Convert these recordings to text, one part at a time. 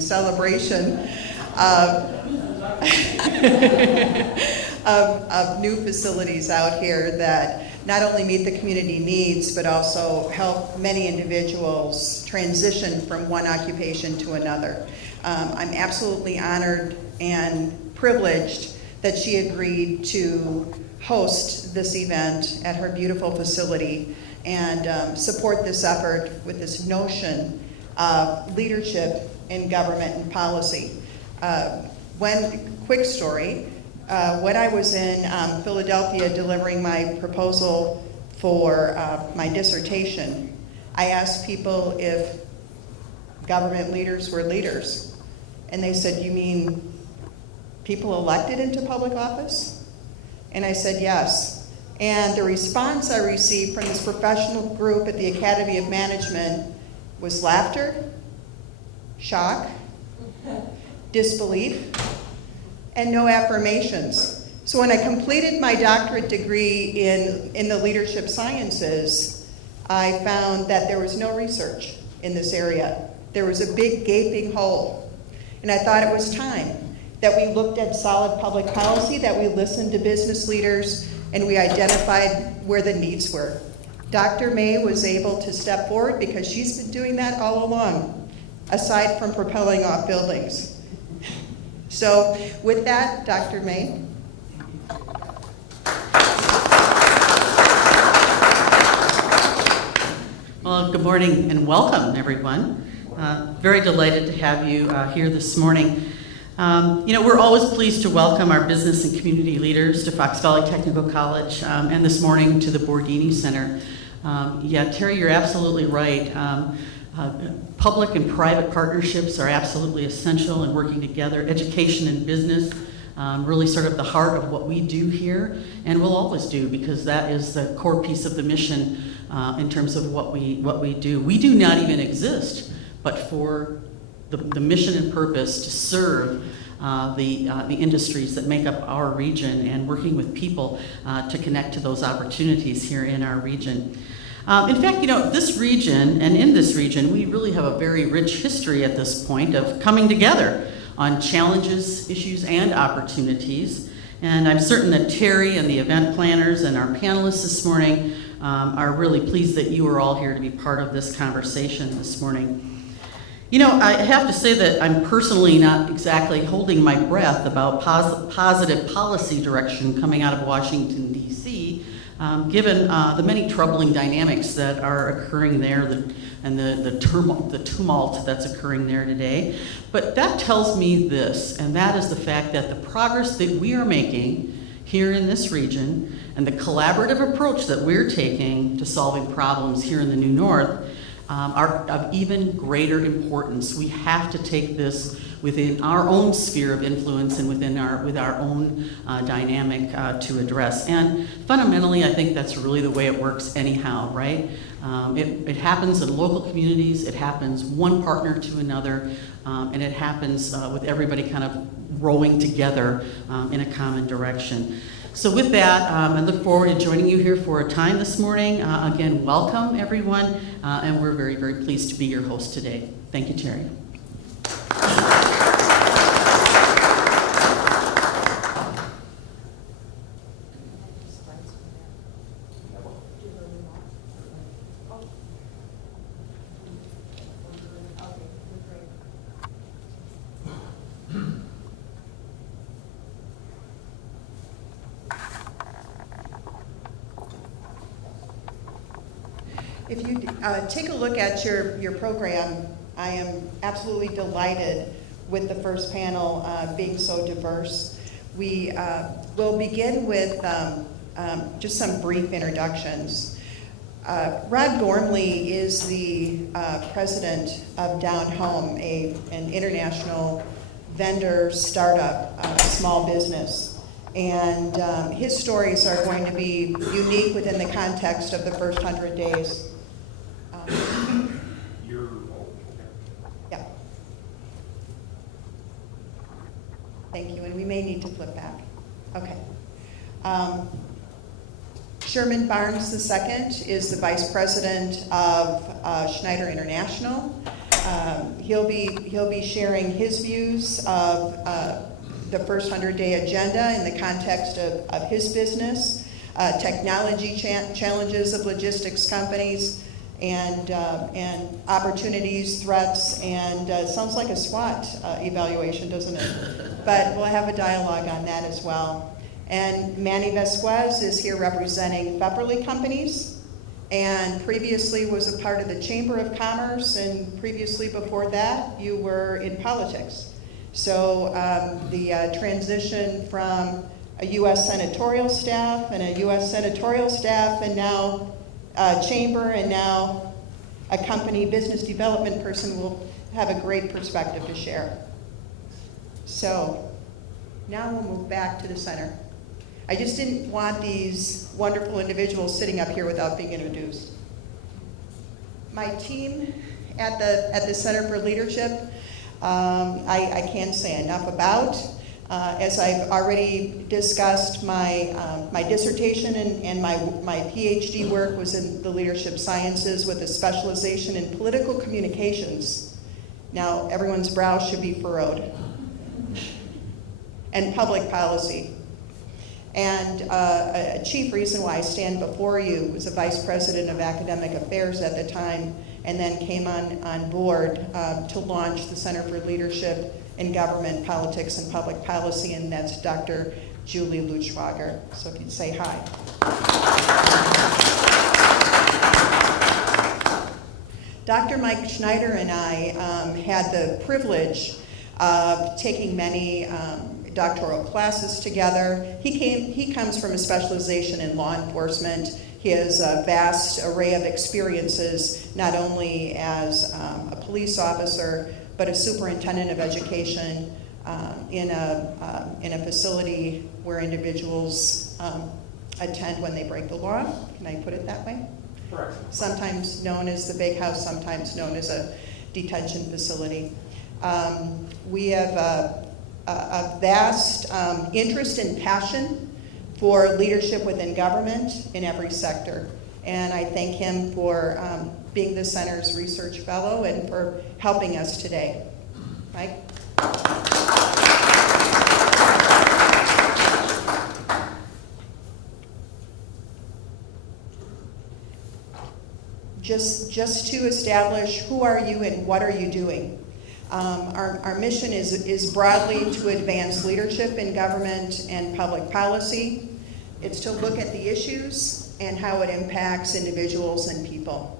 in celebration of, of new facilities out here that not only meet the community needs, but also help many individuals transition from one occupation to another. I'm absolutely honored and privileged that she agreed to host this event at her beautiful facility and support this effort with this notion of leadership in government and policy. Quick story, when I was in Philadelphia delivering my proposal for my dissertation, I asked people if government leaders were leaders. And they said, "You mean people elected into public office?" And I said, "Yes." And the response I received from this professional group at the Academy of Management was laughter, shock, disbelief, and no affirmations. So when I completed my doctorate degree in the leadership sciences, I found that there was no research in this area. There was a big gaping hole. And I thought it was time that we looked at solid public policy, that we listened to business leaders, and we identified where the needs were. Dr. May was able to step forward because she's been doing that all along, aside from propelling off buildings. So with that, Dr. May. Well, good morning and welcome, everyone. Very delighted to have you here this morning. We're always pleased to welcome our business and community leaders to Fox Valley Technical College and this morning to the Borghini Center. Terry, you're absolutely right. Public and private partnerships are absolutely essential in working together. Education and business, really sort of the heart of what we do here, and will always do, because that is the core piece of the mission in terms of what we do. We do not even exist but for the mission and purpose to serve the industries that make up our region, and working with people to connect to those opportunities here in our region. In fact, this region, and in this region, we really have a very rich history at this point of coming together on challenges, issues, and opportunities. And I'm certain that Terry and the event planners and our panelists this morning are really pleased that you are all here to be part of this conversation this morning. I have to say that I'm personally not exactly holding my breath about positive policy direction coming out of Washington, D.C., given the many troubling dynamics that are occurring there and the tumult that's occurring there today. But that tells me this, and that is the fact that the progress that we are making here in this region and the collaborative approach that we're taking to solving problems here in the New North are of even greater importance. We have to take this within our own sphere of influence and with our own dynamic to address. And fundamentally, I think that's really the way it works anyhow, right? It happens in local communities, it happens one partner to another, and it happens with everybody kind of rowing together in a common direction. So with that, I look forward to joining you here for a time this morning. Again, welcome everyone, and we're very, very pleased to be your host today. Thank you, Terry. If you take a look at your program, I am absolutely delighted with the first panel being so diverse. We will begin with just some brief introductions. Rod Gormley is the president of Down Home, an international vendor startup, small business. And his stories are going to be unique within the context of the first 100 days. Yeah. Thank you, and we may need to flip back. Okay. Sherman Barnes II is the vice president of Schneider International. He'll be sharing his views of the first 100-day agenda in the context of his business, technology challenges of logistics companies, and opportunities, threats, and sounds like a SWOT evaluation, doesn't it? But we'll have a dialogue on that as well. And Manny Vasquez is here representing Pepperly Companies, and previously was a part of the Chamber of Commerce, and previously before that, you were in politics. So the transition from a U.S. senatorial staff and a U.S. senatorial staff, and now Chamber, and now a company business development person will have a great perspective to share. So now we'll move back to the center. I just didn't want these wonderful individuals sitting up here without being introduced. My team at the Center for Leadership, I can't say enough about. As I've already discussed, my dissertation and my PhD work was in the leadership sciences with a specialization in political communications. Now everyone's brow should be furrowed. And public policy. And a chief reason why I stand before you was a vice president of academic affairs at the time, and then came on board to launch the Center for Leadership in Government, Politics, and Public Policy, and that's Dr. Julie Lutschwager. So if you'd say hi. Dr. Mike Schneider and I had the privilege of taking many doctoral classes together. He comes from a specialization in law enforcement. He has a vast array of experiences, not only as a police officer, but a superintendent of education in a facility where individuals attend when they break the law. Can I put it that way? Correct. Sometimes known as the big house, sometimes known as a detention facility. We have a vast interest and passion for leadership within government in every sector. And I thank him for being the Center's research fellow and for helping us today. Mike? Just to establish who are you and what are you doing. Our mission is broadly to advance leadership in government and public policy. It's to look at the issues and how it impacts individuals and people.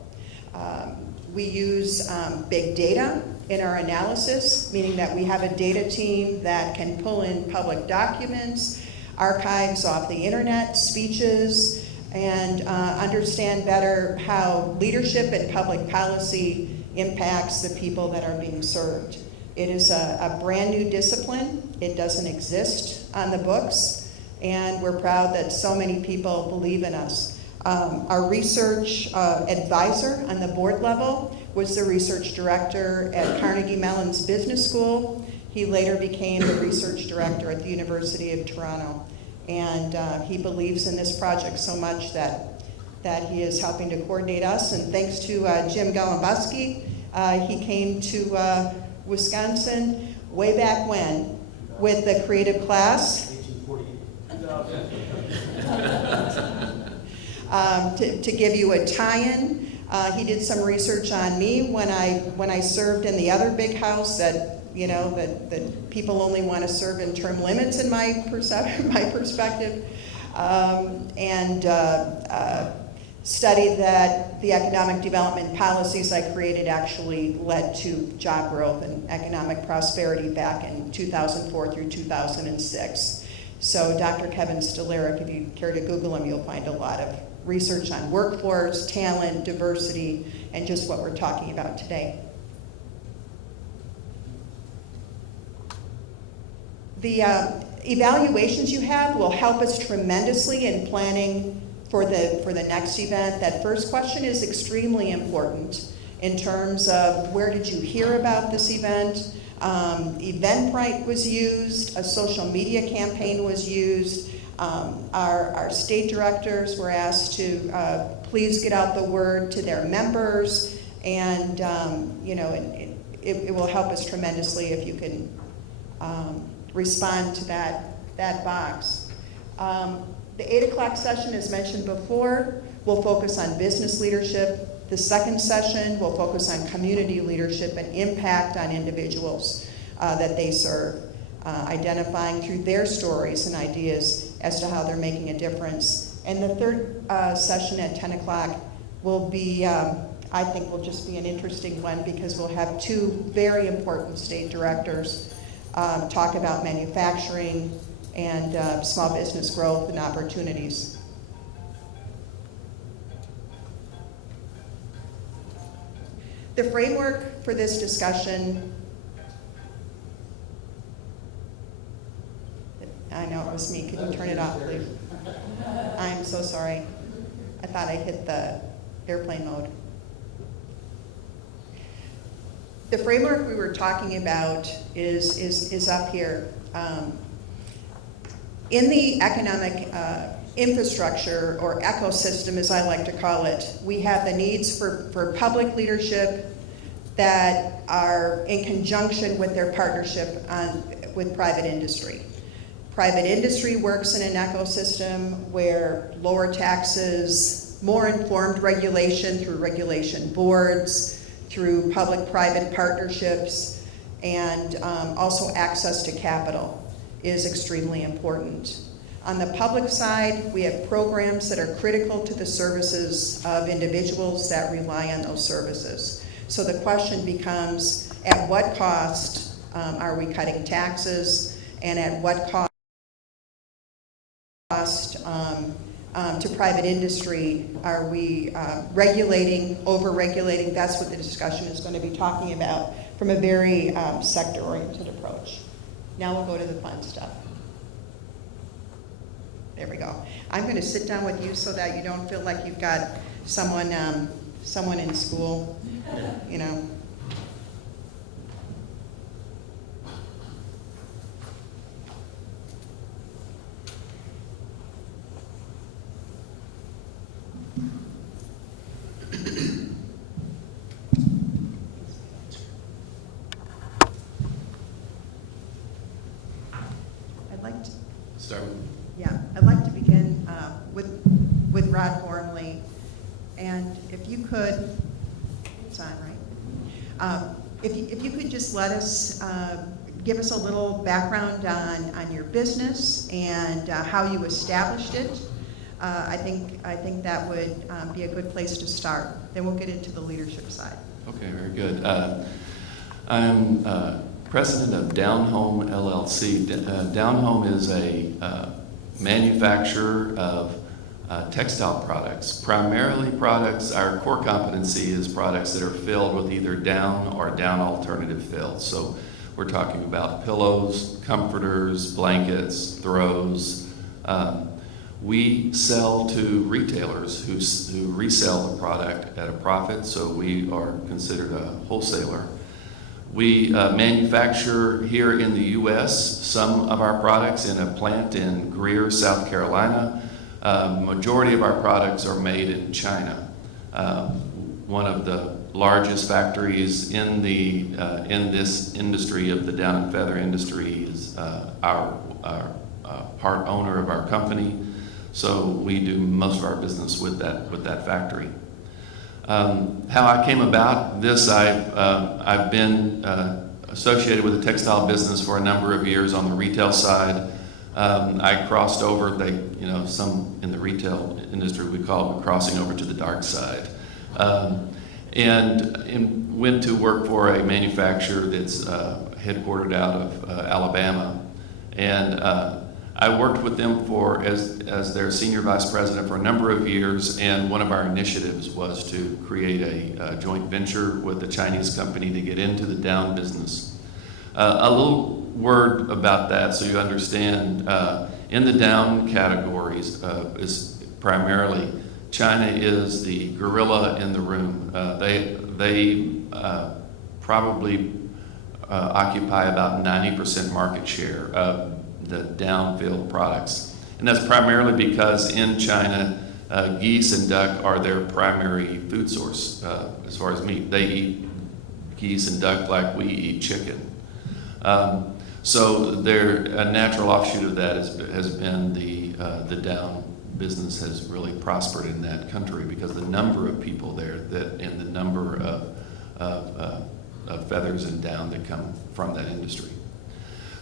We use big data in our analysis, meaning that we have a data team that can pull in public documents, archives off the internet, speeches, and understand better how leadership and public policy impacts the people that are being served. It is a brand new discipline. It doesn't exist on the books, and we're proud that so many people believe in us. Our research advisor on the board level was the research director at Carnegie Mellon's Business School. He later became the research director at the University of Toronto. And he believes in this project so much that he is helping to coordinate us. And thanks to Jim Golumbowski, he came to Wisconsin way back when with the creative class. 1848. To give you a tie-in, he did some research on me when I served in the other big house that people only want to serve in term limits in my perspective, and studied that the economic development policies I created actually led to job growth and economic prosperity back in 2004 through 2006. So Dr. Kevin Stolaric, if you care to Google him, you'll find a lot of research on workforce, talent, diversity, and just what we're talking about today. The evaluations you have will help us tremendously in planning for the next event. That first question is extremely important in terms of where did you hear about this event. Eventbrite was used, a social media campaign was used. Our state directors were asked to please get out the word to their members, and it will help us tremendously if you can respond to that box. The 8 o'clock session, as mentioned before, will focus on business leadership. The second session will focus on community leadership and impact on individuals that they serve, identifying through their stories and ideas as to how they're making a difference. And the third session at 10 o'clock will be, I think will just be an interesting one, because we'll have 2 very important state directors talk about manufacturing and small business growth and opportunities. The framework for this discussion, I know it was me, can you turn it off, please? I'm so sorry. I thought I hit the airplane mode. The framework we were talking about is up here. In the economic infrastructure, or ecosystem as I like to call it, we have the needs for public leadership that are in conjunction with their partnership with private industry. Private industry works in an ecosystem where lower taxes, more informed regulation through regulation boards, through public-private partnerships, and also access to capital is extremely important. On the public side, we have programs that are critical to the services of individuals that rely on those services. So the question becomes, at what cost are we cutting taxes, and at what cost to private industry are we regulating, over-regulating? That's what the discussion is going to be talking about from a very sector-oriented approach. Now we'll go to the fun stuff. There we go. I'm going to sit down with you so that you don't feel like you've got someone in school, you know. I'd like to begin with Rod Gormley, and if you could, it's on, right? If you could just let us give us a little background on your business and how you established it. I think that would be a good place to start. Then we'll get into the leadership side. Okay, very good. I'm president of Down Home LLC. Down Home is a manufacturer of textile products. Primarily products, our core competency is products that are filled with either down or down alternative fills. So we're talking about pillows, comforters, blankets, throws. We sell to retailers who resell the product at a profit, so we are considered a wholesaler. We manufacture here in the U.S. some of our products in a plant in Greer, South Carolina. Majority of our products are made in China. One of the largest factories in this industry of the down and feather industry is our part owner of our company. So we do most of our business with that factory. How I came about this, I've been associated with the textile business for a number of years on the retail side. I crossed over, some in the retail industry we call it crossing over to the dark side, and went to work for a manufacturer that's headquartered out of Alabama, and I worked with them as their senior vice president for a number of years, and one of our initiatives was to create a joint venture with a Chinese company to get into the down business. A little word about that so you understand. In the down categories is primarily China is the gorilla in the room. They probably occupy about 90% market share of the down-filled products. And that's primarily because in China, geese and duck are their primary food source as far as meat. They eat geese and duck like we eat chicken. So a natural offshoot of that has been the down business has really prospered in that country because the number of people there and the number of feathers and down that come from that industry.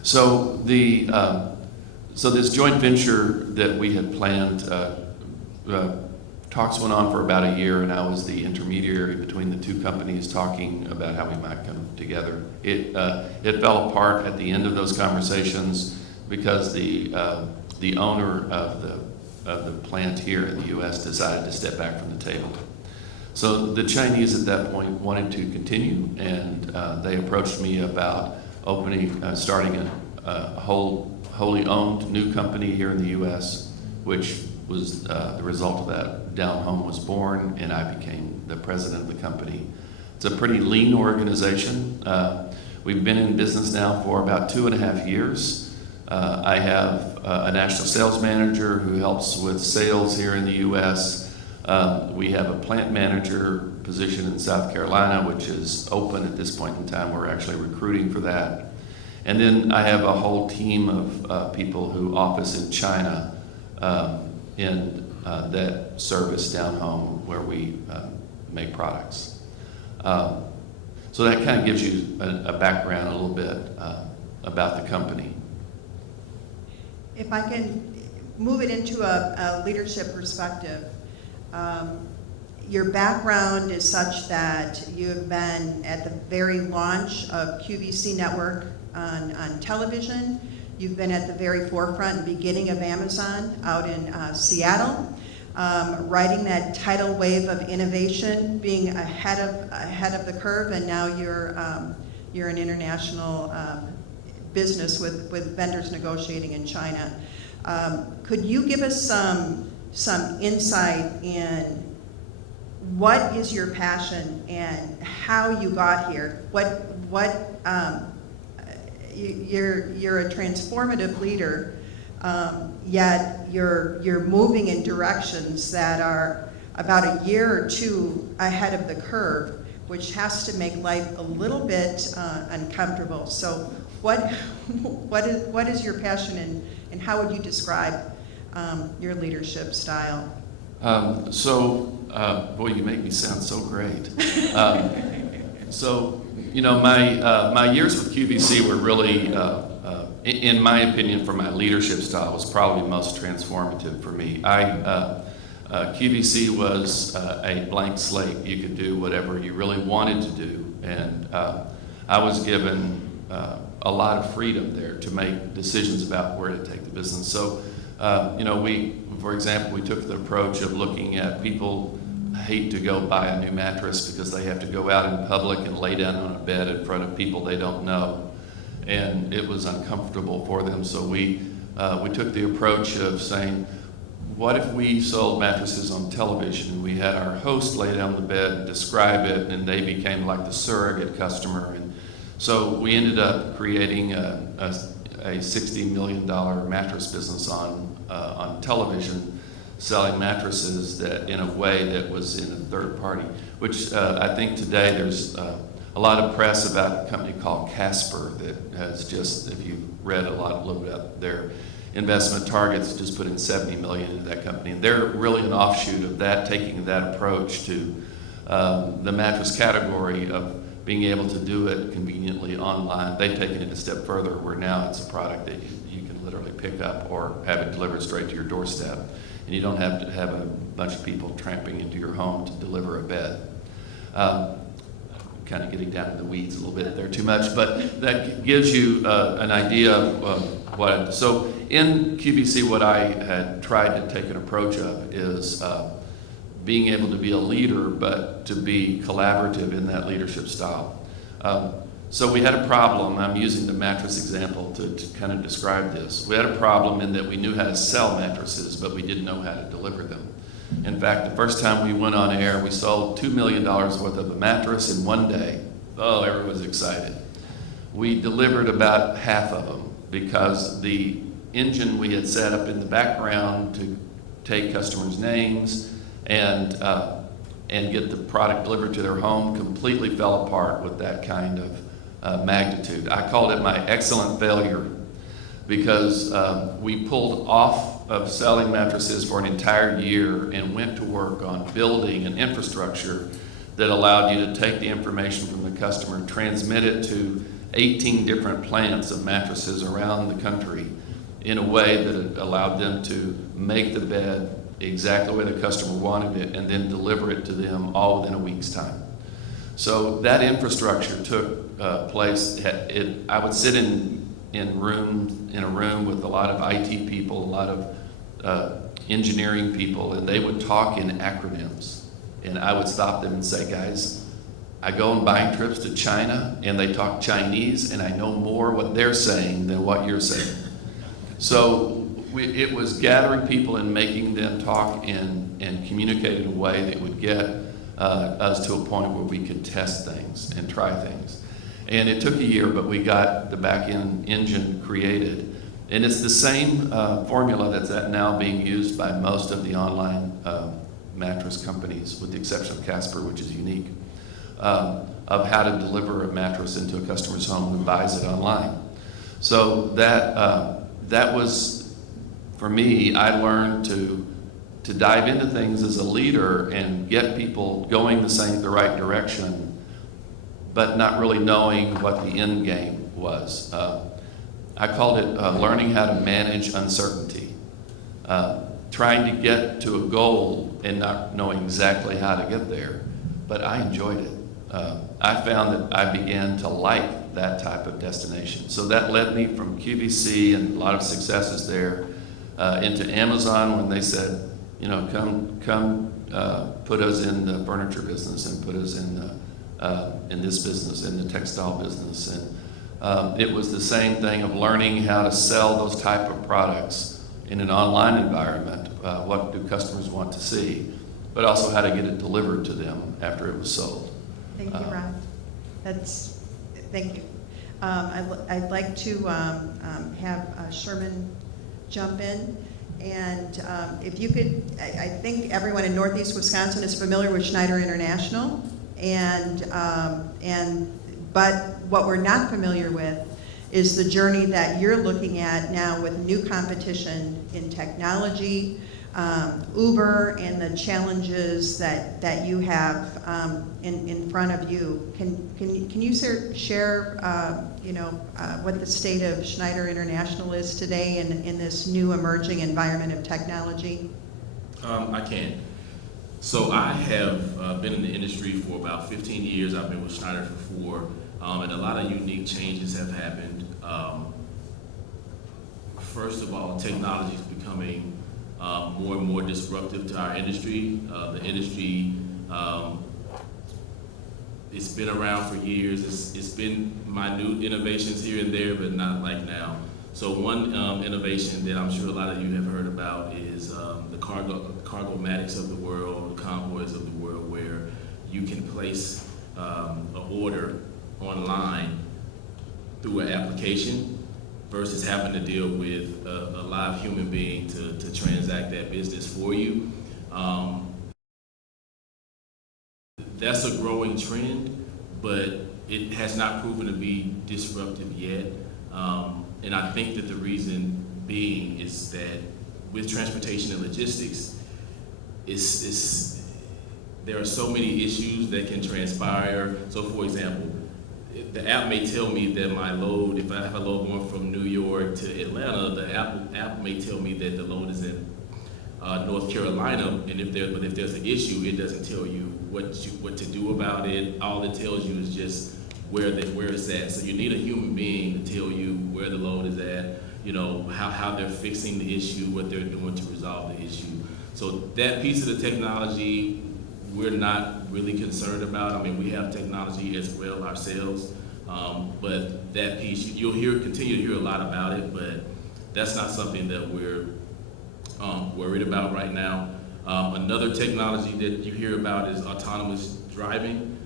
So this joint venture that we had planned, talks went on for about a year, and I was the intermediary between the two companies talking about how we might come together. It fell apart at the end of those conversations because the owner of the plant here in the U.S. decided to step back from the table. So the Chinese at that point wanted to continue, and they approached me about starting a wholly owned new company here in the U.S., which was the result of that. Down Home was born, and I became the president of the company. It's a pretty lean organization. We've been in business now for about 2.5 years. I have a national sales manager who helps with sales here in the U.S. We have a plant manager position in South Carolina, which is open at this point in time. We're actually recruiting for that. And then I have a whole team of people who office in China that service Down Home where we make products. So that kind of gives you a background a little bit about the company. If I can move it into a leadership perspective, your background is such that you have been at the very launch of QVC Network on television. You've been at the very forefront and beginning of Amazon out in Seattle, riding that tidal wave of innovation, being ahead of the curve, and now you're an international business with vendors negotiating in China. Could you give us some insight in what is your passion and how you got here? You're a transformative leader, yet you're moving in directions that are about a year or two ahead of the curve, which has to make life a little bit uncomfortable. So what is your passion, and how would you describe your leadership style? Boy, you make me sound so great. My years with QVC were really, in my opinion, for my leadership style, was probably most transformative for me. QVC was a blank slate. You could do whatever you really wanted to do, and I was given a lot of freedom there to make decisions about where to take the business. So, for example, we took the approach of looking at people hate to go buy a new mattress because they have to go out in public and lay down on a bed in front of people they don't know, and it was uncomfortable for them. So we took the approach of saying, what if we sold mattresses on television? We had our host lay down the bed and describe it, and they became like the surrogate customer. And so we ended up creating a $60 million mattress business on television, selling mattresses that in a way that was in a third party, which I think today there's a lot of press about a company called Casper that has just, if you've read a little bit about their investment targets, just put in $70 million into that company. And they're really an offshoot of that, taking that approach to the mattress category of being able to do it conveniently online. They've taken it a step further where now it's a product that you can literally pick up or have it delivered straight to your doorstep. And you don't have to have a bunch of people tramping into your home to deliver a bed. Kind of getting down to the weeds a little bit there too much, but that gives you an idea of what. So in QVC, what I had tried to take an approach of is being able to be a leader, but to be collaborative in that leadership style. So we had a problem. I'm using the mattress example to kind of describe this. We had a problem in that we knew how to sell mattresses, but we didn't know how to deliver them. In fact, the first time we went on air, we sold $2 million worth of a mattress in one day. Oh, everyone was excited. We delivered about half of them because the engine we had set up in the background to take customers' names and and get the product delivered to their home completely fell apart with that kind of magnitude. I called it my excellent failure because we pulled off of selling mattresses for an entire year and went to work on building an infrastructure that allowed you to take the information from the customer, transmit it to 18 different plants of mattresses around the country in a way that it allowed them to make the bed exactly the way the customer wanted it and then deliver it to them all within a week's time. So that infrastructure took place. I would sit in a room with a lot of IT people, a lot of engineering people, and they would talk in acronyms. And I would stop them and say, guys, I go on buying trips to China and they talk Chinese and I know more what they're saying than what you're saying. So it was gathering people and making them talk and communicate in a way that would get us to a point where we could test things and try things. And it took a year, but we got the back-end engine created. And it's the same formula that's now being used by most of the online mattress companies, with the exception of Casper, which is unique, of how to deliver a mattress into a customer's home who buys it online. So that was, for me, I learned to dive into things as a leader and get people going the right direction, but not really knowing what the end game was. I called it learning how to manage uncertainty. Trying to get to a goal and not knowing exactly how to get there, but I enjoyed it. I found that I began to like that type of destination. So that led me from QVC and a lot of successes there into Amazon when they said, come put us in the furniture business and put us in this business, in the textile business. And it was the same thing of learning how to sell those type of products in an online environment. What do customers want to see, but also how to get it delivered to them after it was sold. Thank you, Ron. Thank you. I'd like to have Sherman jump in. And if you could, I think everyone in Northeast Wisconsin is familiar with Schneider International. But what we're not familiar with is the journey that you're looking at now with new competition in technology, Uber, and the challenges that you have in front of you. Can you share what the state of Schneider International is today in this new emerging environment of technology? I can. So I have been in the industry for about 15 years. I've been with Schneider for 4, and a lot of unique changes have happened. First of all, technology is becoming more and more disruptive to our industry. The industry, it's been around for years. It's been minute innovations here and there, but not like now. So one innovation that I'm sure a lot of you have heard about is the Cargo-matics of the world, the Convoys of the world, where you can place an order online through an application versus having to deal with a live human being to transact that business for you. That's a growing trend, but it has not proven to be disruptive yet. And I think that the reason being is that with transportation and logistics, there are so many issues that can transpire. So for example, the app may tell me that my load, if I have a load going from New York to Atlanta, the app may tell me that the load is in North Carolina, and if there's an issue, it doesn't tell you what to do about it. All it tells you is just where it's at. So you need a human being to tell you where the load is at, how they're fixing the issue, what they're doing to resolve the issue. So that piece of the technology, we're not really concerned about. I mean, we have technology as well ourselves, but that piece, you'll continue to hear a lot about it, but that's not something that we're worried about right now. Another technology that you hear about is autonomous driving.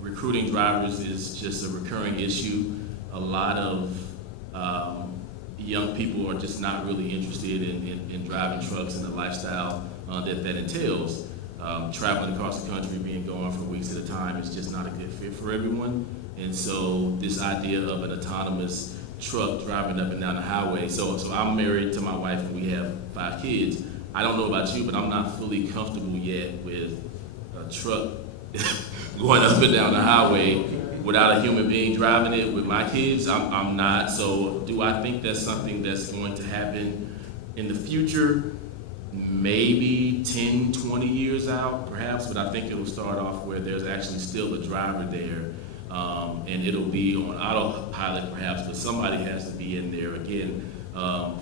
Recruiting drivers is just a recurring issue. A lot of young people are just not really interested in driving trucks and the lifestyle that entails. traveling across the country, being gone for weeks at a time is just not a good fit for everyone. And so this idea of an autonomous truck driving up and down the highway. So I'm married to my wife and we have 5 kids. I don't know about you, but I'm not fully comfortable yet with a truck going up and down the highway without a human being driving it with my kids. I'm not. So do I think that's something that's going to happen in the future? Maybe 10, 20 years out, perhaps, but I think it'll start off where there's actually still a driver there, and it'll be on autopilot perhaps, but somebody has to be in there, again,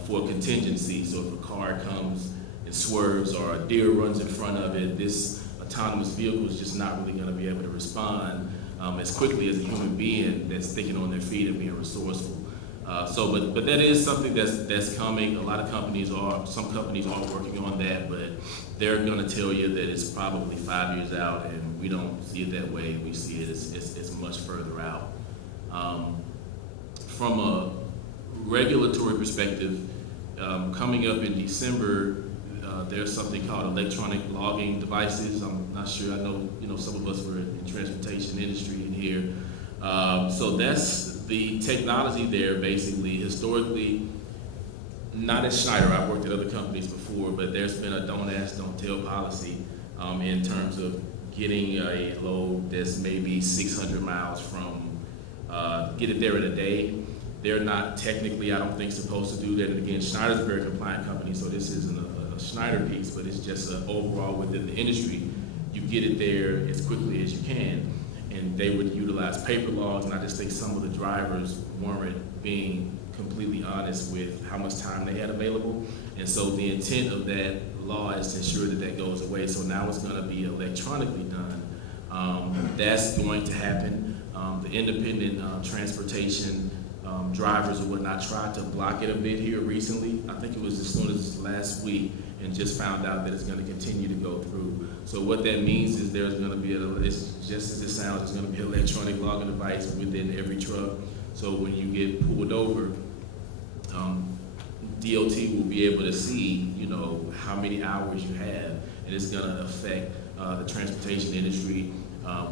for contingency. So if a car comes and swerves or a deer runs in front of it, this autonomous vehicle is just not really going to be able to respond as quickly as a human being that's thinking on their feet and being resourceful. But that is something that's coming. A lot of companies some companies are working on that, but they're going to tell you that it's probably 5 years out, and we don't see it that way. We see it as much further out. From a regulatory perspective, coming up in December, there's something called electronic logging devices. I'm not sure. I know some of us were in the transportation industry in here. So that's the technology there, basically. Historically, not at Schneider, I've worked at other companies before, but there's been a don't ask, don't tell policy in terms of getting a load that's maybe 600 miles from, get it there in a day. They're not technically, I don't think, supposed to do that. And again, Schneider's a very compliant company, so this isn't a Schneider piece, but it's just an overall within the industry, you get it there as quickly as you can. And they would utilize paper logs, and I just think some of the drivers weren't being completely honest with how much time they had available. And so the intent of that law is to ensure that that goes away. So now it's going to be electronically done. That's going to happen. The independent transportation drivers or whatnot tried to block it a bit here recently. I think it was as soon as last week, and just found out that it's going to continue to go through. So what that means is there's going to be, it's just as it sounds, there's going to be an electronic logging device within every truck. So when you get pulled over, DOT will be able to see, how many hours you have, and it's going to affect the transportation industry.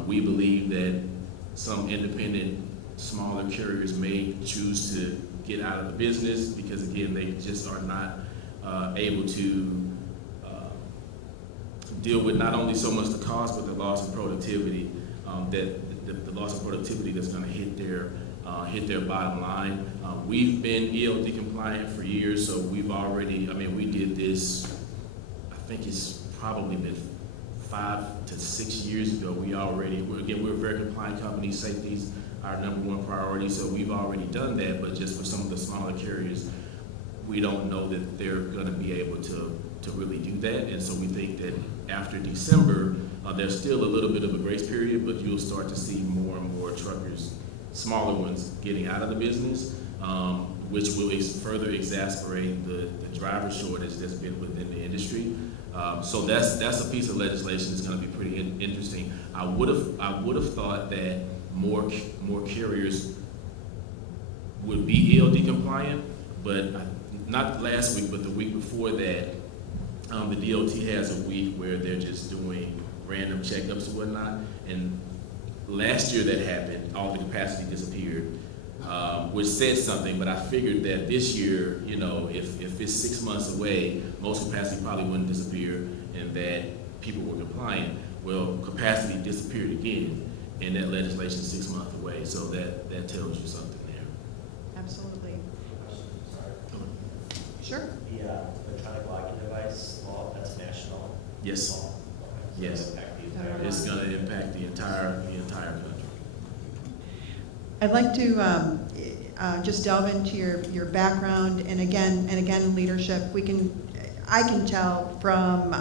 We believe that some independent, smaller carriers may choose to get out of the business because, again, they just are not able to deal with not only so much the cost, but the loss of productivity, the loss of productivity that's going to hit their bottom line. We've been ELD compliant for years, so we've already, we did this, I think it's probably been 5 to 6 years ago. We're a very compliant company. Safety's our #1 priority, so we've already done that, but just for some of the smaller carriers, we don't know that they're going to be able to really do that. And so we think that after December, there's still a little bit of a grace period, but you'll start to see more and more truckers, smaller ones, getting out of the business, which will further exacerbate the driver shortage that's been within the industry. So that's a piece of legislation that's going to be pretty interesting. I would have thought that more carriers would be ELD compliant, but not last week, but the week before that, the DOT has a week where they're just doing random checkups and whatnot. And last year that happened, all the capacity disappeared, which said something, but I figured that this year, if it's 6 months away, most capacity probably wouldn't disappear and that people were compliant. Well, capacity disappeared again, and that legislation is 6 months away, so that tells you something there. Absolutely. Sure. The electronic logging device law, that's national. Yes. Law. Okay. Yes. So it'll impact the entire It's going to impact the entire country. I'd like to just delve into your background and again leadership. I can tell from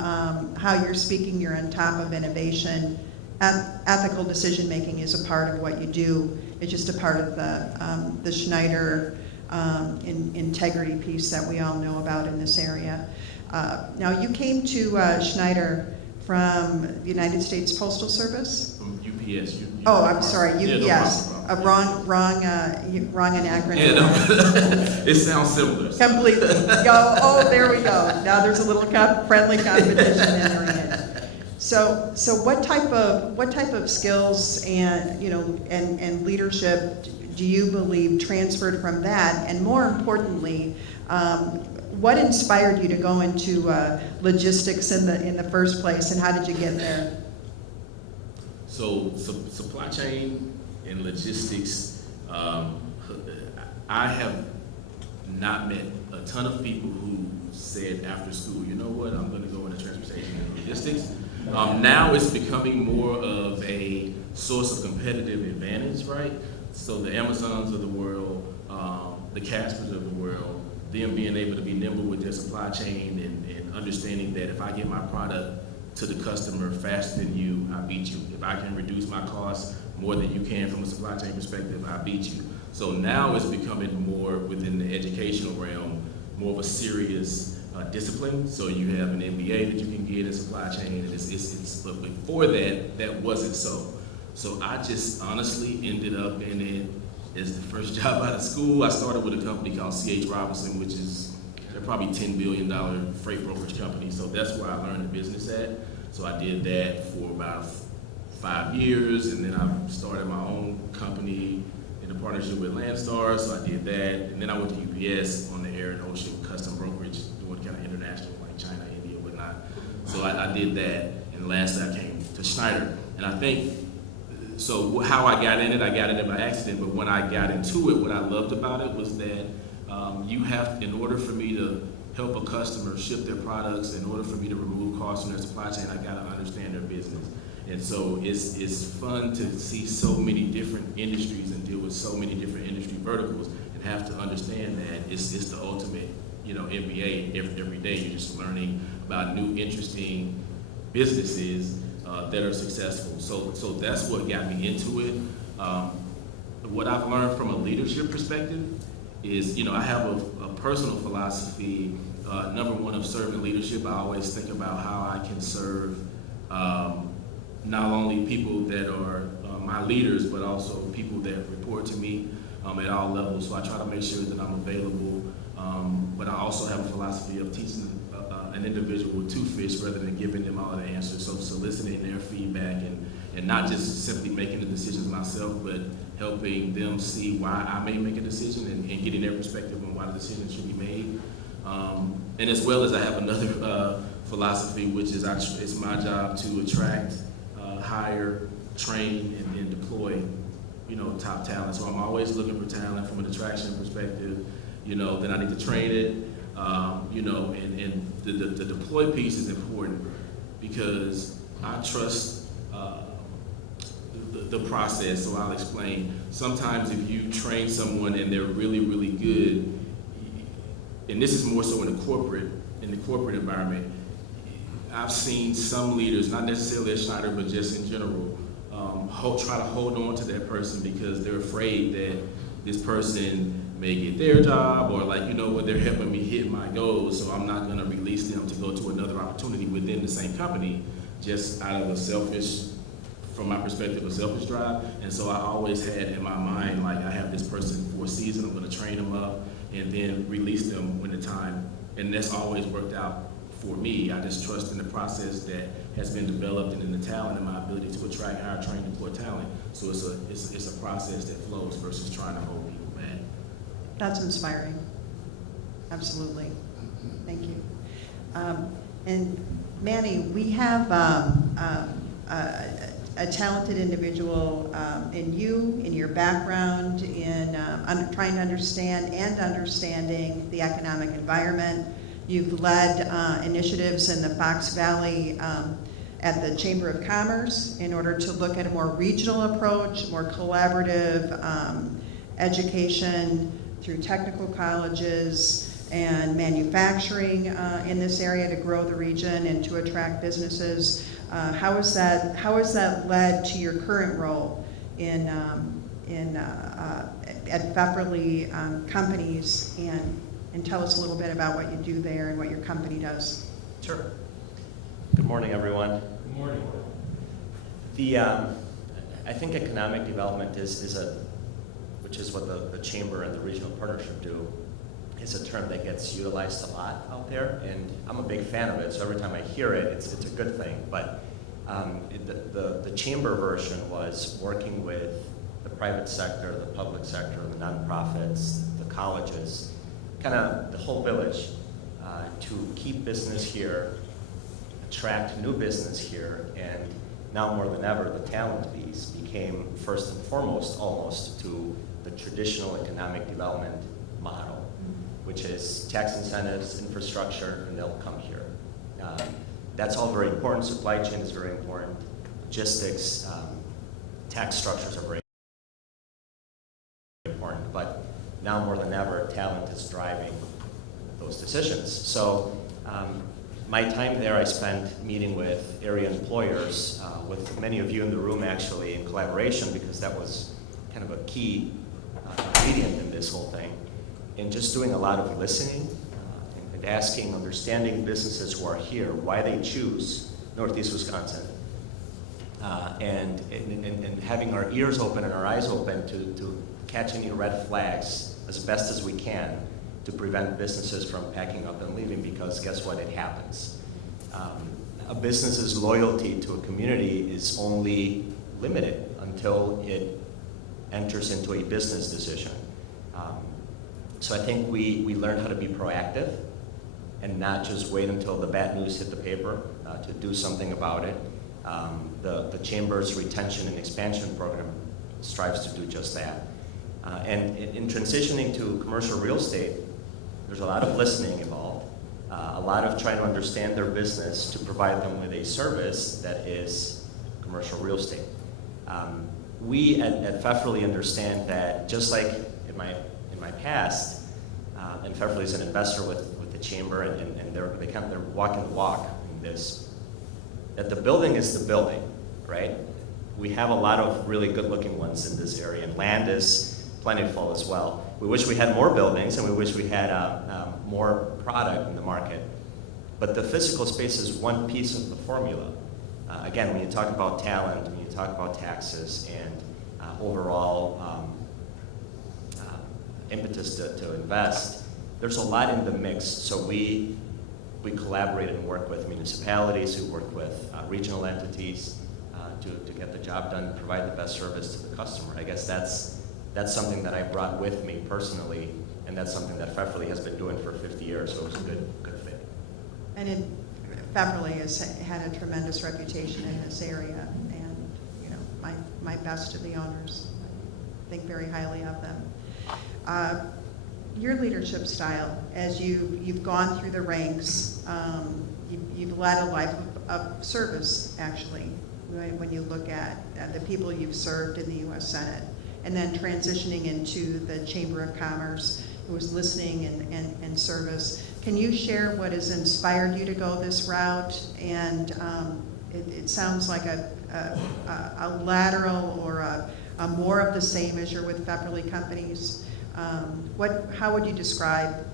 how you're speaking, you're on top of innovation. Ethical decision making is a part of what you do. It's just a part of the Schneider integrity piece that we all know about in this area. Now you came to Schneider from the United States Postal Service. From UPS. Oh, I'm sorry, UPS. No problem. Wrong acronym. Yeah, no. It sounds similar. Completely. There we go. Now there's a little friendly competition entering it. So what type of skills and, and leadership do you believe transferred from that? And more importantly, what inspired you to go into logistics in the first place, and how did you get there? So supply chain and logistics, I have not met a ton of people who said after school, you know what, I'm going to go into transportation and logistics. Now it's becoming more of a source of competitive advantage, right? So the Amazons of the world, the Caspers of the world, them being able to be nimble with their supply chain and understanding that if I get my product to the customer faster than you, I beat you. If I can reduce my costs more than you can from a supply chain perspective, I beat you. So now it's becoming more within the educational realm, more of a serious discipline. So you have an MBA that you can get in supply chain, and but before that wasn't so. So I just honestly ended up in it as the first job out of school. I started with a company called C.H. Robinson, which is, they're probably $10 billion freight brokerage company. So that's where I learned the business at. So I did that for about 5 years, and then I started my own company in a partnership with Landstar. So I did that, and then I went to UPS on the air and ocean custom brokerage, doing kind of international, like China, India, whatnot. So I did that, and lastly I came to Schneider. And I think, so how I got in it by accident, but when I got into it, what I loved about it was that you have, in order for me to help a customer ship their products, in order for me to remove costs from their supply chain, I gotta understand their business. And so it's fun to see so many different industries and deal with so many different industry verticals, and have to understand that it's the ultimate, MBA. Every day you're just learning about new, interesting businesses that are successful. So that's what got me into it. What I've learned from a leadership perspective is, I have a personal philosophy, number one, of servant leadership. I always think about how I can serve not only people that are my leaders, but also people that report to me at all levels. So I try to make sure that I'm available, but I also have a philosophy of teaching an individual with 2 fish rather than giving them all the answers. So soliciting their feedback and not just simply making the decisions myself, but helping them see why I may make a decision and getting their perspective on why the decision should be made. And as well as I have another philosophy, which is it's my job to attract, hire, train, and deploy, top talent. So I'm always looking for talent from an attraction perspective. Then I need to train it. And the deploy piece is important because I trust the process. So I'll explain. Sometimes if you train someone and they're really, really good, and this is more so in the corporate environment, I've seen some leaders, not necessarily at Schneider, but just in general, try to hold on to that person because they're afraid that this person may get their job, or they're helping me hit my goals, so I'm not going to release them to go to another opportunity within the same company, just out of from my perspective, a selfish drive. And so I always had in my mind, I have this person for a season, I'm going to train them up, and then release them when the time, and that's always worked out for me. I just trust in the process that has been developed and in the talent and my ability to attract, hire, train, deploy talent. So it's a process that flows versus trying to hold people back. That's inspiring. Absolutely. Thank you. And Manny, we have a talented individual in you, in your background, in trying to understanding the economic environment. You've led initiatives in the Fox Valley at the Chamber of Commerce in order to look at a more regional approach, more collaborative education through technical colleges and manufacturing in this area to grow the region and to attract businesses. How has that led to your current role at Pfefferly Companies, and tell us a little bit about what you do there and what your company does. Sure. Good morning, everyone. Good morning. I think economic development which is what the Chamber and the Regional Partnership do, is a term that gets utilized a lot out there, and I'm a big fan of it, so every time I hear it, it's a good thing. But The chamber version was working with the private sector, the public sector, the nonprofits, the colleges, kind of the whole village, to keep business here, attract new business here, and now more than ever, the talent piece became first and foremost almost to the traditional economic development model, which is tax incentives, infrastructure, and they'll come here. That's all very important. Supply chain is very important. Logistics, tax structures are very important. But now more than ever, talent is driving those decisions. So my time there, I spent meeting with area employers, with many of you in the room actually in collaboration, because that was kind of a key ingredient in this whole thing, and just doing a lot of listening and asking, understanding businesses who are here, why they choose Northeast Wisconsin, and having our ears open and our eyes open to catch any red flags as best as we can to prevent businesses from packing up and leaving, because guess what, it happens. A business's loyalty to a community is only limited until it enters into a business decision. So I think we learned how to be proactive and not just wait until the bad news hit the paper to do something about it. The Chamber's retention and expansion program strives to do just that. And in transitioning to commercial real estate, there's a lot of listening involved, a lot of trying to understand their business to provide them with a service that is commercial real estate. We at Pfefferly understand that just like in my past, and Pfefferly is an investor with the Chamber, and they're walking the walk in this, that the building is the building, right? We have a lot of really good-looking ones in this area, and land is plentiful as well. We wish we had more buildings, and we wish we had more product in the market. But the physical space is one piece of the formula. Again, when you talk about talent, when you talk about taxes, and overall impetus to invest, there's a lot in the mix. So we collaborate and work with municipalities, who work with regional entities to get the job done and provide the best service to the customer. I guess that's something that I brought with me personally, and that's something that Pfefferly has been doing for 50 years, so it was a good fit. And Pfefferly has had a tremendous reputation in this area, and my best to the owners. I think very highly of them. Your leadership style, as you've gone through the ranks, you've led a life of service, actually, right, when you look at the people you've served in the U.S. Senate, and then transitioning into the Chamber of Commerce. It was listening and service. Can you share what has inspired you to go this route? And it sounds like a lateral or a more of the same as you're with Pfefferly Companies. How would you describe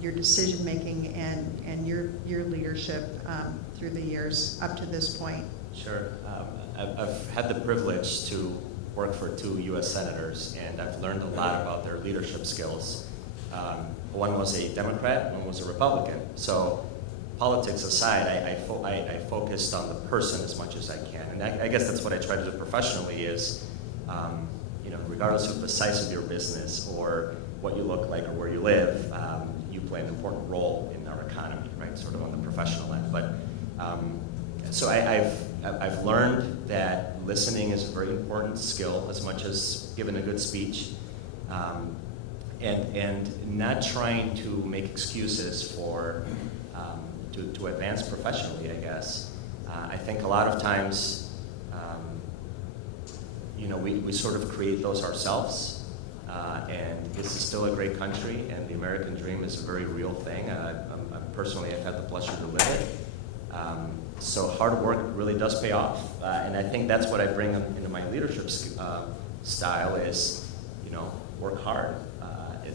your decision making and your leadership through the years up to this point? Sure. I've had the privilege to work for 2 U.S. senators, and I've learned a lot about their leadership skills. One was a Democrat, one was a Republican. So politics aside, I focused on the person as much as I can. And I guess that's what I try to do professionally is, regardless of the size of your business or what you look like or where you live, you play an important role in our economy, right, sort of on the professional end. But so I've learned that listening is a very important skill as much as giving a good speech, and not trying to make excuses for to advance professionally, I guess. I think a lot of times, we sort of create those ourselves, and this is still a great country, and the American dream is a very real thing. Personally, I've had the pleasure to live it. So hard work really does pay off, and I think that's what I bring into my leadership style is, work hard,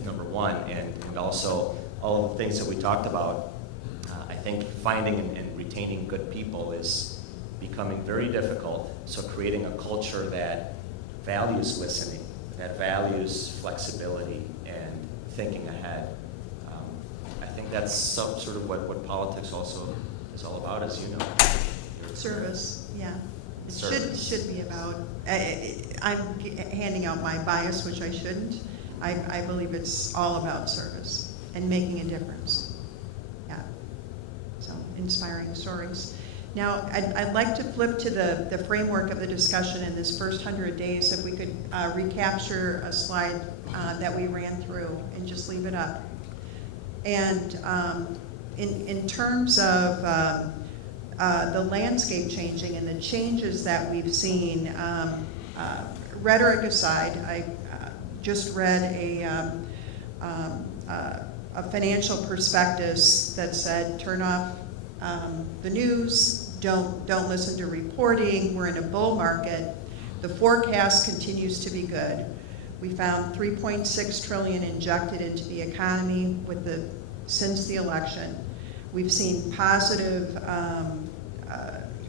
number one, and also all the things that we talked about. I think finding and retaining good people is becoming very difficult, so creating a culture that values listening, that values flexibility and thinking ahead. I think that's sort of what politics also is all about, as you know. Service, yeah. It Service. should be about, I'm handing out my bias, which I shouldn't. I believe it's all about service and making a difference. Yeah. So, inspiring stories. Now, I'd like to flip to the framework of the discussion in this first 100 days, if we could recapture a slide that we ran through and just leave it up. And in terms of the landscape changing and the changes that we've seen, rhetoric aside, I just read a financial prospectus that said, turn off the news, don't listen to reporting, we're in a bull market. The forecast continues to be good. We found $3.6 trillion injected into the economy since the election. We've seen positive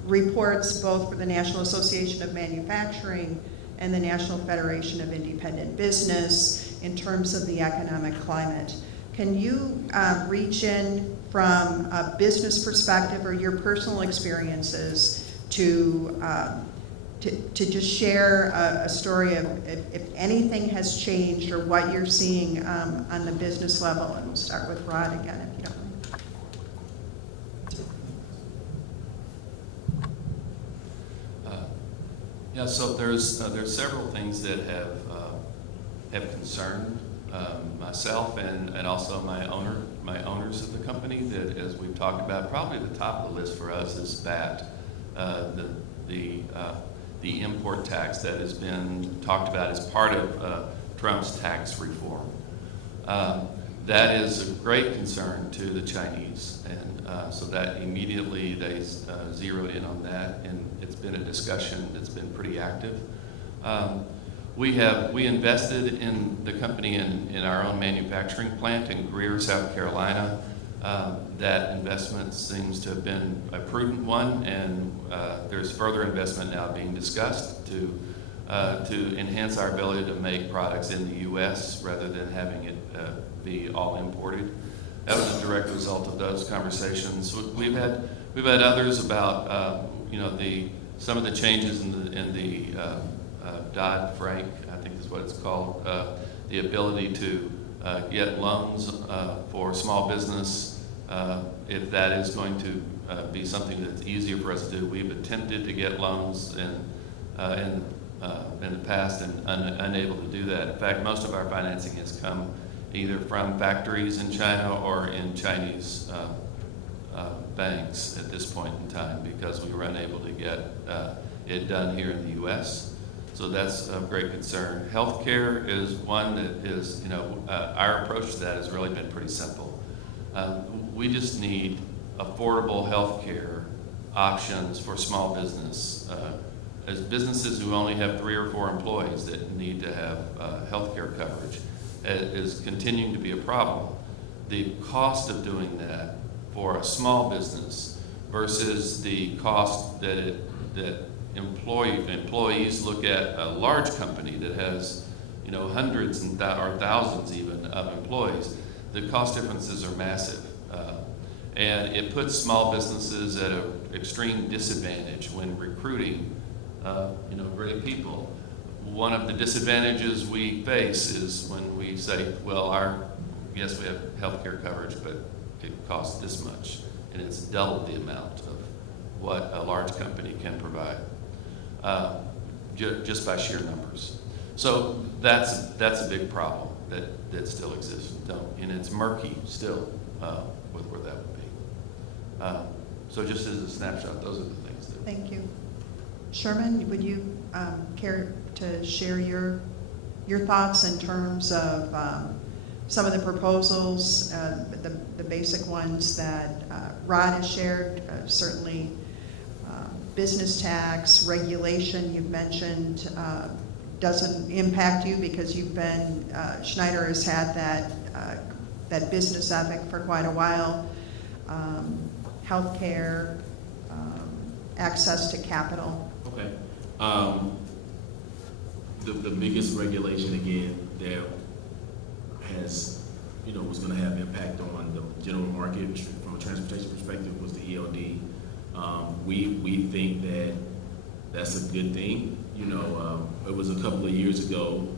reports both for the National Association of Manufacturing and the National Federation of Independent Business in terms of the economic climate. Can you reach in from a business perspective or your personal experiences to just share a story of if anything has changed or what you're seeing on the business level? And we'll start with Rod again, if you don't mind. Yeah, so there's several things that have concerned myself and also my owners of the company, that, as we've talked about, probably the top of the list for us is VAT, the import tax that has been talked about as part of Trump's tax reform. That is a great concern to the Chinese, and so that immediately they zeroed in on that, and it's been a discussion that's been pretty active. We invested in the company in our own manufacturing plant in Greer, South Carolina. That investment seems to have been a prudent one, and there's further investment now being discussed to enhance our ability to make products in the U.S. rather than having it be all imported. That was a direct result of those conversations. We've had others about some of the changes in the Dodd-Frank, I think is what it's called, the ability to get loans for small business. If that is going to be something that's easier for us to do, we've attempted to get loans in the past and unable to do that. In fact, most of our financing has come either from factories in China or in Chinese banks at this point in time, because we were unable to get it done here in the U.S. So that's of great concern. Healthcare is one that is, our approach to that has really been pretty simple. We just need affordable healthcare options for small business. As businesses who only have 3 or 4 employees that need to have healthcare coverage is continuing to be a problem. The cost of doing that for a small business versus the cost that employees look at a large company that has hundreds or thousands even of employees, the cost differences are massive. And it puts small businesses at an extreme disadvantage when recruiting great people. One of the disadvantages we face is when we say, well, yes, we have healthcare coverage, but it costs this much, and it's double the amount of what a large company can provide, just by sheer numbers. So that's a big problem that still exists, and it's murky still with where that would be. So just as a snapshot, those are the things that. Thank you. Sherman, would you care to share your thoughts in terms of some of the proposals, the basic ones that Rod has shared? Certainly business tax, regulation you've mentioned doesn't impact you because you've been, Schneider has had that business ethic for quite a while. Healthcare, access to capital. Okay. The biggest regulation, again, that has, was going to have impact on the general market from a transportation perspective was the ELD We think that that's a good thing. You know, it was a couple of years ago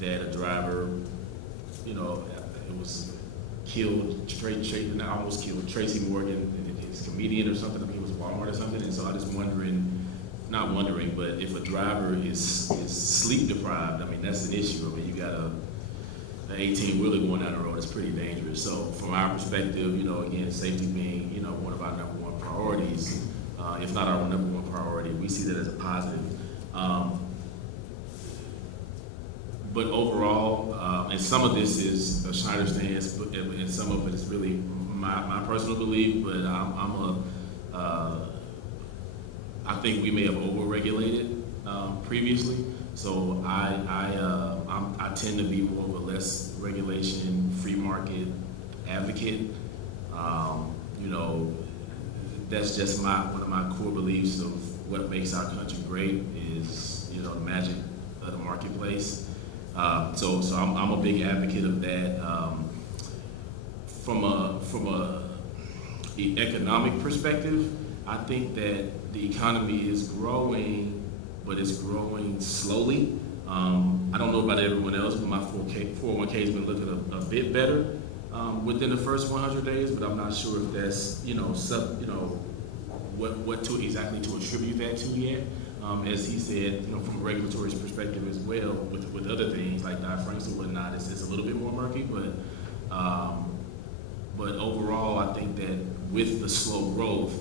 that a driver, you know, it was killed, almost killed Tracy Morgan, his comedian or something. I think it was Walmart or something. And so I just not wondering, but if a driver is sleep deprived, I mean, that's an issue. I mean, you got an 18-wheeler going down the road, it's pretty dangerous. So from our perspective, you know, again, safety being, you know, one of our number one priorities, if not our number one priority, we see that as a positive. But overall, and some of this is a Schneider stance, and some of it is really my personal belief, but I think we may have over-regulated previously. So I tend to be more of a less regulation, free market advocate. You know, that's just one of my core beliefs of what makes our country great is, you know, the magic of the marketplace. So I'm a big advocate of that. From a economic perspective, I think that the economy is growing, but it's growing slowly. I don't know about everyone else, but my 401k has been looking a bit better within the first 100 days, but I'm not sure if that's, you know, what to exactly to attribute that to yet. As he said, you know, from a regulatory perspective as well, with other things like Dodd-Frank and whatnot, it's a little bit more murky, but overall, I think that with the slow growth,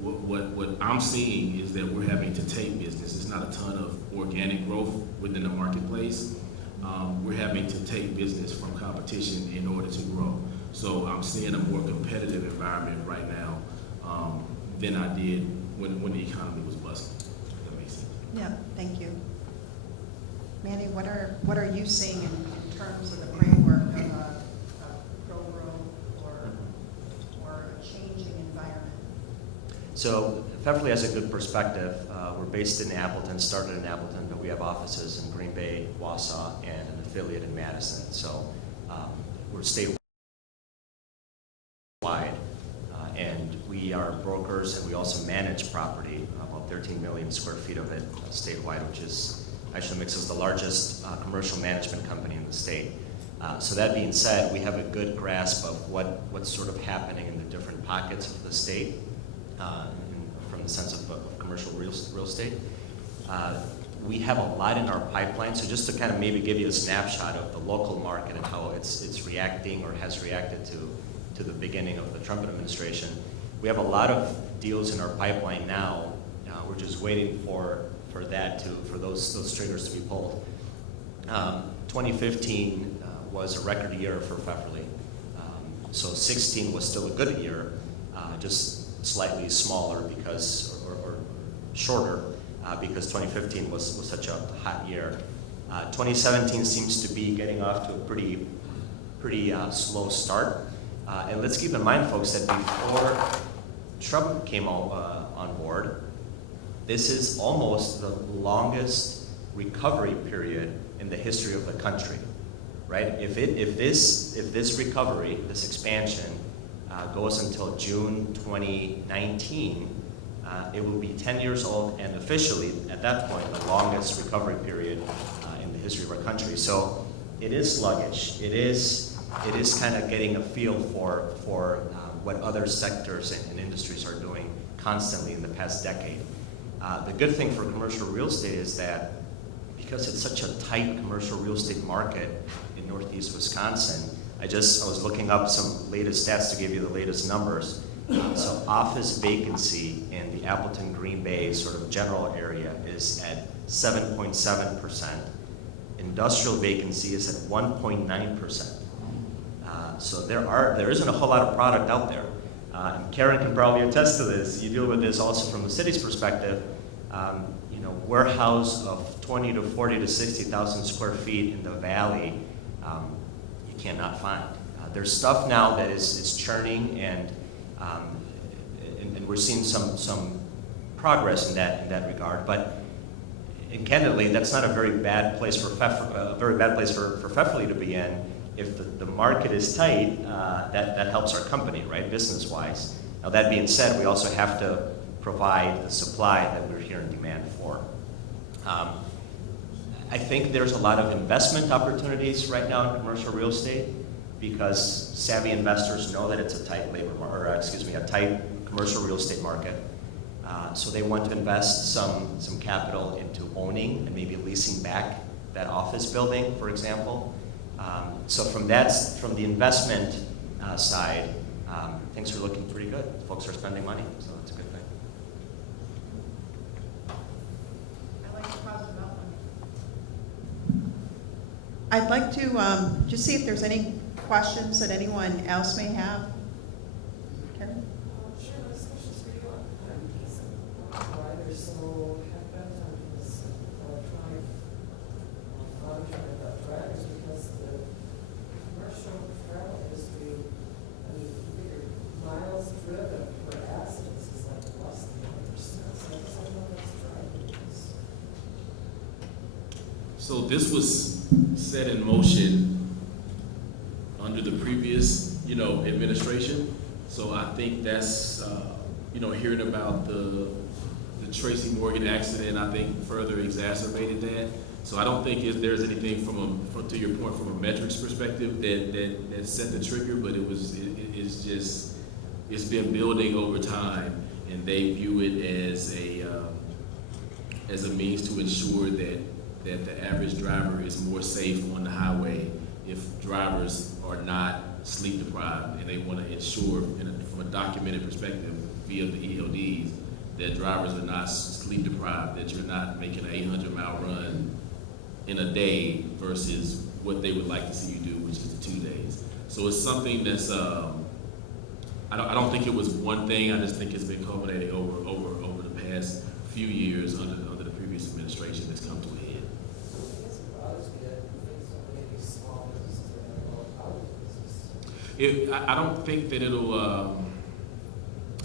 what I'm seeing is that we're having to take business. It's not a ton of organic growth within the marketplace. We're having to take business from competition in order to grow. So I'm seeing a more competitive environment right now than I did when the economy was bustling. If that makes sense. Yeah, thank you. Manny, what are you seeing in terms of the framework of a pro-growth or a changing environment? So Pfefferly has a good perspective. We're based in Appleton, started in Appleton, but we have offices in Green Bay, Wausau, and an affiliate in Madison. So we're statewide, and we are brokers, and we also manage property, about 13 million square feet of it statewide, which is actually makes us the largest commercial management company in the state. So that being said, we have a good grasp of what's sort of happening in the different pockets of the state from the sense of commercial real estate. We have a lot in our pipeline, so just to kind of maybe give you a snapshot of the local market and how it's reacting or has reacted to the beginning of the Trump administration. We have a lot of deals in our pipeline now. We're just waiting for those triggers to be pulled. 2015 was a record year for Pfefferly. So 16 was still a good year, just slightly smaller because, or shorter, because 2015 was such a hot year. 2017 seems to be getting off to a pretty slow start. And let's keep in mind, folks, that before Trump came on board, this is almost the longest recovery period in the history of the country, right? If this recovery, this expansion, goes until June 2019, it will be 10 years old and officially, at that point, the longest recovery period in the history of our country. So it is sluggish. It is kind of getting a feel for what other sectors and industries are doing constantly in the past decade. The good thing for commercial real estate is that because it's such a tight commercial real estate market in Northeast Wisconsin, I was looking up some latest stats to give you the latest numbers. So office vacancy in the Appleton, Green Bay sort of general area is at 7.7%. Industrial vacancy is at 1.9%. So there isn't a whole lot of product out there. And Karen can probably attest to this. You deal with this also from the city's perspective. Warehouse of 20 to 40 to 60,000 square feet in the valley, you cannot find. There's stuff now that is churning, and we're seeing some progress in that regard. But candidly, that's not a very bad place for Pfefferly to be in. If the market is tight, that helps our company, right, business-wise. Now that being said, we also have to provide the supply that we're here in demand for. I think there's a lot of investment opportunities right now in commercial real estate because savvy investors know that it's a tight a tight commercial real estate market. So they want to invest some capital into owning and maybe leasing back that office building, for example. So from the investment side, things are looking pretty good. Folks are spending money, so it's a good thing. I like the positive outlook. I'd like to just see if there's any questions that anyone else may have. Karen? Sure, this question's for you on why they're so heck-bent on this electronic monitoring of drivers, because the commercial travel industry, I mean, you figure miles driven per accident is like less than 1%, so I guess I don't know what's driving this. So this was set in motion under the previous, administration. So I think that's, hearing about the Tracy Morgan accident, I think further exacerbated that. So I don't think there's anything to your point, from a metrics perspective that set the trigger, but it's been building over time, and they view it as a means to ensure that the average driver is more safe on the highway if drivers are not sleep deprived, and they want to ensure from a documented perspective via the ELDs that drivers are not sleep deprived, that you're not making an 800-mile run in a day versus what they would like to see you do, which is 2 days. So it's something that's I don't think it was one thing. I just think it's been culminating over the past few years under the previous administration that's come to a head. I guess it bothers me that things don't make these small businesses that are more power businesses. I don't think that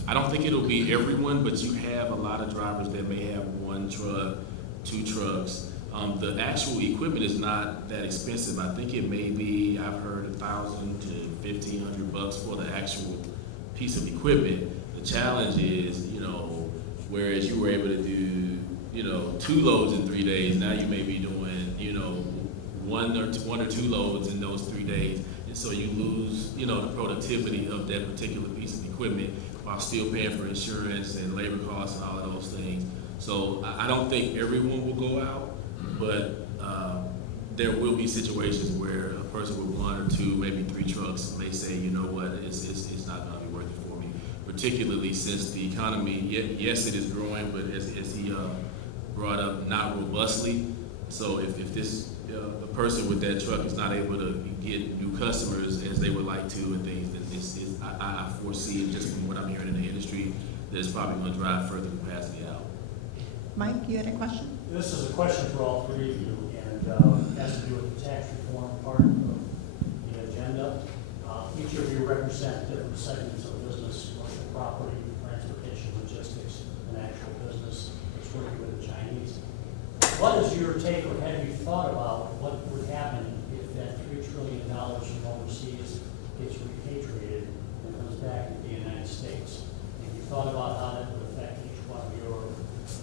I don't think it'll be everyone, but you have a lot of drivers that may have 1 truck, 2 trucks. The actual equipment is not that expensive. I think it may be, I've heard, $1,000 to $1,500 for the actual piece of equipment. The challenge is, whereas you were able to do, 2 loads in 3 days, now you may be doing, 1 or 2 loads in those 3 days. And so you lose, the productivity of that particular piece of equipment while still paying for insurance and labor costs and all of those things. So I don't think everyone will go out, but there will be situations where a person with 1 or 2, maybe 3 trucks may say, you know what, it's not going to be worth it for me. Particularly since the economy, yes, it is growing, but as he brought up, not robustly. So if this a person with that truck is not able to get new customers as they would like to and things, then I foresee, just from what I'm hearing in the industry, that it's probably going to drive further capacity out. Mike, you had a question? This is a question for all 3 of you, and has to do with the tax reform part of the agenda. Each of you represent different segments of business: commercial property, transportation, logistics, and actual business that's working with the Chinese. What is your take, or have you thought about what would happen if that $3 trillion from overseas gets repatriated and comes back into the United States? Have you thought about how that would affect each one of your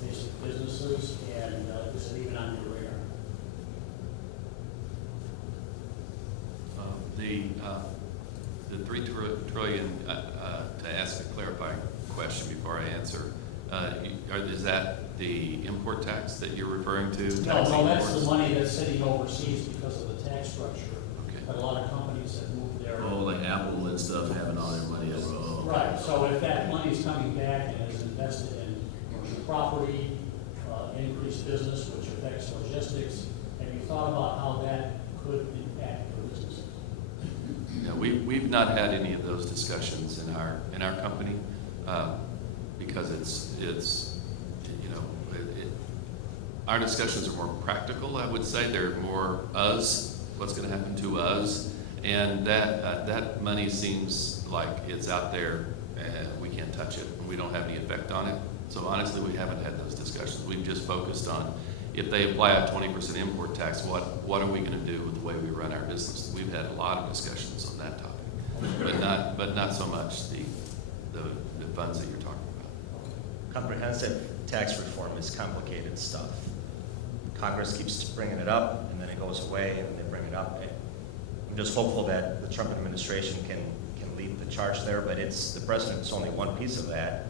basic businesses, and is it even on your radar? The $3 trillion, to ask a clarifying question before I answer, is that the import tax that you're referring to? No, that's the money that's sitting overseas because of the tax structure. Okay. But a lot of companies have moved there. Oh, like Apple and stuff having all their money abroad. Right, so if that money is coming back and is invested in commercial property, increased business, which affects logistics, have you thought about how that could impact your business? No, we've not had any of those discussions in our company because our discussions are more practical. I would say they're more us, what's going to happen to us, and that money seems like it's out there and we can't touch it and we don't have any effect on it. So honestly, we haven't had those discussions. We've just focused on, if they apply a 20% import tax, what are we going to do with the way we run our business? We've had a lot of discussions on that topic, but not so much the funds that you're talking about. comprehensive tax reform is complicated stuff. Congress keeps bringing it up, and then it goes away, and they bring it up. I'm just hopeful that the Trump administration can lead the charge there, but the president's only one piece of that.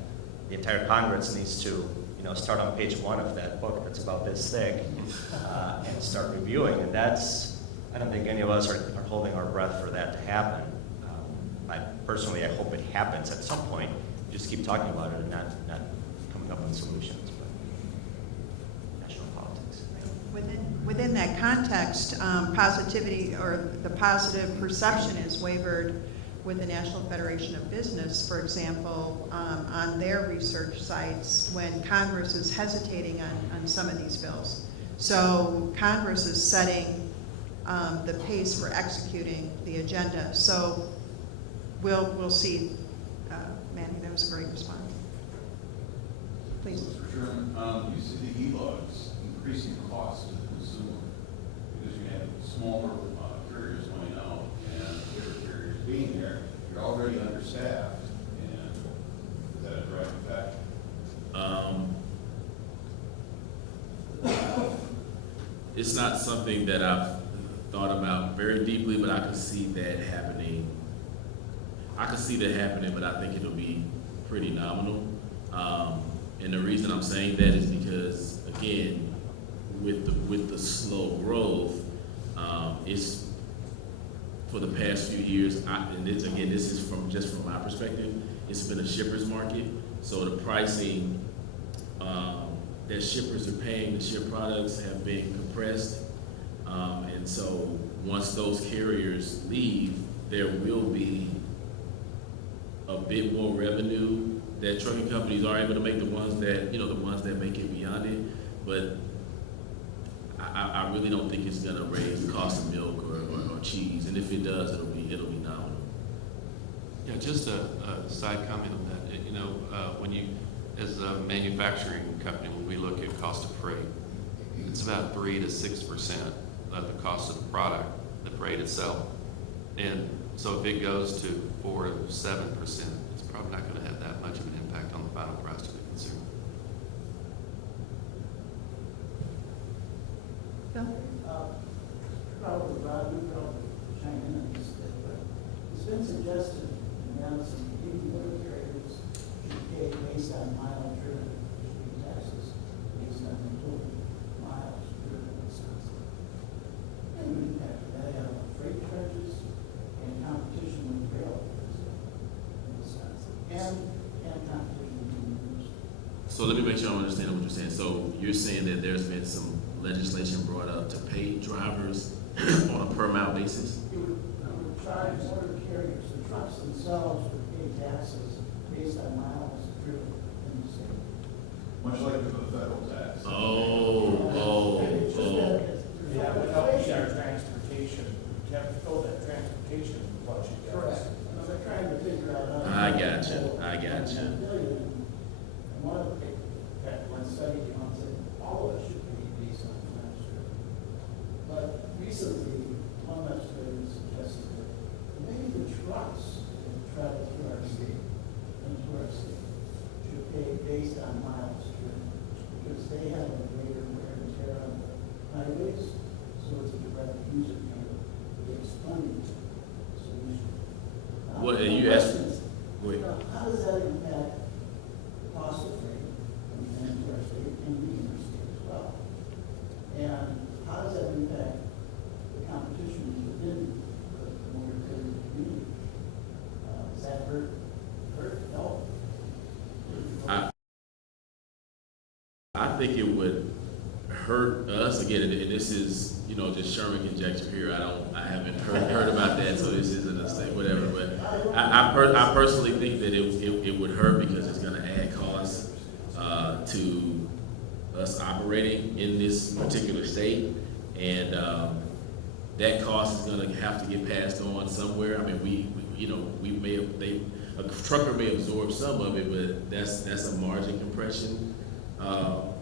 The entire Congress needs to, start on page 1 of that book that's about this thick, and start reviewing. And I don't think any of us are holding our breath for that to happen. Personally, I hope it happens at some point. Just keep talking about it and not coming up with solutions. But national politics. Within that context, positivity or the positive perception is wavered with the National Federation of Business, for example, on their research sites when Congress is hesitating on some of these bills. So Congress is setting the pace for executing the agenda. So we'll see. Manny, that was a great response. Please. Mr. Chairman, you see the e-logs increasing costs to the consumer because you have smaller carriers going out and bigger carriers being there. You're already understaffed, and is that a direct effect? It's not something that I've thought about very deeply, but I can see that happening. But I think it'll be pretty nominal. And the reason I'm saying that is because, again, with the slow growth, it's for the past few years. And this is just from my perspective. It's been a shipper's market, so the pricing that shippers are paying to ship products have been compressed. And so once those carriers leave, there will be a bit more revenue that trucking companies are able to make, the ones that make it beyond it. But I really don't think it's gonna raise the cost of milk or cheese. And if it does, it'll be nominal. Yeah, just a side comment on that. When you, as a manufacturing company, when we look at cost of freight, it's about 3 to 6% of the cost of the product, the freight itself. And so if it goes to 4 to 7%, it's probably not going to have that much of an impact on the final price to the consumer. Bill? Probably Rob, you probably chime in on this bit, but it's been suggested in Madison, even motor carriers should pay based on mile driven, should be taxes based on the total miles driven in Wisconsin. And the impact of that have on freight charges and competition with rail in Wisconsin, and competition with universities. So let me make sure I'm understanding what you're saying. So you're saying that there's been some legislation brought up to pay drivers on a per mile basis? It would charge motor carriers, the trucks themselves would pay taxes based on miles driven in the state. Much like the federal tax. Yeah, but help share transportation, you have to fill that transportation budget. Correct. They're trying to figure out how. I gotcha. And one of one study came out and said, all of it should be based on miles driven. But recently, one legislator suggested that maybe the trucks that travel through our state, should pay based on miles driven, because they have a greater wear and tear on the highways, so it's a direct user kind of funding solution. What are you asking? Wait. How does that impact the cost of freight coming into our state and leaving our state as well? And how does that impact the competition within the motor carrier community? Does that hurt? No. I think it would hurt us again, and this is just Sherman conjecture here. I haven't heard about that, so this isn't a state whatever. But I personally think that it would hurt because it's going to add costs to us operating in this particular state, and that cost is going to have to get passed on somewhere. I mean, a trucker may absorb some of it, but that's a margin compression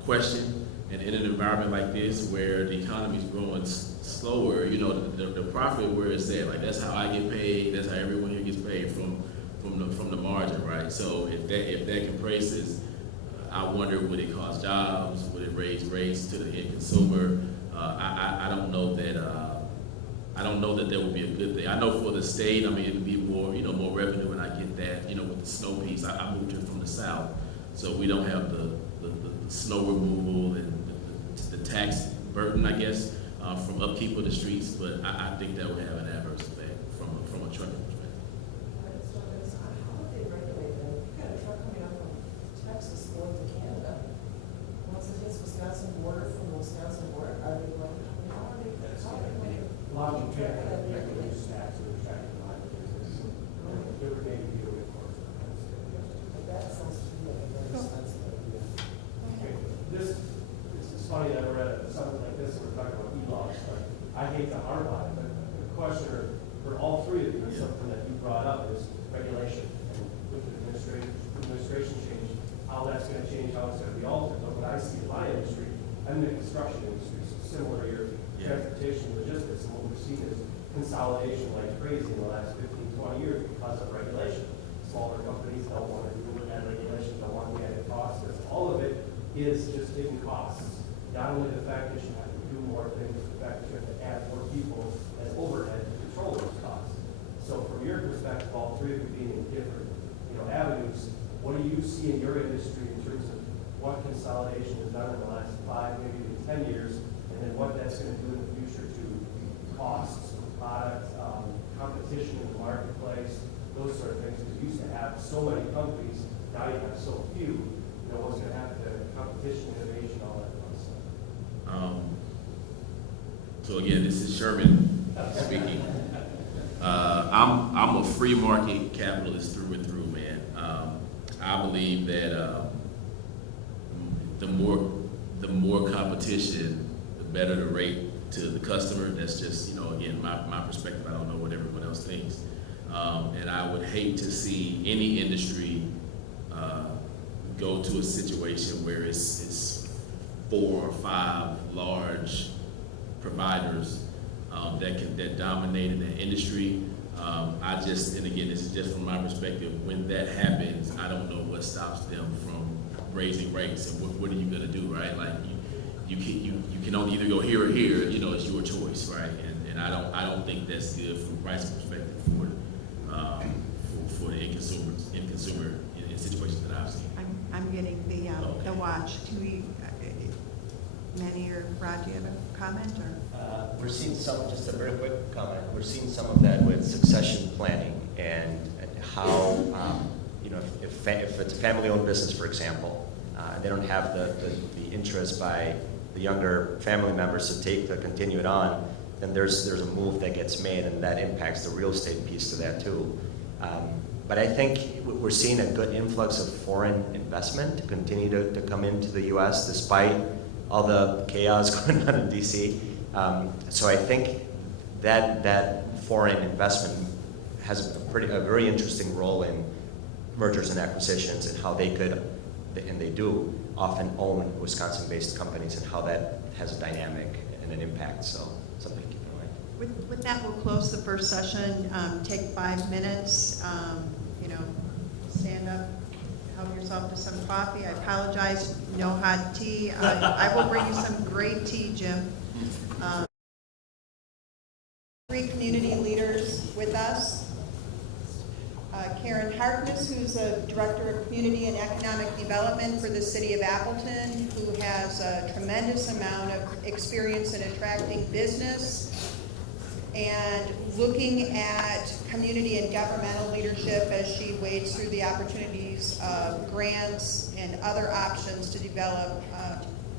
question. And in an environment like this where the economy is growing slower, the profit where it's at, like that's how I get paid, that's how everyone here gets paid from the margin, right? So if that compresses, I wonder, would it cause jobs? Would it raise rates to the end consumer? I don't know that. I don't know that would be a good thing. I know for the state, I mean, it'd be more, more revenue, and I get that, with the snow piece. I moved here from the south, so we don't have the snow removal and the tax burden, I guess, from upkeep of the streets. But I think that would have an adverse effect from a trucking perspective. How would they regulate that? If you've got a truck coming up from Texas going to Canada, once it hits Wisconsin border, from the Wisconsin border, are they going, how are they keep track of that regulation? But that sounds to me like a very sensible idea. This is funny that we're at something like this and we're talking about e-logs, but I hate to harp on it, but the question for all three of you is something that you brought up is regulation. And with the administration change, how that's going to change, how it's going to be altered. But what I see in my industry, I'm in the construction industry, so similar to your transportation logistics, and what we've seen is consolidation like crazy in the last 15, 20 years because of regulation. Smaller companies don't want to deal with that regulation, don't want the added costs, because all of it is just hidden costs. Not only the fact that you have to do more things, but the fact that you have to add more people as overhead to control those costs. So from your perspective, all three of you being in different avenues, what do you see in your industry in terms of what consolidation has done in the last 5, maybe even 10 years, and then what that's going to do in the future to costs, product, competition in the marketplace, those sort of things? Because you used to have so many companies, now you have so few. What's going to happen to competition, innovation, all that fun stuff? So again, this is Sherman speaking. I'm a free market capitalist through and through, man. I believe that the more competition, the better the rate to the customer. That's just, again, my perspective. I don't know what everyone else thinks. And I would hate to see any industry go to a situation where it's 4 or 5 large providers that dominate in the industry. And again, this is just from my perspective, when that happens, I don't know what stops them from raising rates, and what are you going to do, right? Like you can only either go here or here, it's your choice, right? And I don't think that's good from a pricing perspective for the end consumer in situations that I've seen. I'm getting the watch. Do we, Manny or Rod, do you have a comment or? We're seeing just a very quick comment, we're seeing some of that with succession planning and how, if it's a family-owned business, for example, they don't have the interest by the younger family members to continue it on, then there's a move that gets made, and that impacts the real estate piece to that too. But I think we're seeing a good influx of foreign investment to continue to come into the U.S. despite all the chaos going on in D.C. So I think that foreign investment has a very interesting role in mergers and acquisitions, and how they could, and they do, often own Wisconsin-based companies, and how that has a dynamic and an impact. So something to keep in mind. With that, we'll close the first session. Take 5 minutes. Stand up, help yourself to some coffee. I apologize, no hot tea. I will bring you some great tea, Jim. 3 community leaders with us. Karen Harkness, who's the Director of Community and Economic Development for the City of Appleton, who has a tremendous amount of experience in attracting business and looking at community and governmental leadership as she wades through the opportunities of grants and other options to develop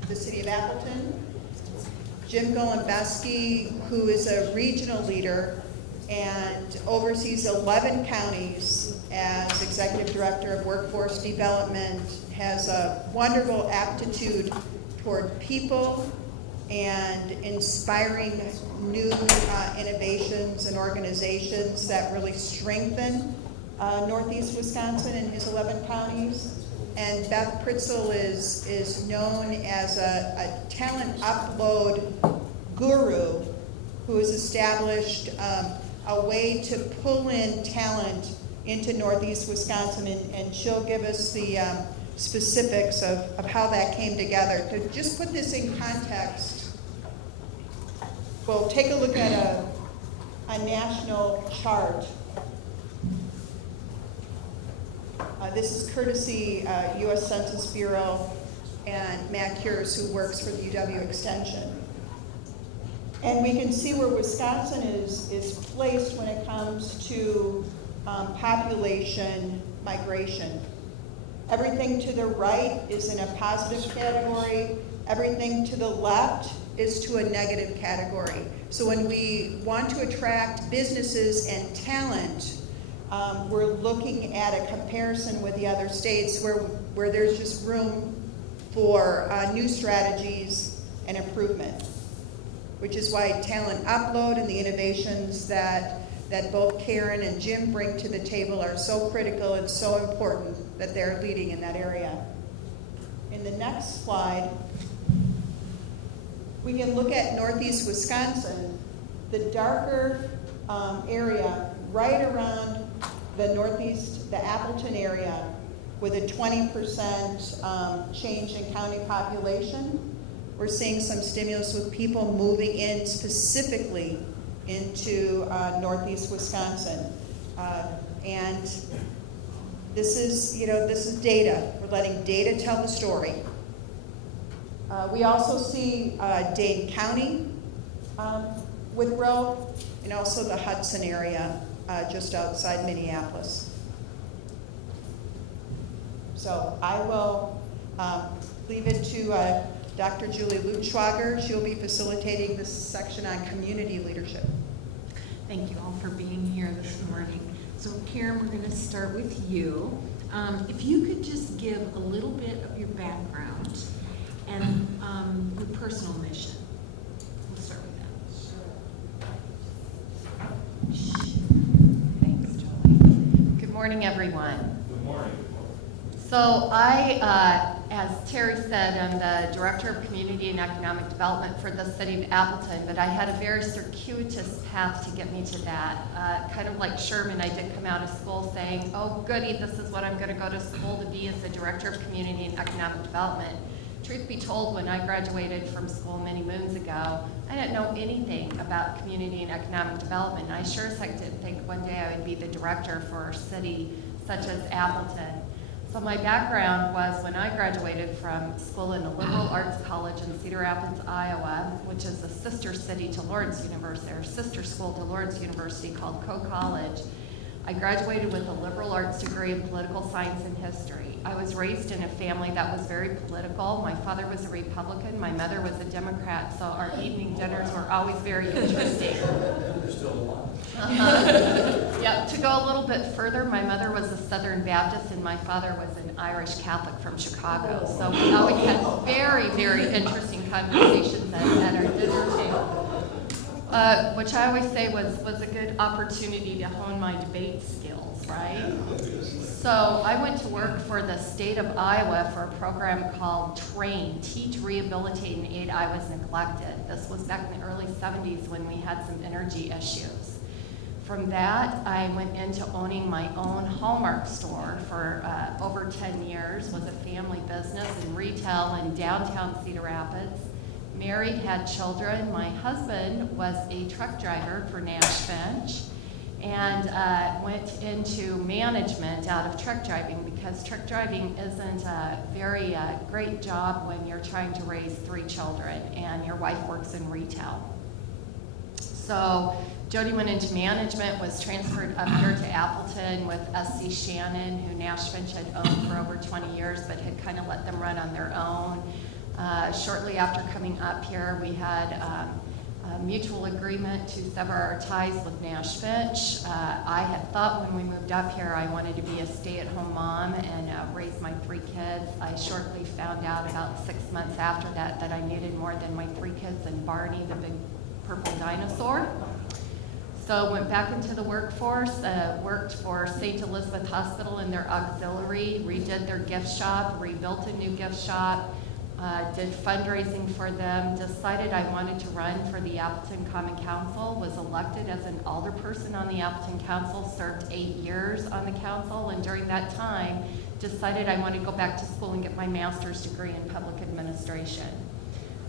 the City of Appleton. Jim Golembeski, who is a regional leader and oversees 11 counties as Executive Director of Workforce Development, has a wonderful aptitude toward people and inspiring new innovations and organizations that really strengthen Northeast Wisconsin and his 11 counties. And Beth Pritzel is known as a talent upload guru who has established a way to pull in talent into Northeast Wisconsin, and she'll give us the specifics of how that came together. To just put this in context, we'll take a look at a national chart. This is courtesy U.S. Census Bureau and Matt Cures, who works for the UW Extension. And we can see where Wisconsin is placed when it comes to population migration. Everything to the right is in a positive category. Everything to the left is to a negative category. So when we want to attract businesses and talent, we're looking at a comparison with the other states where there's just room for new strategies and improvement, which is why talent upload and the innovations that both Karen and Jim bring to the table are so critical and so important that they're leading in that area. In the next slide, we can look at Northeast Wisconsin, the darker area right around the Northeast, the Appleton area, with a 20% change in county population. We're seeing some stimulus with people moving in specifically into Northeast Wisconsin. And this is data. We're letting data tell the story. We also see Dane County with growth, and also the Hudson area just outside Minneapolis. So I will leave it to Dr. Julie Lutschwager. She'll be facilitating this section on community leadership. Thank you all for being here this morning. So Karen, we're going to start with you. If you could just give a little bit of your background and your personal mission. We'll start with that. Thanks, Julie. Good morning, everyone. Good morning. So I, as Terry said, I'm the Director of Community and Economic Development for the City of Appleton, but I had a very circuitous path to get me to that. Kind of like Sherman, I did come out of school saying, oh goody, this is what I'm going to go to school to be, as the Director of Community and Economic Development. Truth be told, when I graduated from school many moons ago, I didn't know anything about community and economic development. I sure as heck didn't think one day I would be the director for a city such as Appleton. So my background was, when I graduated from school in a liberal arts college in Cedar Rapids, Iowa, which is a sister city to Lawrence University, or sister school to Lawrence University, called Coe College. I graduated with a liberal arts degree in political science and history. I was raised in a family that was very political. My father was a Republican, my mother was a Democrat, so our evening dinners were always very interesting. Yeah, to go a little bit further, my mother was a Southern Baptist and my father was an Irish Catholic from Chicago. So we always had very, very interesting conversations at our dinner table, which I always say was a good opportunity to hone my debate skills, right? So I went to work for the state of Iowa for a program called TRAIN, Teach, Rehabilitate, and Aid Iowa's Neglected. This was back in the early 70s when we had some energy issues. From that, I went into owning my own Hallmark store for over 10 years, was a family business in retail in downtown Cedar Rapids. Married, had children. My husband was a truck driver for Nash Finch, and went into management out of truck driving, because truck driving isn't a very great job when you're trying to raise 3 children and your wife works in retail. So Jody went into management, was transferred up here to Appleton with S.C. Shannon, who Nash Finch had owned for over 20 years, but had kind of let them run on their own. Shortly after coming up here, we had a mutual agreement to sever our ties with Nash Finch. I had thought when we moved up here I wanted to be a stay-at-home mom and raise my 3 kids. I shortly found out about 6 months after that I needed more than my 3 kids and Barney, the big purple dinosaur. So went back into the workforce, worked for St. Elizabeth Hospital in their auxiliary, redid their gift shop, rebuilt a new gift shop, did fundraising for them, decided I wanted to run for the Appleton Common Council, was elected as an alderperson on the Appleton Council, served 8 years on the council, and during that time decided I wanted to go back to school and get my master's degree in public administration.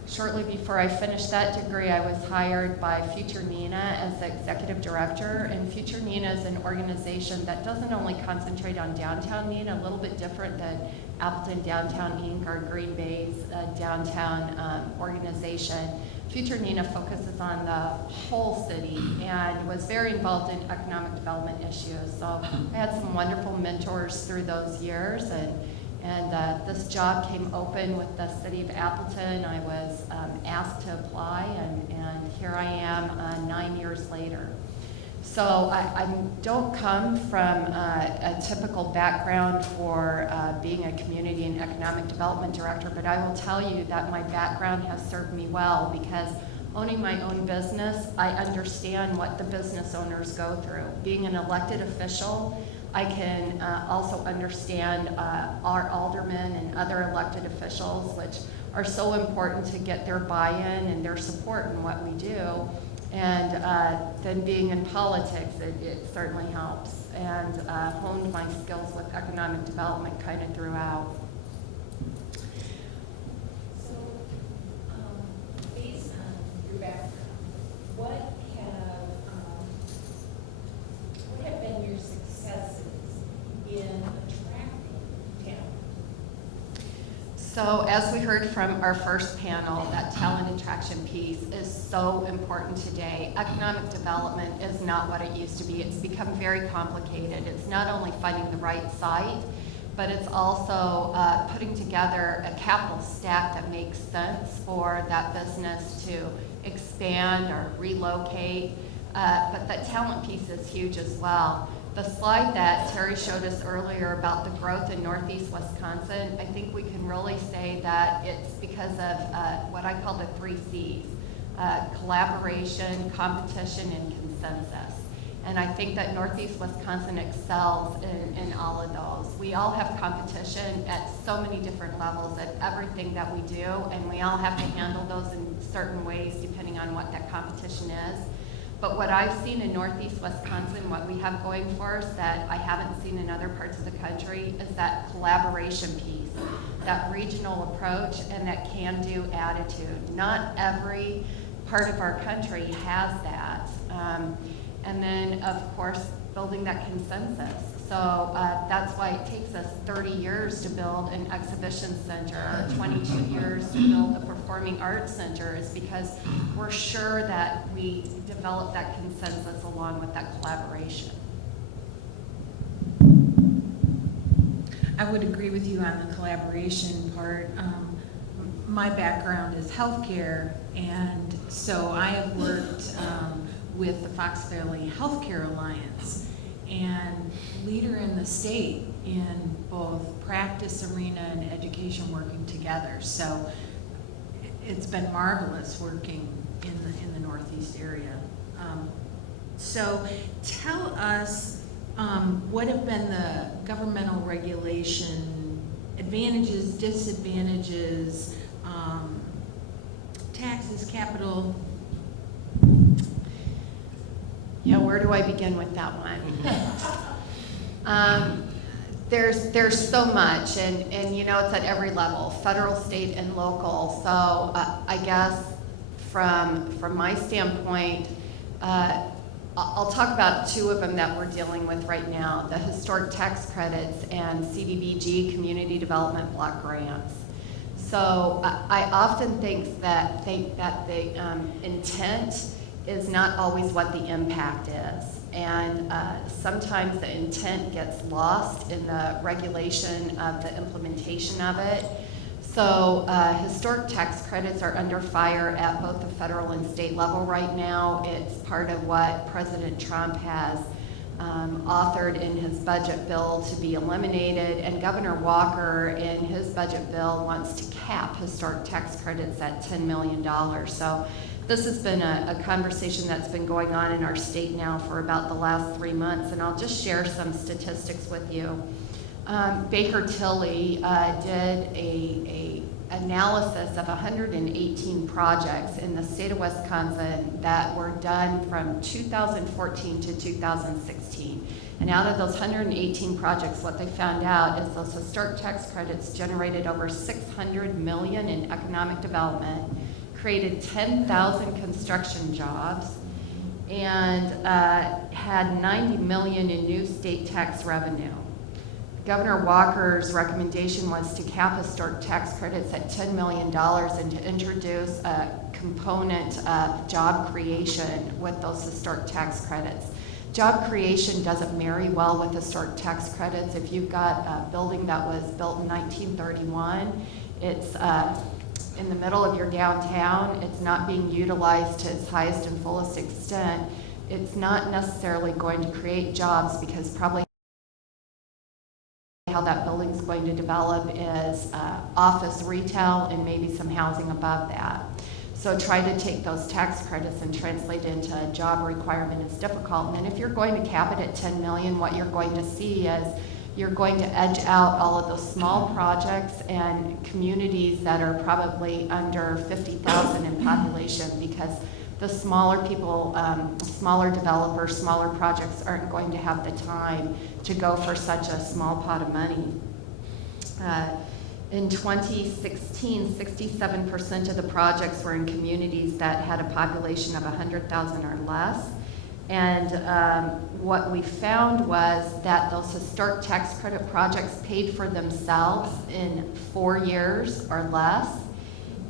Shortly before I finished that degree, I was hired by Future NENA as the executive director, and Future NENA is an organization that doesn't only concentrate on downtown NENA, a little bit different than Appleton Downtown Inc. or Green Bay's downtown organization. Future NENA focuses on the whole city and was very involved in economic development issues. So I had some wonderful mentors through those years, and this job came open with the city of Appleton. I was asked to apply, and here I am 9 years later. So I don't come from a typical background for being a community and economic development director, but I will tell you that my background has served me well, because owning my own business, I understand what the business owners go through. Being an elected official, I can also understand our aldermen and other elected officials, which are so important to get their buy-in and their support in what we do. And then being in politics, it certainly helps, and honed my skills with economic development kind of throughout. So, based on your background, what have been your successes in attracting talent? So as we heard from our first panel, that talent attraction piece is so important today. Economic development is not what it used to be. It's become very complicated. It's not only finding the right site, but it's also putting together a capital stack that makes sense for that business to expand or relocate. But that talent piece is huge as well. The slide that Terry showed us earlier about the growth in Northeast Wisconsin, I think we can really say that it's because of what I call the 3 C's, collaboration, competition, and consensus. And I think that Northeast Wisconsin excels in all of those. We all have competition at so many different levels at everything that we do, and we all have to handle those in certain ways depending on what that competition is. But what I've seen in Northeast Wisconsin, what we have going for us that I haven't seen in other parts of the country, is that collaboration piece, that regional approach, and that can-do attitude. Not every part of our country has that. And then, of course, building that consensus. So that's why it takes us 30 years to build an exhibition center, or 22 years to build a performing arts center, is because we're sure that we develop that consensus along with that collaboration. I would agree with you on the collaboration part. My background is healthcare, and so I have worked with the Fox Valley Healthcare Alliance, and leader in the state in both practice arena and education working together. So it's been marvelous working in the Northeast area. So tell us what have been the governmental regulation advantages, disadvantages, taxes, capital. Yeah, where do I begin with that one? There's so much, and you know, it's at every level, federal, state, and local. So I guess from my standpoint, I'll talk about 2 of them that we're dealing with right now: the historic tax credits and CDBG, community development block grants. So I often think that the intent is not always what the impact is. And sometimes the intent gets lost in the regulation of the implementation of it. So historic tax credits are under fire at both the federal and state level right now. It's part of what President Trump has authored in his budget bill to be eliminated, and Governor Walker in his budget bill wants to cap historic tax credits at $10 million. So this has been a conversation that's been going on in our state now for about the last 3 months, and I'll just share some statistics with you. Baker Tilly did a analysis of 118 projects in the state of Wisconsin that were done from 2014 to 2016. And out of those 118 projects, what they found out is those historic tax credits generated over $600 million in economic development, created 10,000 construction jobs, and had $90 million in new state tax revenue. Governor Walker's recommendation was to cap historic tax credits at $10 million and to introduce a component of job creation with those historic tax credits. Job creation doesn't marry well with historic tax credits. If you've got a building that was built in 1931, it's in the middle of your downtown, it's not being utilized to its highest and fullest extent, it's not necessarily going to create jobs, because probably how that building's going to develop is office, retail, and maybe some housing above that. So try to take those tax credits and translate it into a job requirement is difficult. And then if you're going to cap it at 10 million, what you're going to see is you're going to edge out all of those small projects and communities that are probably under 50,000 in population, because the smaller people, smaller developers, smaller projects aren't going to have the time to go for such a small pot of money. In 2016, 67% of the projects were in communities that had a population of 100,000 or less. And what we found was that those historic tax credit projects paid for themselves in 4 years or less.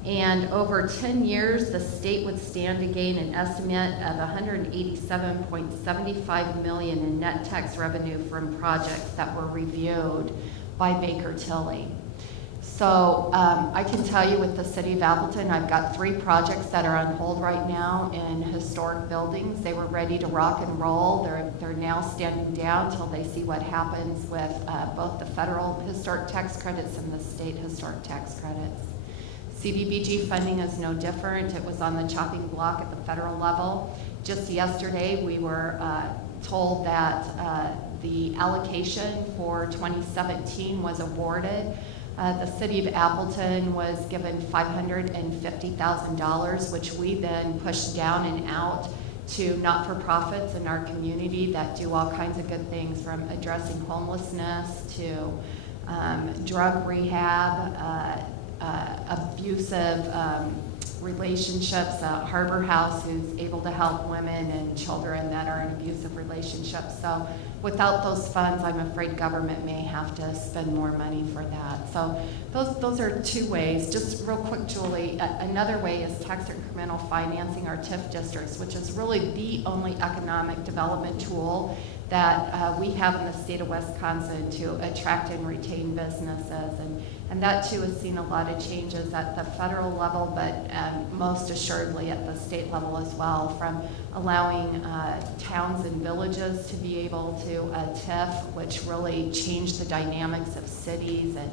And over 10 years, the state would stand to gain an estimate of $187.75 million in net tax revenue from projects that were reviewed by Baker Tilly. So I can tell you with the city of Appleton, I've got 3 projects that are on hold right now in historic buildings. They were ready to rock and roll. They're now standing down until they see what happens with both the federal historic tax credits and the state historic tax credits. CDBG funding is no different. It was on the chopping block at the federal level. Just yesterday, we were told that the allocation for 2017 was awarded. The city of Appleton was given $550,000, which we then pushed down and out to not-for-profits in our community that do all kinds of good things, from addressing homelessness to drug rehab, abusive relationships, Harbor House, who's able to help women and children that are in abusive relationships. So without those funds, I'm afraid government may have to spend more money for that. So those are 2 ways. Just real quick, Julie, another way is tax incremental financing our TIF districts, which is really the only economic development tool that we have in the state of Wisconsin to attract and retain businesses. And that too has seen a lot of changes at the federal level, but most assuredly at the state level as well, from allowing towns and villages to be able to TIF, which really changed the dynamics of cities and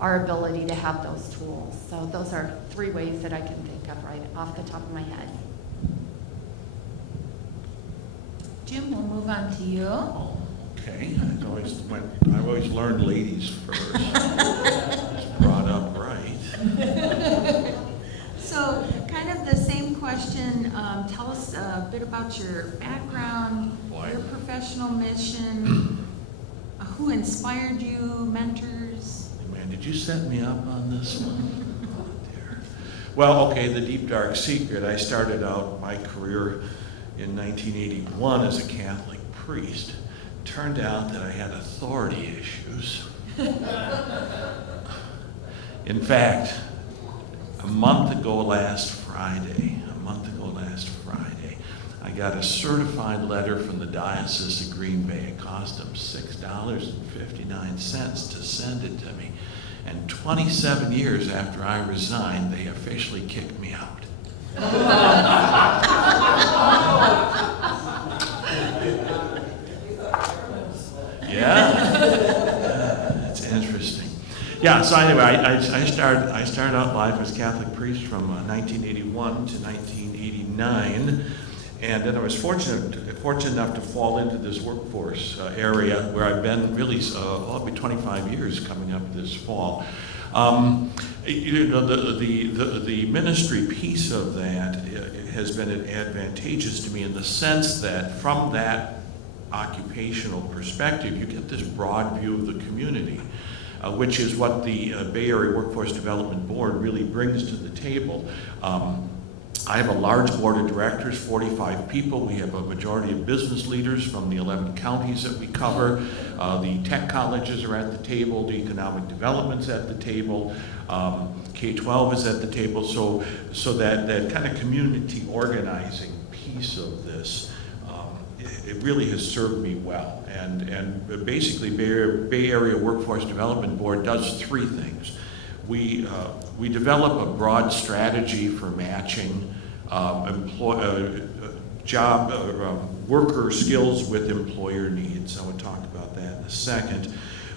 our ability to have those tools. So those are 3 ways that I can think of right off the top of my head. Jim, we'll move on to you. Okay, I've always learned ladies first. Just brought up right. So, kind of the same question. Tell us a bit about your background, your professional mission, who inspired you, mentors. Man, did you set me up on this one? Oh, dear. Well, okay, the deep dark secret. I started out my career in 1981 as a Catholic priest. Turned out that I had authority issues. In fact, a month ago last Friday, I got a certified letter from the Diocese of Green Bay. It cost them $6.59 to send it to me. And 27 years after I resigned, they officially kicked me out. Yeah, it's interesting. Yeah, so anyway, I started out life as a Catholic priest from 1981 to 1989, and then I was fortunate enough to fall into this workforce area where I've been really, I'll be 25 years coming up this fall. The ministry piece of that has been advantageous to me in the sense that from that occupational perspective, you get this broad view of the community, which is what the Bay Area Workforce Development Board really brings to the table. I have a large board of directors, 45 people. We have a majority of business leaders from the 11 counties that we cover. The tech colleges are at the table, the economic development's at the table, K-12 is at the table, so that kind of community organizing piece of this, it really has served me well. And basically, Bay Area Workforce Development Board does three things. We develop a broad strategy for matching worker skills with employer needs. I would talk about that in a second.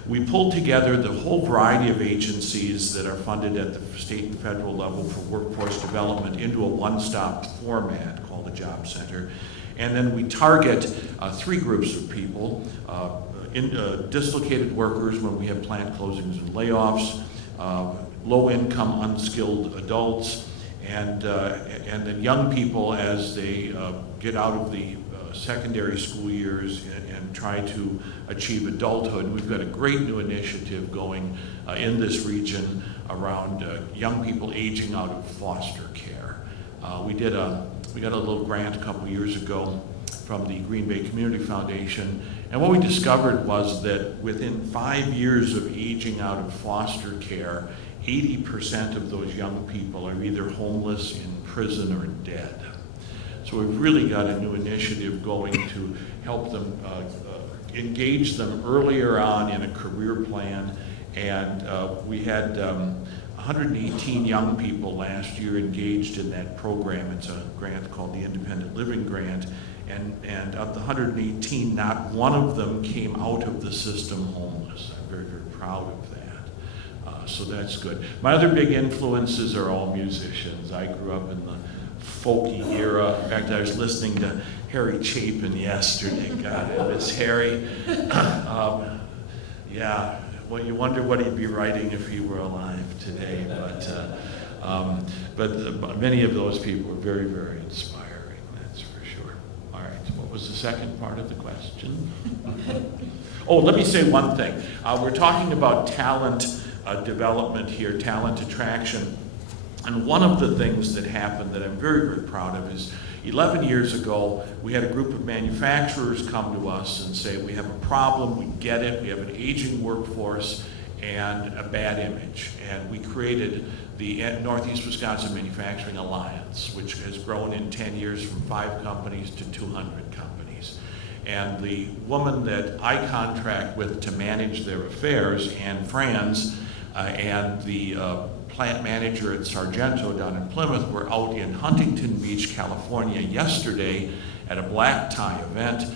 We pull together the whole variety of agencies that are funded at the state and federal level for workforce development into a one-stop format called a job center. And then we target three groups of people, dislocated workers when we have plant closings and layoffs, low-income, unskilled adults, and then young people as they get out of the secondary school years and try to achieve adulthood. We've got a great new initiative going in this region around young people aging out of foster care. We got a little grant a couple years ago from the Green Bay Community Foundation, and what we discovered was that within 5 years of aging out of foster care, 80% of those young people are either homeless, in prison, or dead. So we've really got a new initiative going to help them, engage them earlier on in a career plan. And we had 118 young people last year engaged in that program. It's a grant called the Independent Living Grant. And of the 118, not one of them came out of the system homeless. I'm very, very proud of that. So that's good. My other big influences are all musicians. I grew up in the folky era. In fact, I was listening to Harry Chapin yesterday. God, I miss Harry. Yeah, well, you wonder what he'd be writing if he were alive today. But many of those people were very, very inspiring, that's for sure. All right, what was the second part of the question? Oh, let me say one thing. We're talking about talent development here, talent attraction. And one of the things that happened that I'm very, very proud of is 11 years ago, we had a group of manufacturers come to us and say, we have a problem, we get it, we have an aging workforce and a bad image. And we created the Northeast Wisconsin Manufacturing Alliance, which has grown in 10 years from 5 companies to 200 companies. And the woman that I contract with to manage their affairs, Anne Franz, and the plant manager at Sargento down in Plymouth were out in Huntington Beach, California yesterday at a black tie event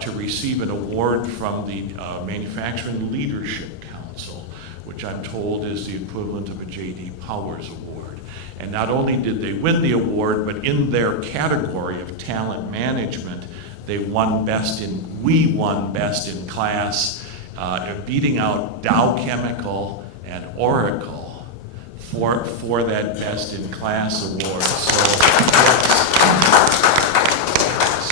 to receive an award from the Manufacturing Leadership Council, which I'm told is the equivalent of a J.D. Powers Award. And not only did they win the award, but in their category of talent management, we won best in class, beating out Dow Chemical and Oracle for that Best in Class award.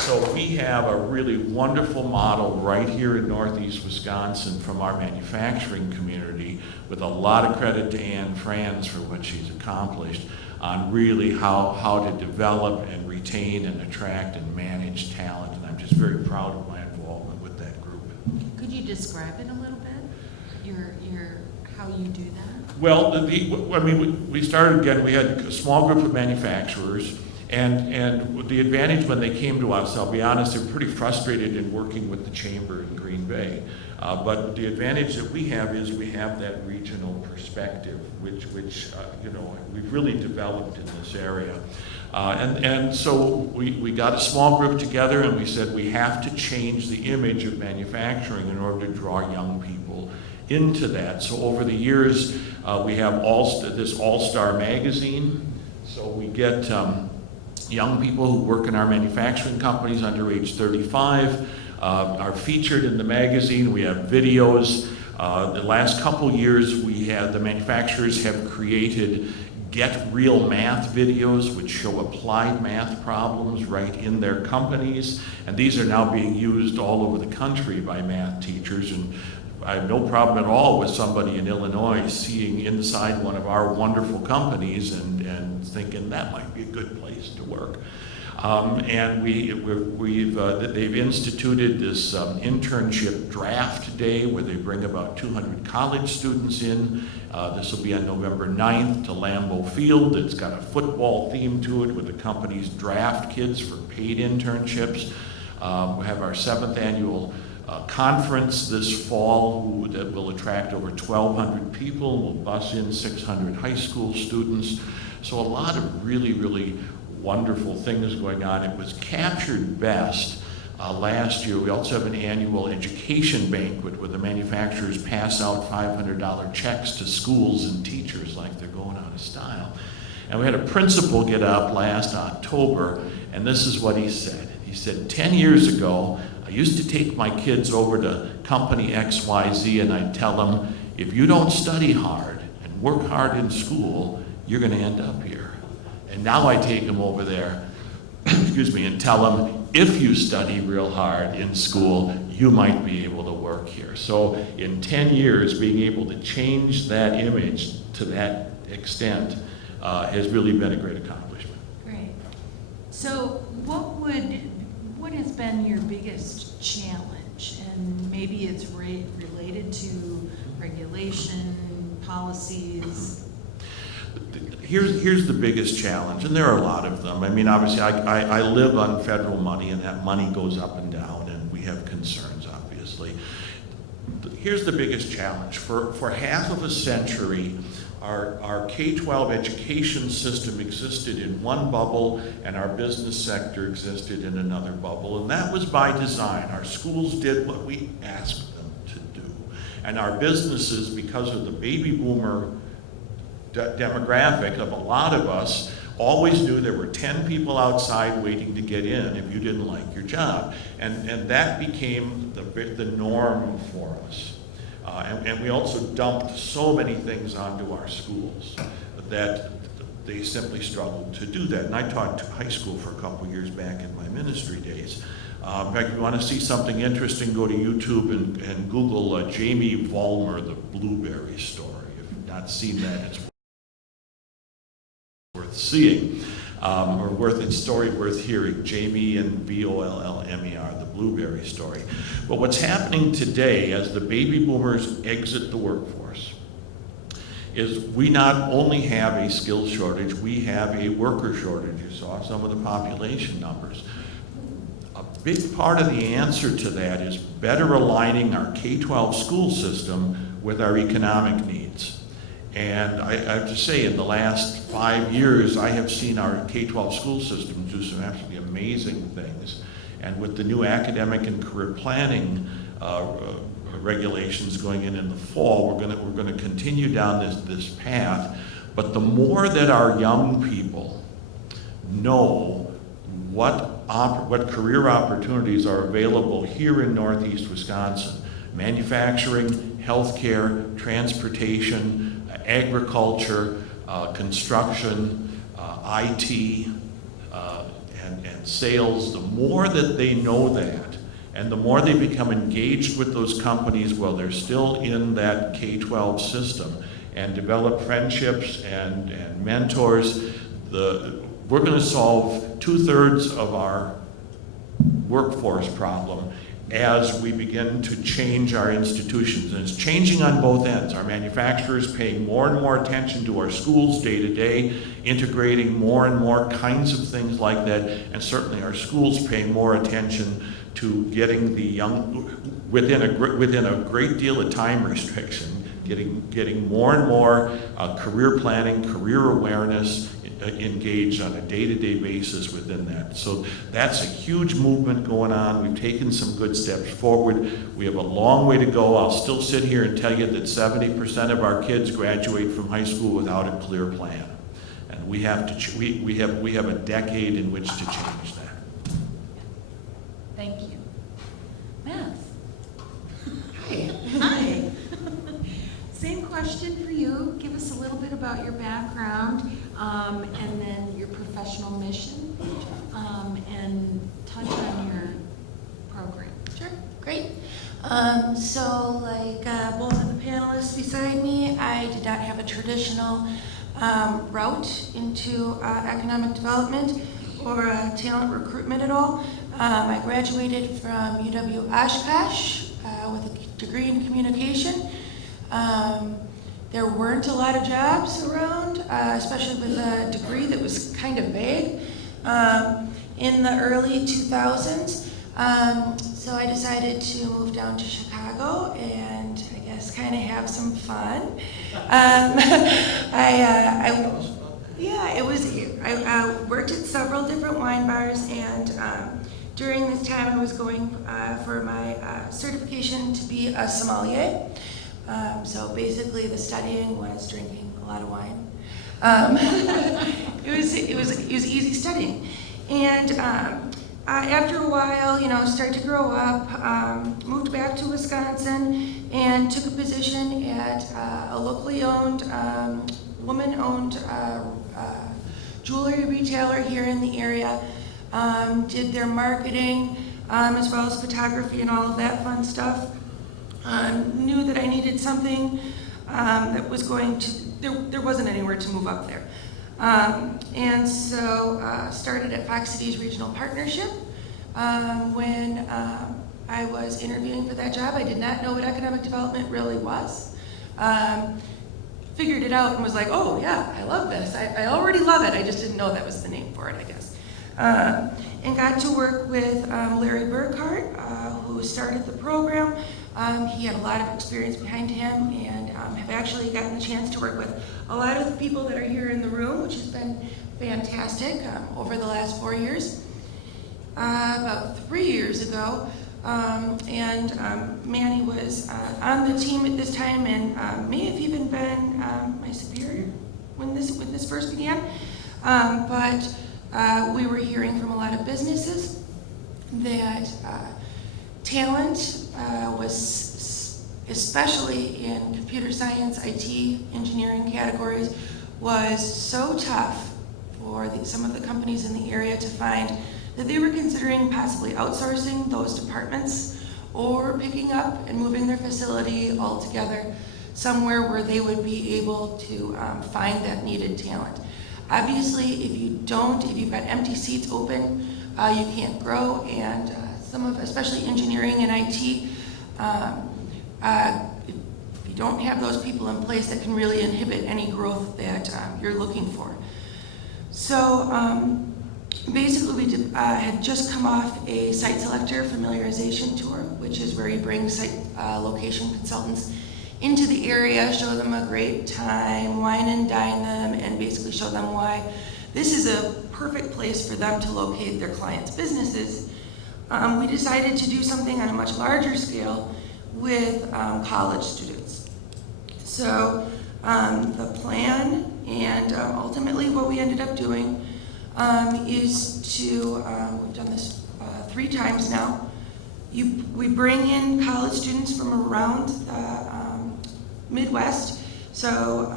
So we have a really wonderful model right here in Northeast Wisconsin from our manufacturing community, with a lot of credit to Anne Franz for what she's accomplished on really how to develop and retain and attract and manage talent. And I'm just very proud of my involvement with that group. Could you describe it a little bit? How you do that? Well, we started again, we had a small group of manufacturers, and the advantage when they came to us, I'll be honest, they were pretty frustrated in working with the chamber in Green Bay. But the advantage that we have is we have that regional perspective, which we've really developed in this area. And so we got a small group together and we said we have to change the image of manufacturing in order to draw young people into that. So over the years, we have this All-Star magazine. So we get young people who work in our manufacturing companies under age 35 are featured in the magazine. We have videos The last couple years, the manufacturers have created Get Real Math videos, which show applied math problems right in their companies. And these are now being used all over the country by math teachers. And I have no problem at all with somebody in Illinois seeing inside one of our wonderful companies and thinking that might be a good place to work. And they've instituted this internship draft day where they bring about 200 college students in. This will be on November 9th to Lambeau Field. It's got a football theme to it, where the companies draft kids for paid internships. We have our 7th annual conference this fall that will attract over 1,200 people. We'll bus in 600 high school students. So a lot of really, really wonderful things going on. It was captured best last year. We also have an annual education banquet where the manufacturers pass out $500 checks to schools and teachers like they're going out of style. And we had a principal get up last October, and this is what he said. He said, 10 years ago, I used to take my kids over to company XYZ and I'd tell them, if you don't study hard and work hard in school, you're going to end up here. And now I take them over there, excuse me, and tell them, if you study real hard in school, you might be able to work here. So in 10 years, being able to change that image to that extent has really been a great accomplishment. Great. So what has been your biggest challenge? And maybe it's related to regulation, policies. Here's the biggest challenge, and there are a lot of them. I mean, obviously, I live on federal money, and that money goes up and down, and we have concerns, obviously. Here's the biggest challenge. For half of a century, our K-12 education system existed in one bubble, and our business sector existed in another bubble, and that was by design. Our schools did what we asked them to do, and our businesses, because of the baby boomer demographic of a lot of us, always knew there were 10 people outside waiting to get in if you didn't like your job. And that became the norm for us. And we also dumped so many things onto our schools that they simply struggled to do that. And I taught high school for a couple years back in my ministry days. In fact, if you want to see something interesting, go to YouTube and Google Jamie Vollmer, the Blueberry Story. If you've not seen that, it's worth seeing, or its story worth hearing. Jamie and Vollmer, the Blueberry Story. But what's happening today as the baby boomers exit the workforce is we not only have a skills shortage, we have a worker shortage. You saw some of the population numbers. A big part of the answer to that is better aligning our K-12 school system with our economic needs. And I have to say, in the last 5 years, I have seen our K-12 school system do some absolutely amazing things. And with the new academic and career planning regulations going in the fall, we're going to continue down this path. But the more that our young people know what career opportunities are available here in Northeast Wisconsin, manufacturing, healthcare, transportation, agriculture, construction, IT, and sales, the more that they know that, and the more they become engaged with those companies while they're still in that K-12 system, and develop friendships and mentors, we're going to solve 2/3 of our workforce problem as we begin to change our institutions. And it's changing on both ends. Our manufacturers paying more and more attention to our schools day to day, integrating more and more kinds of things like that, and certainly our schools paying more attention to getting the young, within a great deal of time restriction, getting more and more career planning, career awareness, engaged on a day-to-day basis within that. So that's a huge movement going on. We've taken some good steps forward. We have a long way to go. I'll still sit here and tell you that 70% of our kids graduate from high school without a clear plan. And we have a decade in which to change that. Thank you. Beth. Hi. Hi. same question for you. Give us a little bit about your background, and then your professional mission, and touch on your program. Sure, great. So like both of the panelists beside me, I did not have a traditional route into economic development or talent recruitment at all. I graduated from UW Oshkosh with a degree in communication. There weren't a lot of jobs around, especially with a degree that was kind of vague in the early 2000s. So I decided to move down to Chicago and I guess kind of have some fun. I worked at several different wine bars, and during this time I was going for my certification to be a sommelier. So basically the studying was drinking a lot of wine. It was easy studying. And after a while, started to grow up, moved back to Wisconsin and took a position at a locally owned, woman-owned jewelry retailer here in the area. Did their marketing as well as photography and all of that fun stuff. Knew that I needed something that was going to, there wasn't anywhere to move up there. And so started at Fox Cities Regional Partnership. When I was interviewing for that job, I did not know what economic development really was. Figured it out and was like, oh yeah, I love this. I already love it. I just didn't know that was the name for it, I guess. And got to work with Larry Burkhart, who started the program. He had a lot of experience behind him, and have actually gotten the chance to work with a lot of the people that are here in the room, which has been fantastic over the last 4 years. About 3 years ago, Manny was on the team at this time, and may have even been my superior when this first began. But we were hearing from a lot of businesses that talent was, especially in computer science, IT, engineering categories, was so tough for some of the companies in the area to find that they were considering possibly outsourcing those departments or picking up and moving their facility altogether somewhere where they would be able to find that needed talent. Obviously, if you've got empty seats open, you can't grow, and especially engineering and IT, if you don't have those people in place, that can really inhibit any growth that you're looking for. So basically, we had just come off a site selector familiarization tour, which is where you bring site location consultants into the area, show them a great time, wine and dine them, and basically show them why this is a perfect place for them to locate their clients' businesses. We decided to do something on a much larger scale with college students. So the plan, and ultimately what we ended up doing, is to, we've done this 3 times now, we bring in college students from around the Midwest, so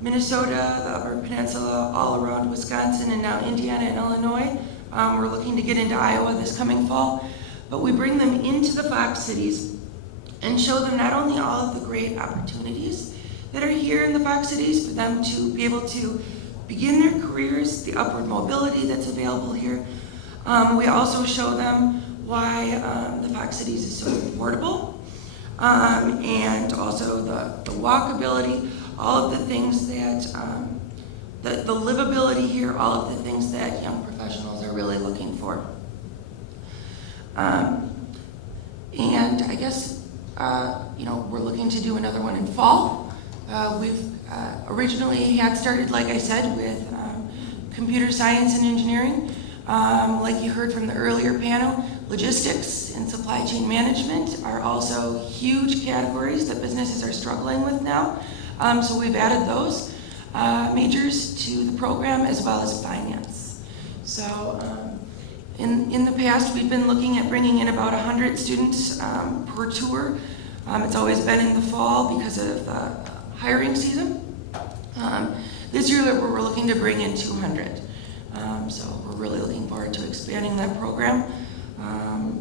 Minnesota, the Upper Peninsula, all around Wisconsin, and now Indiana and Illinois. We're looking to get into Iowa this coming fall, but we bring them into the Fox cities and show them not only all of the great opportunities that are here in the Fox cities for them to be able to begin their careers, the upward mobility that's available here. We also show them why the Fox cities is so affordable, and also the walkability, all of the things that, the livability here, all of the things that young professionals are really looking for. And I guess, we're looking to do another one in fall. We've originally had started, like I said, with computer science and engineering. Like you heard from the earlier panel, logistics and supply chain management are also huge categories that businesses are struggling with now. So we've added those majors to the program, as well as finance. So in the past, we've been looking at bringing in about 100 students per tour. It's always been in the fall because of the hiring season. This year we're looking to bring in 200. So we're really looking forward to expanding that program.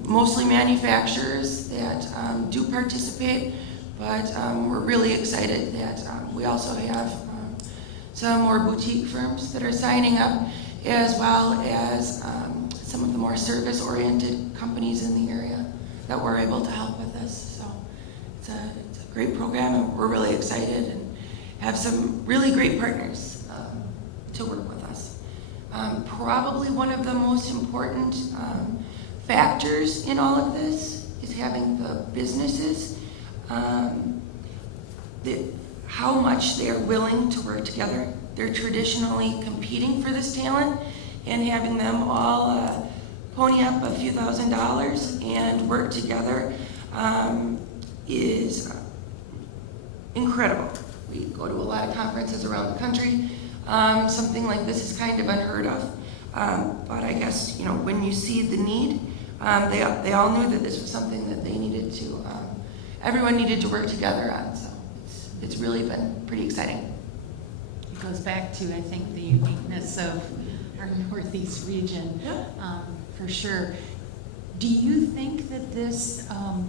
Mostly manufacturers that do participate, but we're really excited that we also have some more boutique firms that are signing up, as well as some of the more service-oriented companies in the area that we're able to help with this. So it's a great program, and we're really excited and have some really great partners to work with us. Probably one of the most important factors in all of this is having the businesses, how much they are willing to work together. They're traditionally competing for this talent, and having them all pony up a few $1,000s and work together is incredible. We go to a lot of conferences around the country. Something like this is kind of unheard of. But I guess, when you see the need, they all knew that this was something that they needed to, everyone needed to work together on. So it's really been pretty exciting. It goes back to, I think, the uniqueness of our Northeast region, for sure. Do you think that this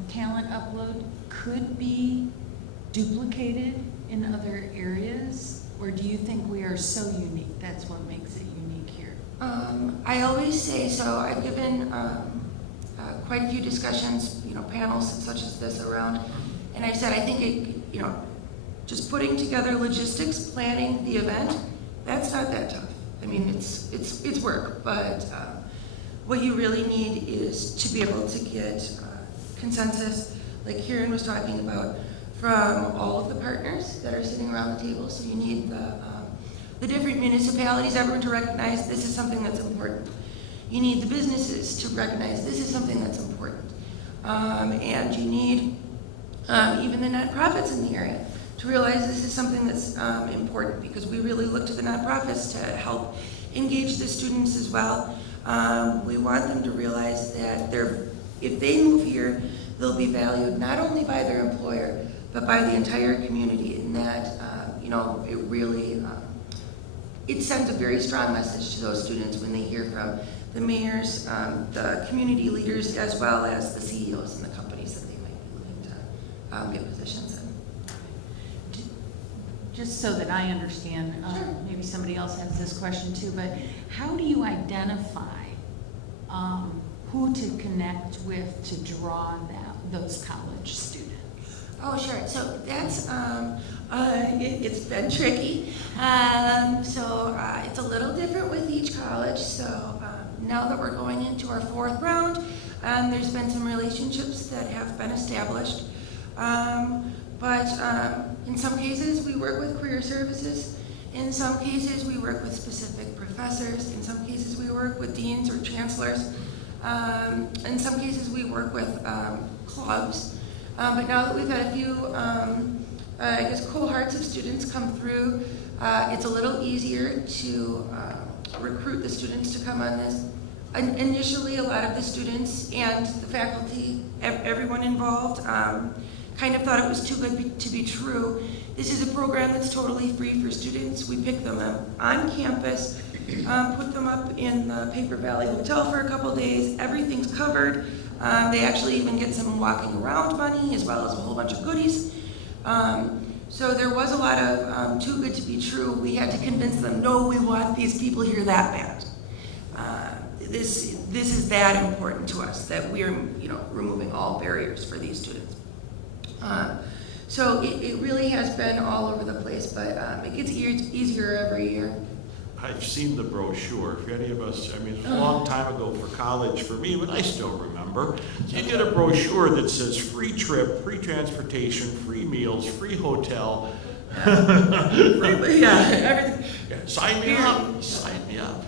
talent upload could be duplicated in other areas? Or do you think we are so unique, that's what makes it unique here? I always say so. I've given quite a few discussions, panels such as this around, and I said I think it, just putting together logistics, planning the event, that's not that tough. I mean, it's work, but what you really need is to be able to get consensus, like Kieran was talking about, from all of the partners that are sitting around the table. So you need the different municipalities, everyone to recognize this is something that's important. You need the businesses to recognize this is something that's important. And you need even the nonprofits in the area to realize this is something that's important, because we really look to the nonprofits to help engage the students as well. We want them to realize that if they move here, they'll be valued not only by their employer, but by the entire community, and that, it really, it sends a very strong message to those students when they hear from the mayors, the community leaders, as well as the CEOs and the companies that they might be looking to get positions in. Just so that I understand, maybe somebody else has this question too, but how do you identify who to connect with to draw those college students? Oh, sure. So that's, it's been tricky. So it's a little different with each college. So now that we're going into our 4th round, there's been some relationships that have been established. But in some cases, we work with career services. In some cases, we work with specific professors. In some cases, we work with deans or chancellors. In some cases, we work with clubs. But now that we've had a few, cohorts of students come through, it's a little easier to recruit the students to come on this. Initially, a lot of the students and the faculty, everyone involved, kind of thought it was too good to be true. This is a program that's totally free for students. We pick them up on campus, put them up in the Paper Valley Hotel for a couple days. Everything's covered. They actually even get some walking around money, as well as a whole bunch of goodies. So there was a lot of too good to be true. We had to convince them, no, we want these people here that bad. This is that important to us, that we are removing all barriers for these students. So it really has been all over the place, but it gets easier every year. I've seen the brochure. If any of us, it was a long time ago for college for me, but I still remember. So you get a brochure that says free trip, free transportation, free meals, free hotel. Everything. Yeah, sign me up. Sign me up.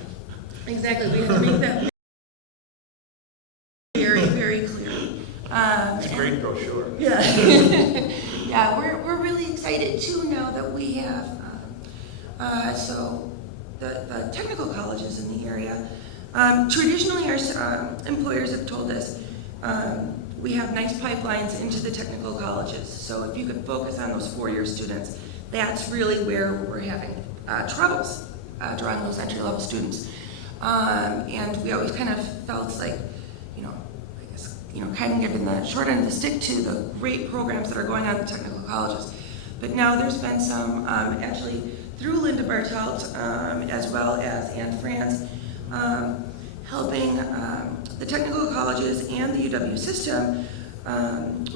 Exactly. We have to make that very, very clear. It's a great brochure. Yeah. Yeah, we're really excited too now that we have, the technical colleges in the area. Traditionally, our employers have told us, we have nice pipelines into the technical colleges. So if you could focus on those four-year students, that's really where we're having troubles drawing those entry-level students. And we always kind of felt like, kind of giving the short end of the stick to the great programs that are going on in the technical colleges. But now there's been some, actually through Linda Bartelt, as well as Anne Franz, helping the technical colleges and the UW system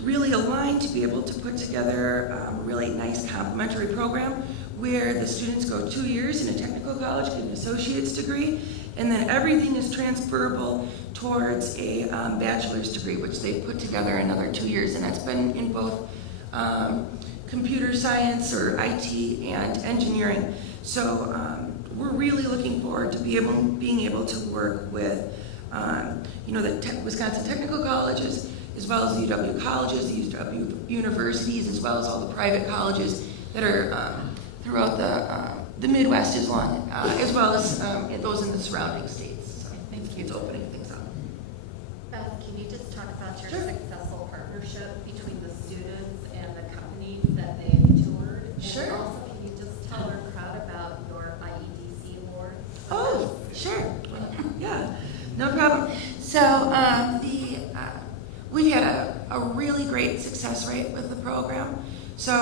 really align to be able to put together a really nice complementary program where the students go 2 years in a technical college, get an associate's degree, and then everything is transferable towards a bachelor's degree, which they put together another 2 years, and that's been in both computer science or IT and engineering. So we're really looking forward to being able to work with the Wisconsin technical colleges, as well as the UW colleges, the UW universities, as well as all the private colleges that are throughout the Midwest, as well as those in the surrounding states. So thank you. It's opening things up. Beth, can you just talk about your successful partnership between the students and the companies that they toured? Sure. And also, can you just tell our crowd about your IEDC award? Oh, sure. Yeah, no problem. So we had a really great success rate with the program. So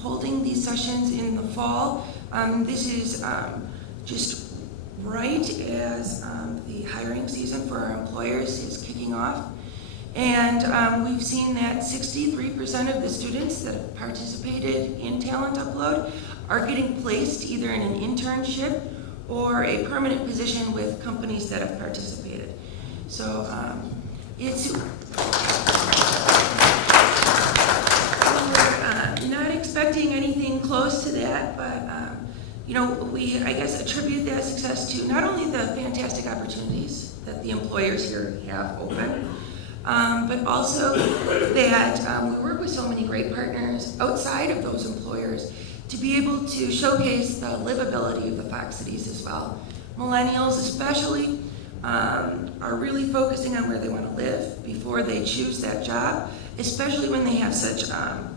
holding these sessions in the fall, this is just right as the hiring season for our employers is kicking off. And we've seen that 63% of the students that have participated in Talent Upload are getting placed either in an internship or a permanent position with companies that have participated. So we're not expecting anything close to that, but we, I guess, attribute that success to not only the fantastic opportunities that the employers here have open, but also that we work with so many great partners outside of those employers to be able to showcase the livability of the Fox Cities as well. Millennials especially are really focusing on where they want to live before they choose that job, especially when they have such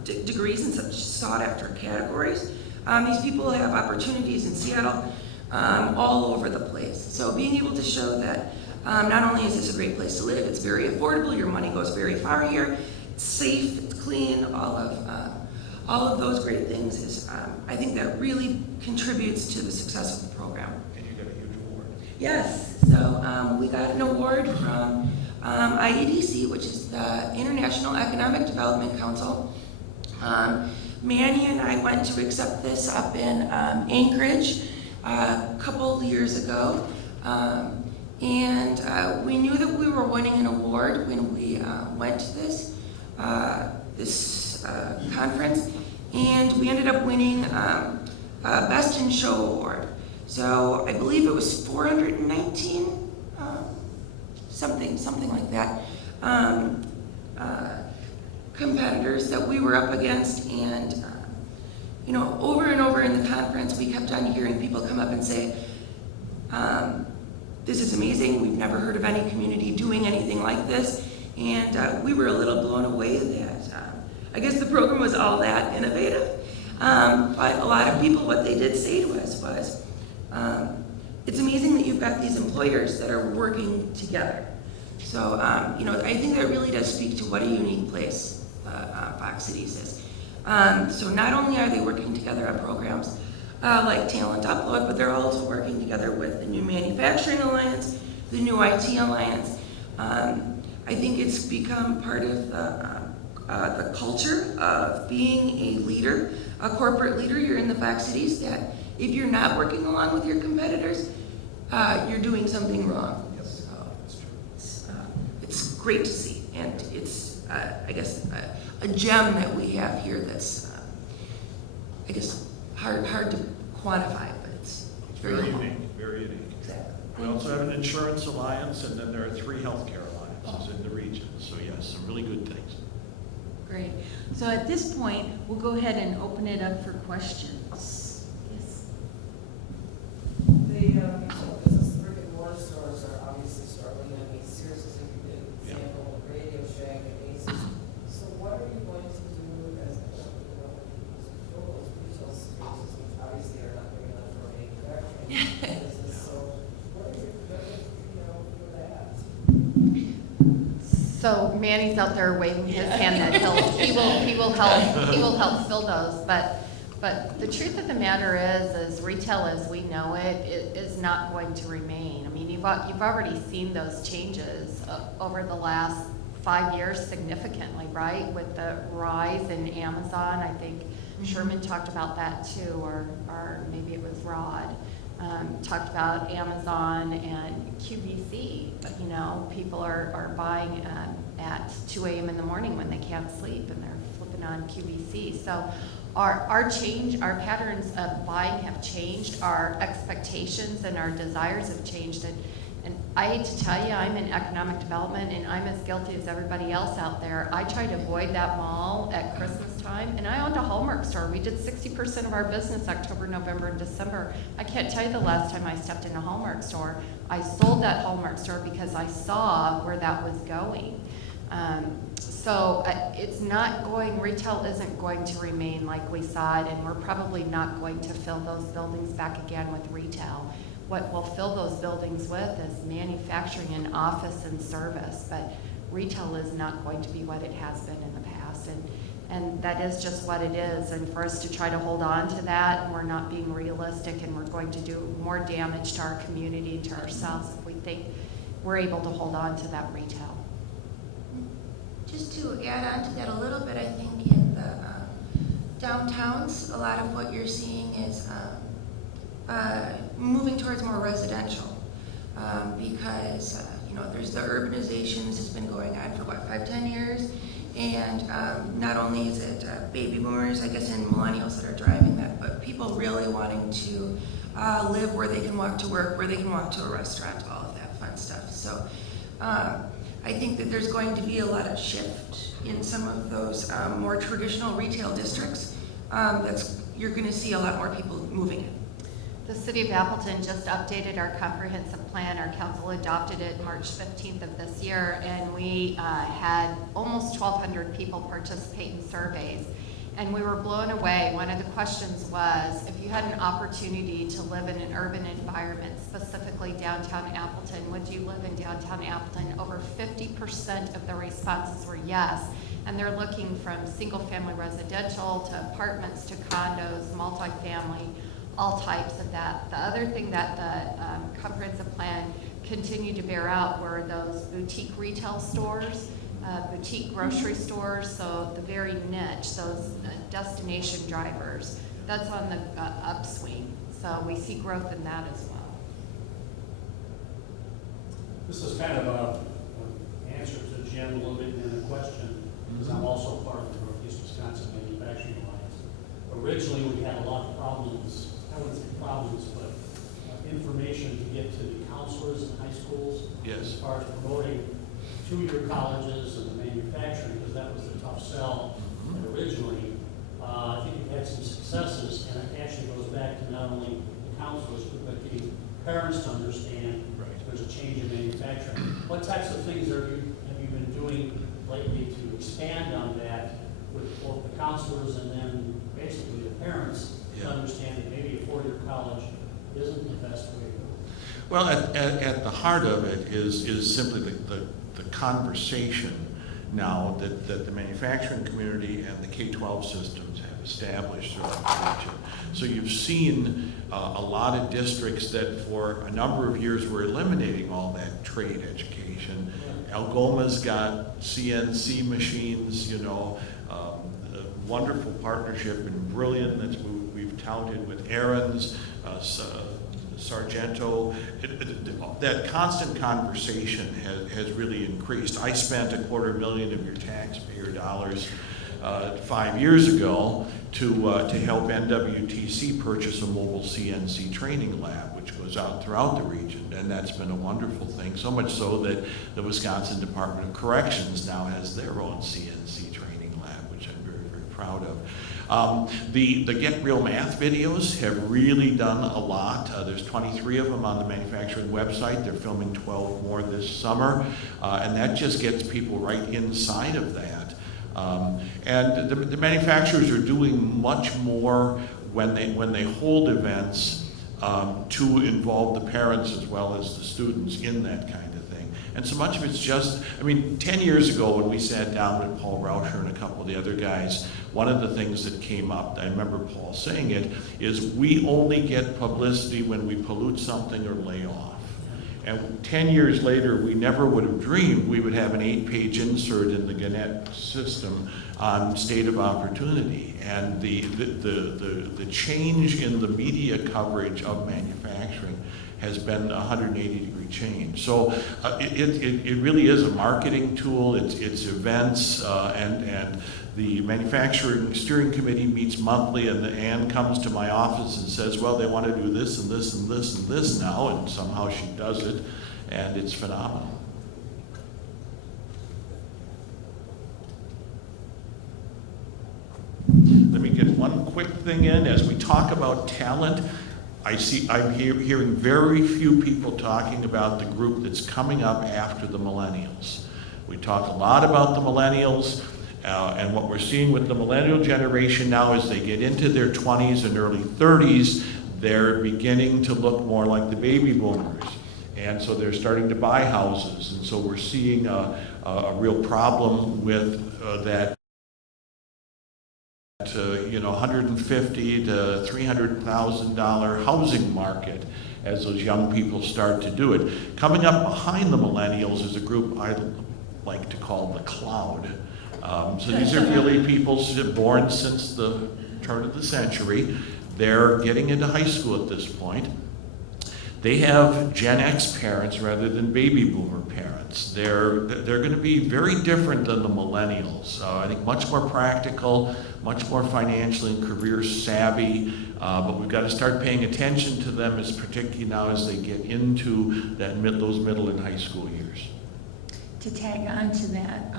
degrees in such sought-after categories. These people have opportunities in Seattle all over the place. So being able to show that not only is this a great place to live, it's very affordable, your money goes very far here, it's safe, it's clean, all of those great things is, I think that really contributes to the success of the program. And you got a huge award. Yes, so we got an award from IEDC, which is the International Economic Development Council. Manny and I went to accept this up in Anchorage a couple years ago. And we knew that we were winning an award when we went to this conference, and we ended up winning a Best in Show award. So I believe it was 419, something like that, competitors that we were up against, and over and over in the conference, we kept on hearing people come up and say, this is amazing, we've never heard of any community doing anything like this, and we were a little blown away that I guess the program was all that innovative, but a lot of people, what they did say to us was, it's amazing that you've got these employers that are working together. So, I think that really does speak to what a unique place Fox Cities is. So not only are they working together on programs like Talent Upload, but they're also working together with the New Manufacturing Alliance, the New IT Alliance. I think it's become part of the culture of being a leader, a corporate leader here in the Fox Cities, that if you're not working along with your competitors, you're doing something wrong. So it's great to see, and it's, I guess, a gem that we have here that's, I guess, hard to quantify, but it's very unique, very unique. Exactly. We also have an insurance alliance, and then there are 3 healthcare alliances in the region. So yes, some really good things. Great. So at this point, we'll go ahead and open it up for questions. Yes. The business brick and mortar stores are obviously struggling. I mean, Sears is a good example. Radio Shack, I business, so what are you, for that? So Manny's out there waving his hand that he will help fill those, but the truth of the matter is retail as we know it is not going to remain. I mean, you've already seen those changes over the last 5 years significantly, right? With the rise in Amazon, I think Sherman talked about that too, or maybe it was Rod. Talked about Amazon and QVC, but people are buying at 2 a.m. in the morning when they can't sleep, and they're flipping on QVC. So our patterns of buying have changed, our expectations and our desires have changed, and I hate to tell you, I'm in economic development, and I'm as guilty as everybody else out there. I try to avoid that mall at Christmas time, and I owned a Hallmark store. We did 60% of our business October, November, and December. I can't tell you the last time I stepped in a Hallmark store. I sold that Hallmark store because I saw where that was going. It's not going, retail isn't going to remain like we saw it, and we're probably not going to fill those buildings back again with retail. What we'll fill those buildings with is manufacturing and office and service, but retail is not going to be what it has been in the past, and that is just what it is. And for us to try to hold on to that, we're not being realistic, and we're going to do more damage to our community, to ourselves, if we think we're able to hold on to that retail. Just to add on to that a little bit, I think in the downtowns, a lot of what you're seeing is moving towards more residential, because there's the urbanization. This has been going on for 5-10 years, and not only is it baby boomers, I guess, and millennials that are driving that, but people really wanting to live where they can walk to work, where they can walk to a restaurant, all of that fun stuff. So I think that there's going to be a lot of shift in some of those more traditional retail districts. You're going to see a lot more people moving in. The City of Appleton just updated our comprehensive plan. Our council adopted it March 15th of this year, and we had almost 1,200 people participate in surveys, and we were blown away. One of the questions was, if you had an opportunity to live in an urban environment, specifically downtown Appleton, would you live in downtown Appleton? Over 50% of the responses were yes, and they're looking from single-family residential to apartments to condos, multifamily, all types of that. The other thing that the comprehensive plan continued to bear out were those boutique retail stores, boutique grocery stores, so the very niche, those destination drivers. That's on the upswing, so we see growth in that as well. This is kind of an answer to Jim a little bit in a question, because I'm also part of the Northeast Wisconsin Manufacturing Alliance. Originally, we had a lot of problems, I wouldn't say problems, but information to get to the counselors in high schools. Yes. As far as promoting two-year colleges and the manufacturing, because that was the tough sell originally. I think we've had some successes, and it actually goes back to not only the counselors, but getting parents to understand there's a change in manufacturing. What types of things have you been doing lately to expand on that with both the counselors and then basically the parents to understand that maybe a four-year college isn't the best way to go? Well, at the heart of it is simply the conversation now that the manufacturing community and the K-12 systems have established throughout the region. So you've seen a lot of districts that for a number of years were eliminating all that trade education. Algoma's got CNC machines, a wonderful partnership and brilliant that we've touted with Aaron's, Sargento. That constant conversation has really increased. I spent $250,000 of your taxpayer dollars 5 years ago to help NWTC purchase a mobile CNC training lab, which goes out throughout the region, and that's been a wonderful thing, so much so that the Wisconsin Department of Corrections now has their own CNC training lab, which I'm very, very proud of. The Get Real Math videos have really done a lot. There's 23 of them on the manufacturing website. They're filming 12 more this summer, and that just gets people right inside of that. And the manufacturers are doing much more when they hold events to involve the parents as well as the students in that kind of thing. And so much of it's just, I mean, 10 years ago when we sat down with Paul Rauscher and a couple of the other guys, one of the things that came up, I remember Paul saying it, is we only get publicity when we pollute something or lay off. And 10 years later, we never would have dreamed we would have an 8-page insert in the Gannett system on state of opportunity. And the change in the media coverage of manufacturing has been a 180-degree change. So it really is a marketing tool. It's events, and the manufacturing steering committee meets monthly, and Ann comes to my office and says, well, they want to do this and this and this and this now, and somehow she does it, and it's phenomenal. Let me get one quick thing in. As we talk about talent, I'm hearing very few people talking about the group that's coming up after the millennials. We talk a lot about the millennials, and what we're seeing with the millennial generation now is they get into their 20s and early 30s, they're beginning to look more like the baby boomers. And so they're starting to buy houses. And so we're seeing a real problem with that. $150,000 to $300,000 housing market as those young people start to do it. Coming up behind the millennials is a group I like to call the cloud. So these are really people born since the turn of the century. They're getting into high school at this point. They have Gen X parents rather than baby boomer parents. They're going to be very different than the millennials. I think much more practical, much more financially and career savvy, but we've got to start paying attention to them, as particularly now as they get into those middle and high school years. To tag on to that,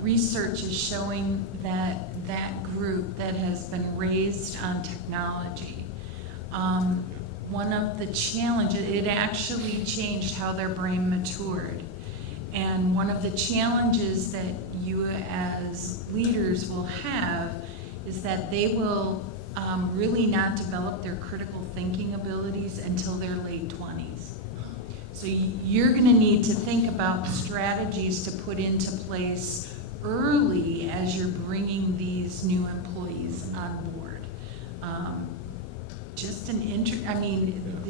research is showing that that group that has been raised on technology, one of the challenges, it actually changed how their brain matured. And one of the challenges that you as leaders will have is that they will really not develop their critical thinking abilities until their late 20s. So you're going to need to think about strategies to put into place early as you're bringing these new employees on board. Just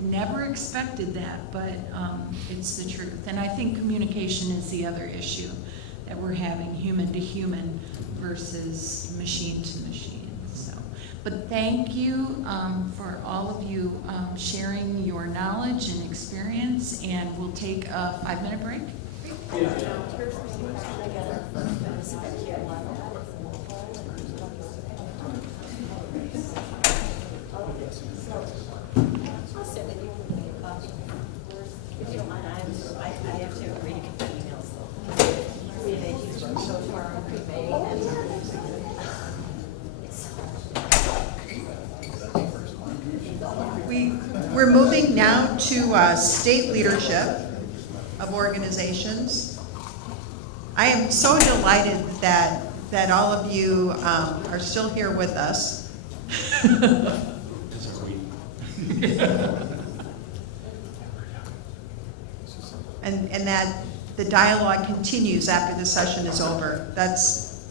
never expected that, but it's the truth. And I think communication is the other issue that we're having, human to human versus machine to machine. So, but thank you for all of you sharing your knowledge and experience, and we'll take a 5-minute break. If you don't mind, I have to agree to get the emails though. So far on prepay We're moving now to state leadership of organizations. I am so delighted that all of you are still here with us. And that the dialogue continues after the session is over. That's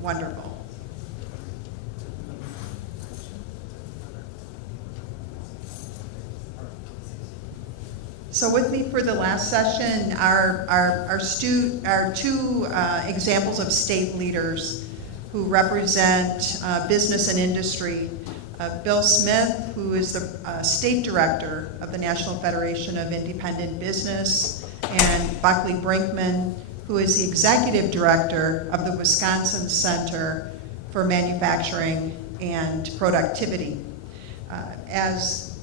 wonderful. So with me for the last session are two examples of state leaders who represent business and industry. Bill Smith, who is the state director of the National Federation of Independent Business, and Buckley Brinkman, who is the executive director of the Wisconsin Center for Manufacturing and Productivity. As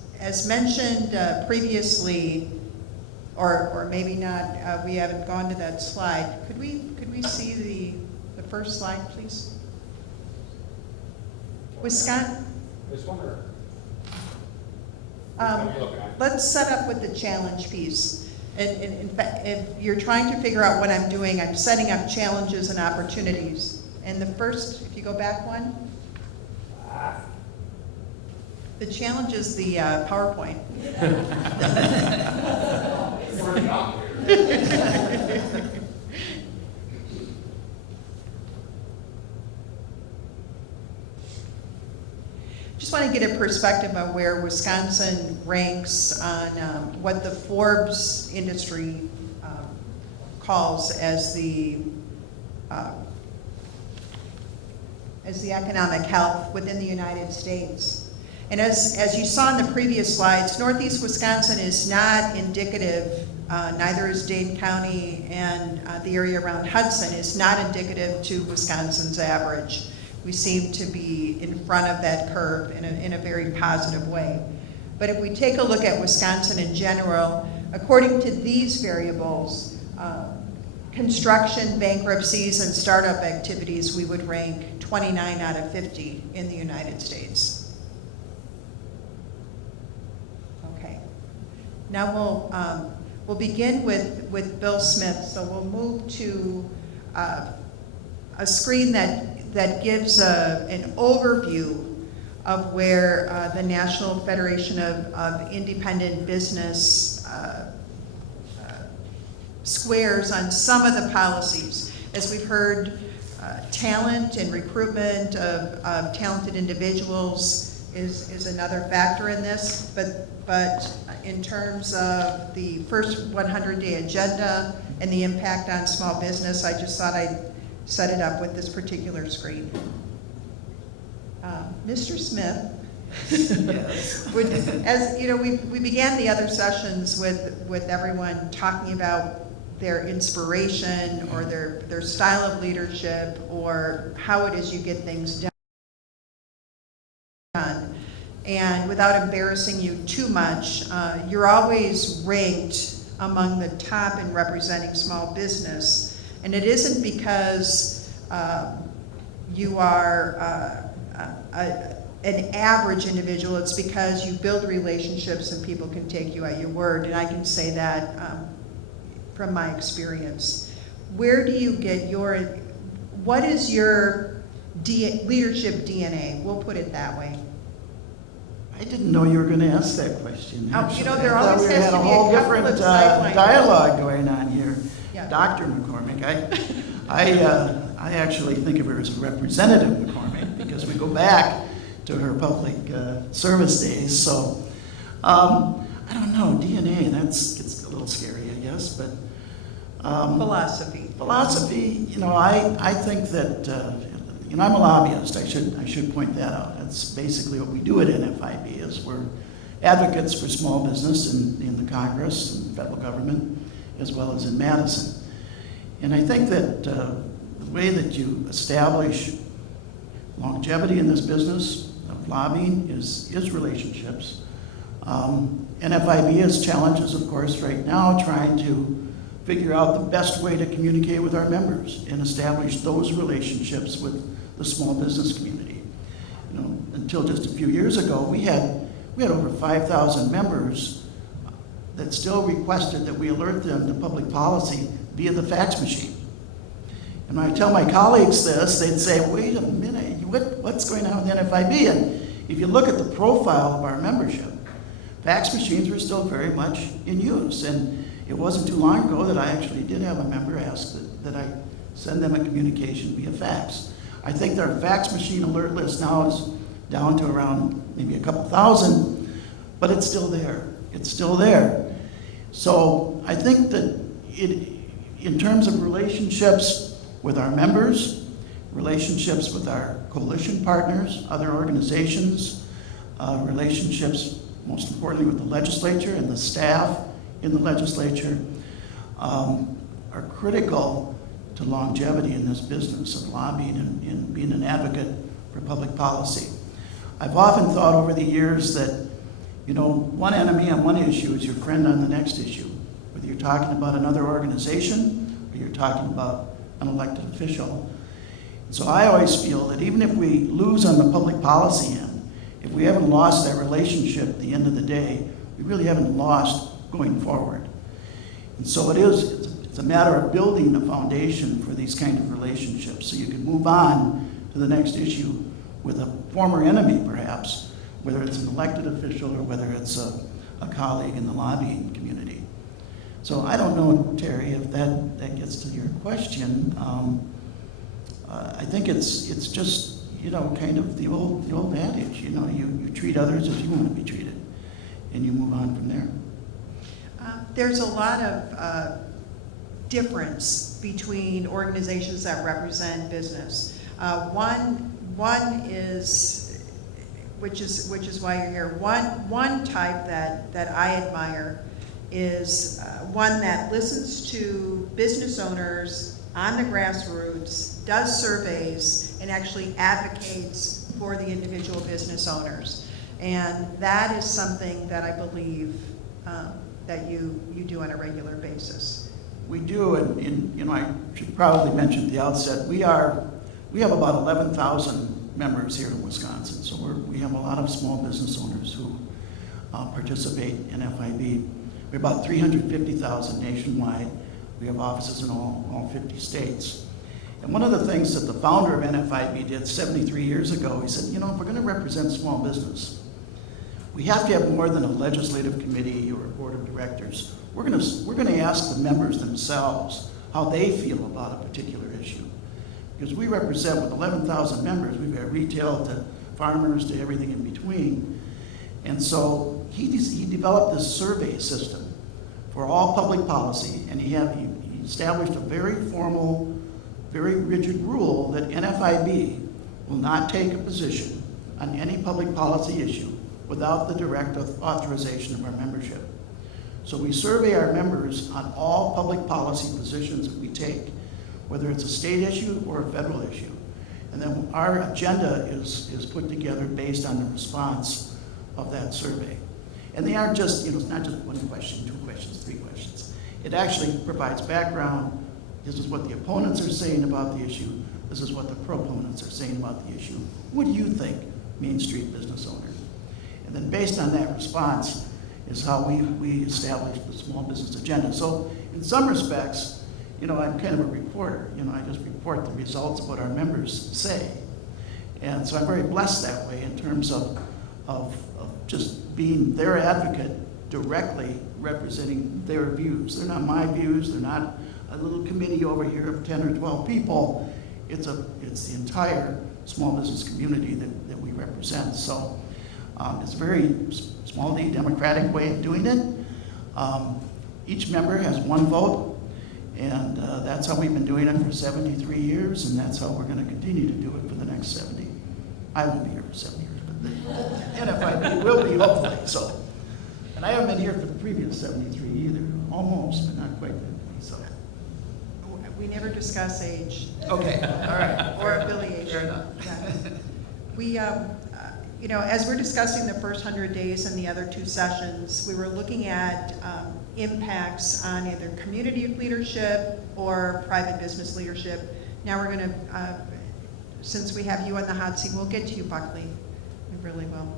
mentioned previously, or maybe not, we haven't gone to that slide. Could we see the first slide, please? Wisconsin. This one or? Let's set up with the challenge piece. In fact, if you're trying to figure out what I'm doing, I'm setting up challenges and opportunities. And the first, if you go back one. The challenge is the PowerPoint. Just want to get a perspective of where Wisconsin ranks on what the Forbes industry calls as the economic health within the United States. And as you saw in the previous slides, Northeast Wisconsin is not indicative, neither is Dane County, and the area around Hudson is not indicative to Wisconsin's average. We seem to be in front of that curve in a very positive way. But if we take a look at Wisconsin in general, according to these variables, construction, bankruptcies, and startup activities, we would rank 29 out of 50 in the United States. Okay. Now we'll begin with Bill Smith. So we'll move to a screen that gives an overview of where the National Federation of Independent Business squares on some of the policies. As we've heard, talent and recruitment of talented individuals is another factor in this, but in terms of the first 100-day agenda and the impact on small business, I just thought I'd set it up with this particular screen. Mr. Smith, yes. As you know, we began the other sessions with everyone talking about their inspiration or their style of leadership or how it is you get things done. And without embarrassing you too much, you're always ranked among the top in representing small business. And it isn't because you are an average individual, it's because you build relationships and people can take you at your word. And I can say that from my experience. Where do you get what is your leadership DNA? We'll put it that way. I didn't know you were going to ask that question. Oh, actually. you know, there I thought always we has had to a be a whole couple different of sideline dialogue going on here. Yeah. Dr. McCormick, I actually think of her as Representative McCormick because we go back to her public service days. So I don't know, DNA, it's a little scary, I guess, but Philosophy, you know, I think that, you know, I'm a lobbyist. I should point that out. That's basically what we do at NFIB is we're advocates for small business in the Congress and federal government, as well as in Madison. And I think that the way that you establish longevity in this business of lobbying is relationships. NFIB has challenges, of course, right now trying to figure out the best way to communicate with our members and establish those relationships with the small business community. You know, until just a few years ago, we had over 5,000 members that still requested that we alert them to public policy via the fax machine. And when I tell my colleagues this, they'd say, wait a minute, what's going on with NFIB? And if you look at the profile of our membership, fax machines were still very much in use. And it wasn't too long ago that I actually did have a member ask that I send them a communication via fax. I think our fax machine alert list now is down to around maybe a couple thousand, but it's still there. It's still there. So I think that in terms of relationships with our members, relationships with our coalition partners, other organizations, relationships, most importantly, with the legislature and the staff in the legislature, are critical to longevity in this business of lobbying and being an advocate for public policy. I've often thought over the years that, you know, one enemy on one issue is your friend on the next issue. Whether you're talking about another organization or you're talking about an elected official. So I always feel that even if we lose on the public policy end, if we haven't lost that relationship at the end of the day, we really haven't lost going forward. And so it's a matter of building a foundation for these kind of relationships so you can move on to the next issue with a former enemy perhaps whether it's an elected official or whether it's a colleague in the lobbying community. So I don't know, Terry, if that gets to your question. I think it's just, kind of the old adage, you treat others as you want to be treated, and you move on from there. There's a lot of difference between organizations that represent business. One is, which is why you're here. One type that I admire is one that listens to business owners on the grassroots, does surveys, and actually advocates for the individual business owners. And that is something that I believe that you do on a regular basis. We do, and I should probably mention at the outset, we have about 11,000 members here in Wisconsin, so we have a lot of small business owners who participate in FIB. We're about 350,000 nationwide. We have offices in all 50 states. And one of the things that the founder of NFIB did 73 years ago, he said, if we're going to represent small business, we have to have more than a legislative committee or a board of directors. We're going to ask the members themselves how they feel about a particular issue. Because we represent, with 11,000 members, we've got retail to farmers to everything in between. And so he developed this survey system for all public policy, and he established a very formal, very rigid rule that NFIB will not take a position on any public policy issue without the direct authorization of our membership. So we survey our members on all public policy positions that we take, whether it's a state issue or a federal issue. And then our agenda is put together based on the response of that survey. And they aren't just, it's not just one question, two questions, three questions. It actually provides background. This is what the opponents are saying about the issue. This is what the proponents are saying about the issue. What do you think, Main Street business owner? And then based on that response is how we establish the small business agenda. So in some respects, I'm kind of a reporter. I just report the results of what our members say. And so I'm very blessed that way in terms of just being their advocate, directly representing their views. They're not my views. They're not a little committee over here of 10 or 12 people. It's the entire small business community that we represent. So it's a very small d democratic way of doing it. Each member has one vote. And that's how we've been doing it for 73 years, and that's how we're going to continue to do it for the next 70. I won't be here for 70 years, but the NFIB will be, hopefully. So, and I haven't been here for the previous 73 either. Almost, but not quite that many. So. We never discuss age. Okay, all right. Or affiliation. Fair enough. Yeah. We, as we're discussing the first 100 days and the other two sessions, we were looking at impacts on either community leadership or private business leadership. Now we're going to, since we have you on the hot seat, we'll get to you, Buckley. We really will.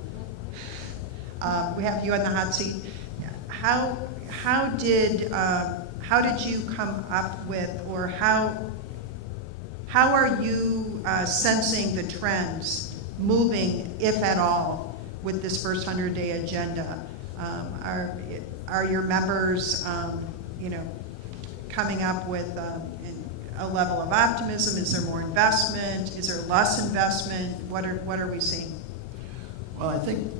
We have you on the hot seat. How did you come up with, or how are you sensing the trends moving, if at all, with this first 100-day agenda? Are your members, coming up with a level of optimism? Is there more investment? Is there less investment? What are we seeing? Well, I think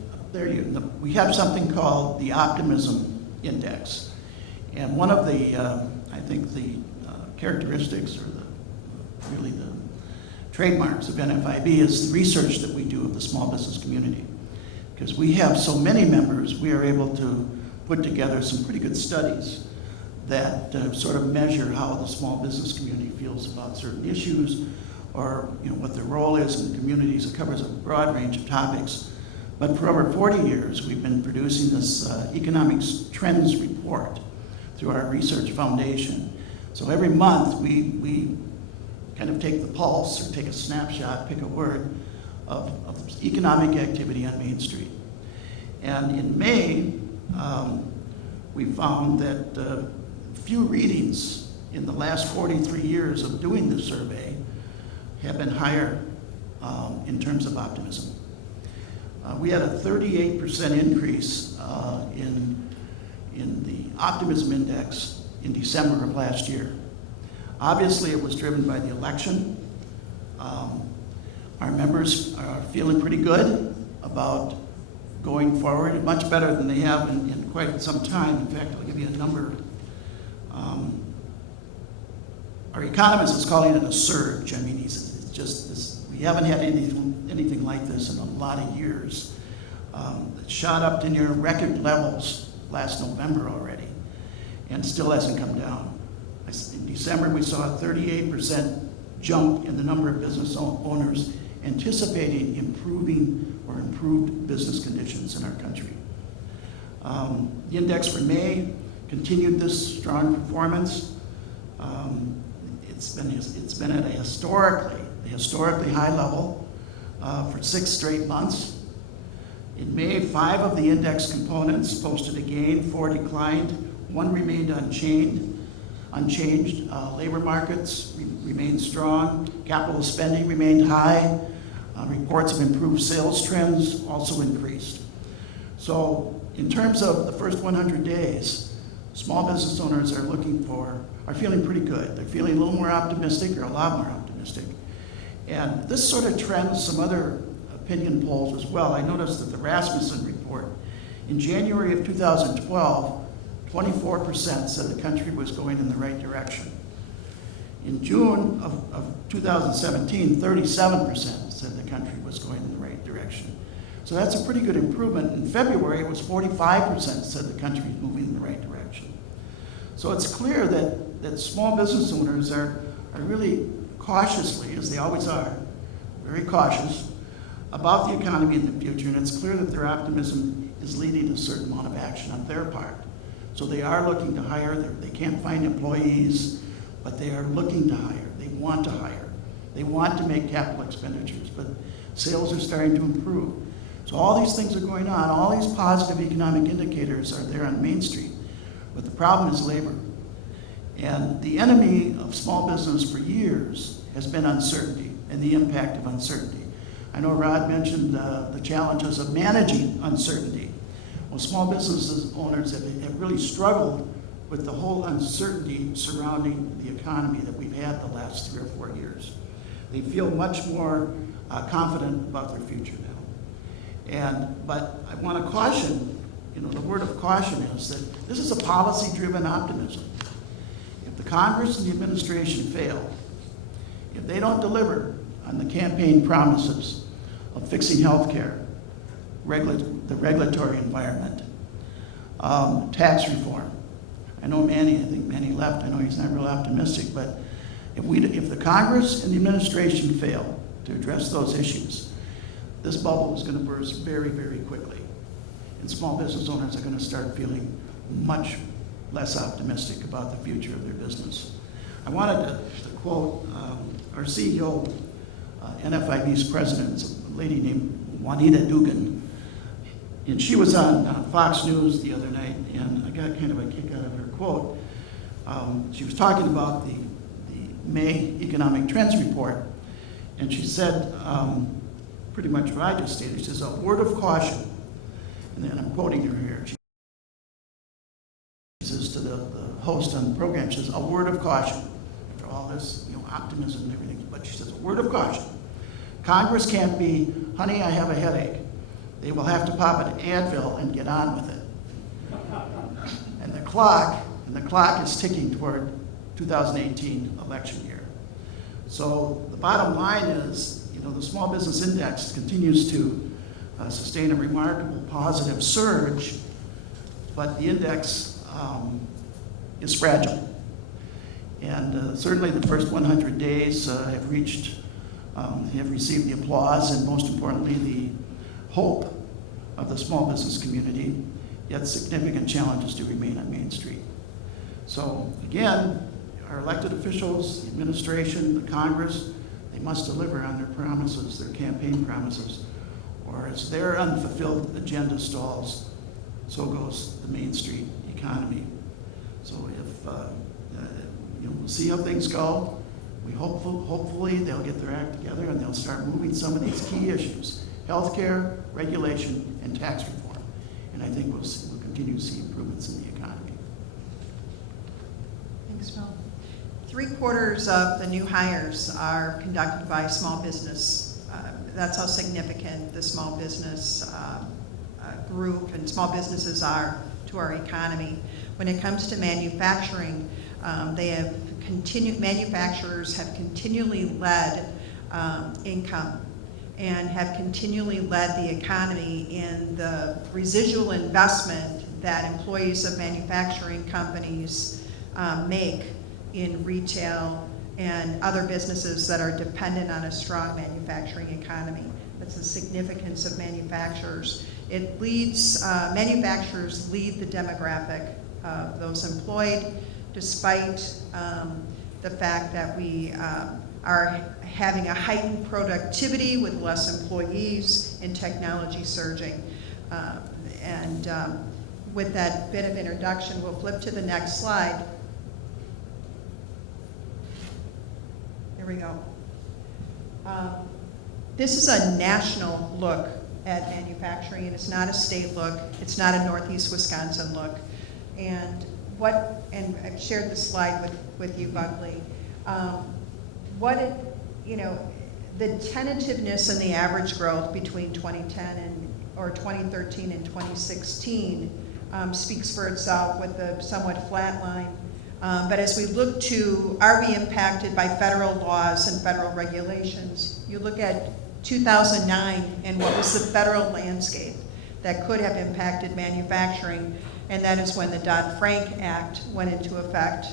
we have something called the Optimism Index, and one of the I think the characteristics or really the trademarks of NFIB is the research that we do of the small business community. Because we have so many members, we are able to put together some pretty good studies that sort of measure how the small business community feels about certain issues, or what their role is in the communities. It covers a broad range of topics. But for over 40 years, we've been producing this economic trends report through our research foundation. So every month, we kind of take the pulse, or take a snapshot, pick a word, of economic activity on Main Street. And in May, we found that few readings in the last 43 years of doing this survey have been higher in terms of optimism. We had a 38% increase in the optimism index in December of last year. Obviously, it was driven by the election. Our members are feeling pretty good about going forward, much better than they have in quite some time. In fact, I'll give you a number. Our economist is calling it a surge. I mean, it's just this, we haven't had anything like this in a lot of years. It shot up to near record levels last November already, and still hasn't come down. In December, we saw a 38% jump in the number of business owners anticipating improved business conditions in our country. The index for May continued this strong performance. It's been at a historically high level for 6 straight months. In May, 5 of the index components posted a gain, 4 declined, 1 remained unchanged. Labor markets remained strong. Capital spending remained high. Reports of improved sales trends also increased. So in terms of the first 100 days, small business owners are feeling pretty good. They're feeling a little more optimistic, or a lot more optimistic. And this sort of trends some other opinion polls as well. I noticed that the Rasmussen report in January of 2012, 24% said the country was going in the right direction. In June of 2017, 37% said the country was going in the right direction. So that's a pretty good improvement. In February, it was 45% said the country was moving in the right direction. So it's clear that small business owners are really cautiously, as they always are, very cautious about the economy in the future, and it's clear that their optimism is leading to a certain amount of action on their part. So they are looking to hire. They can't find employees, but they are looking to hire. They want to hire. They want to make capital expenditures, but sales are starting to improve. So all these things are going on. All these positive economic indicators are there on Main Street, but the problem is labor. And the enemy of small business for years has been uncertainty and the impact of uncertainty. I know Rod mentioned the challenges of managing uncertainty. Well, small business owners have really struggled with the whole uncertainty surrounding the economy that we've had the last 3 or 4 years. They feel much more confident about their future now. But I want to caution, the word of caution is that this is a policy-driven optimism. If the Congress and the administration fail, if they don't deliver on the campaign promises of fixing health care, the regulatory environment, tax reform. I think Manny left. I know he's not real optimistic, but if the Congress and the administration fail to address those issues, this bubble is going to burst very, very quickly. And small business owners are going to start feeling much less optimistic about the future of their business. I wanted to quote our CEO, NFIB's president, a lady named Juanita Dugan. And she was on Fox News the other night, and I got kind of a kick out of her quote. She was talking about the May Economic Trends Report, and she said pretty much what I just stated. She says, a word of caution, and then I'm quoting her here. She says to the host on the program, she says, a word of caution. After all this optimism and everything, but she says, a word of caution. Congress can't be, honey, I have a headache. They will have to pop an Advil and get on with it. And the clock is ticking toward 2018 election year. So the bottom line is, the small business index continues to sustain a remarkable positive surge, but the index is fragile. And certainly the first 100 days have received the applause and, most importantly, the hope of the small business community, yet significant challenges do remain on Main Street. So again, our elected officials, the administration, the Congress, they must deliver on their promises, their campaign promises, or as their unfulfilled agenda stalls, so goes the Main Street economy. So we'll see how things go. Hopefully they'll get their act together and they'll start moving some of these key issues. healthcare, regulation, and tax reform. And I think we'll continue to see improvements in the economy. Thanks, Phil. 3/4 of the new hires are conducted by small business. That's how significant the small business group and small businesses are to our economy. When it comes to manufacturing, manufacturers have continually led income and have continually led the economy in the residual investment that employees of manufacturing companies make in retail and other businesses that are dependent on a strong manufacturing economy. That's the significance of manufacturers. It leads, manufacturers lead the demographic of those employed, despite the fact that we are having a heightened productivity with less employees and technology surging. With that bit of introduction, we'll flip to the next slide. Here we go. This is a national look at manufacturing, and it's not a state look. It's not a Northeast Wisconsin look. And I've shared this slide with you, Buckley. The tentativeness in the average growth between 2013 and 2016 speaks for itself with the somewhat flat line. But as we look to, are we impacted by federal laws and federal regulations? You look at 2009 and what was the federal landscape that could have impacted manufacturing, and that is when the Dodd-Frank Act went into effect.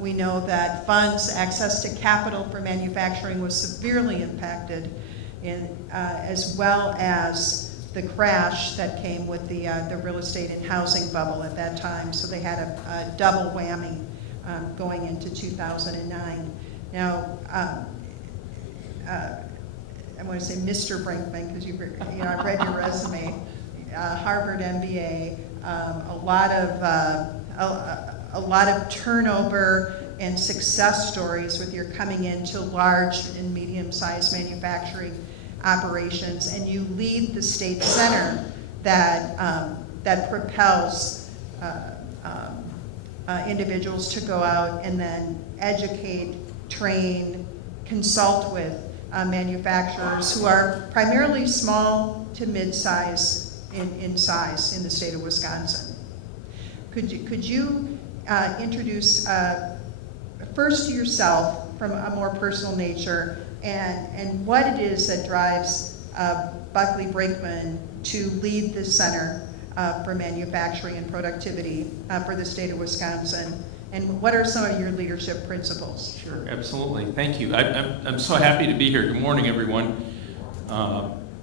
We know that funds, access to capital for manufacturing was severely impacted, as well as the crash that came with the real estate and housing bubble at that time. So they had a double whammy going into 2009. Now, I'm going to say Mr. Brinkman, because I've read your resume. Harvard MBA, a lot of turnover and success stories with your coming into large and medium-sized manufacturing operations, and you lead the state center that propels individuals to go out and then educate, train, consult with manufacturers who are primarily small to mid-size in size in the state of Wisconsin. Could you introduce first to yourself from a more personal nature and what it is that drives Buckley Brinkman to lead the Center for Manufacturing and Productivity for the state of Wisconsin, and what are some of your leadership principles? Sure, absolutely. Thank you. I'm so happy to be here. Good morning, everyone.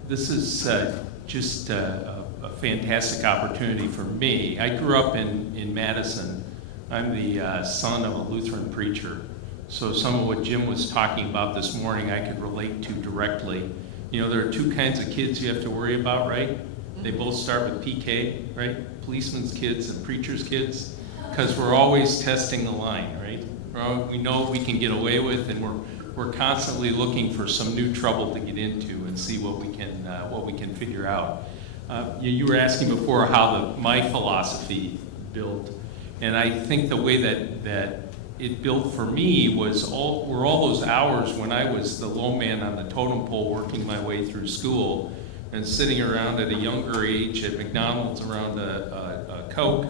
This is just a fantastic opportunity for me. I grew up in Madison. I'm the son of a Lutheran preacher. So some of what Jim was talking about this morning I could relate to directly. You know, there are two kinds of kids you have to worry about, right? They both start with PK, right? Policeman's kids and preacher's kids, because we're always testing the line, right? We know what we can get away with, and we're constantly looking for some new trouble to get into and see what we can figure out. You were asking before how my philosophy built, and I think the way that it built for me were all those hours when I was the low man on the totem pole working my way through school and sitting around at a younger age at McDonald's around a Coke,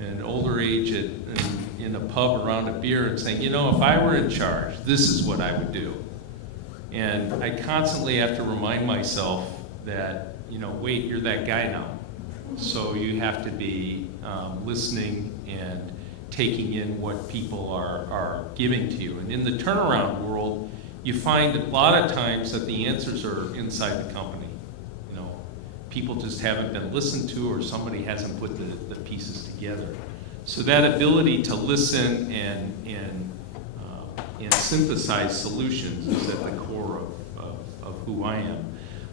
and older age in a pub around a beer, and saying, you know, if I were in charge, this is what I would do. And I constantly have to remind myself that, you know, wait, you're that guy now. So you have to be listening and taking in what people are giving to you. And in the turnaround world, you find a lot of times that the answers are inside the company. You know, people just haven't been listened to, or somebody hasn't put the pieces together. So that ability to listen and synthesize solutions is at the core of who I am.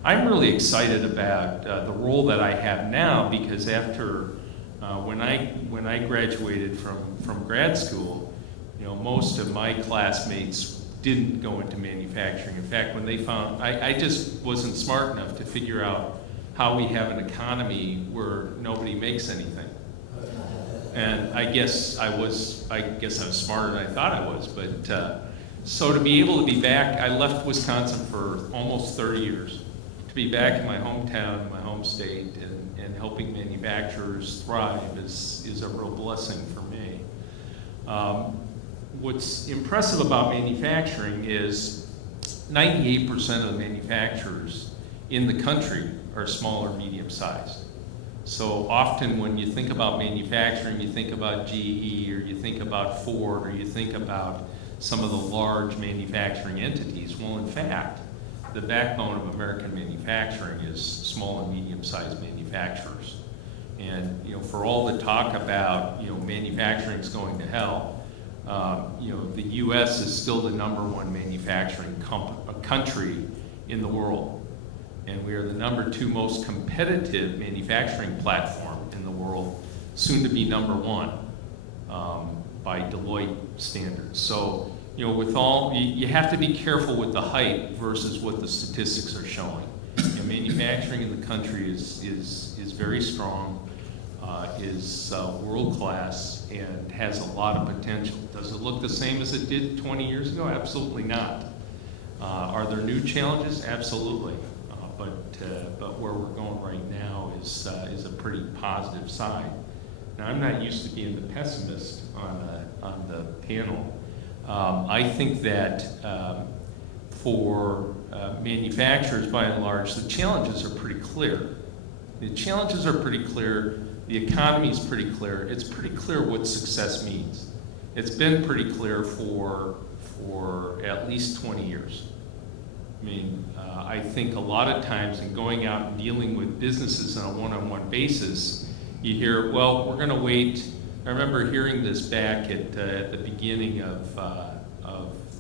I'm really excited about the role that I have now, because after when I graduated from grad school, you know, most of my classmates didn't go into manufacturing. In fact, when they found, I just wasn't smart enough to figure out how we have an economy where nobody makes anything. And I guess I was smarter than I thought I was. But so to be able to be back, I left Wisconsin for almost 30 years. To be back in my hometown, my home state, and helping manufacturers thrive is a real blessing for me. What's impressive about manufacturing is 98% of the manufacturers in the country are small or medium sized. So often when you think about manufacturing, you think about GE, or you think about Ford, or you think about some of the large manufacturing entities. Well, in fact, the backbone of American manufacturing is small and medium-sized manufacturers. And for all the talk about manufacturing is going to hell, the U.S. is still the #1 manufacturing country in the world. And we are the #2 most competitive manufacturing platform in the world, soon to be #1 by Deloitte standards. So, with all, you have to be careful with the hype versus what the statistics are showing. Manufacturing in the country is very strong, is world-class, and has a lot of potential. Does it look the same as it did 20 years ago? Absolutely not. Are there new challenges? Absolutely. But where we're going right now is a pretty positive side. Now, I'm not used to being the pessimist on the panel. I think that for manufacturers, by and large, the challenges are pretty clear. The challenges are pretty clear. The economy is pretty clear. It's pretty clear what success means. It's been pretty clear for at least 20 years. I mean, I think a lot of times in going out and dealing with businesses on a one-on-one basis, you hear, well, we're going to wait. I remember hearing this back at the beginning of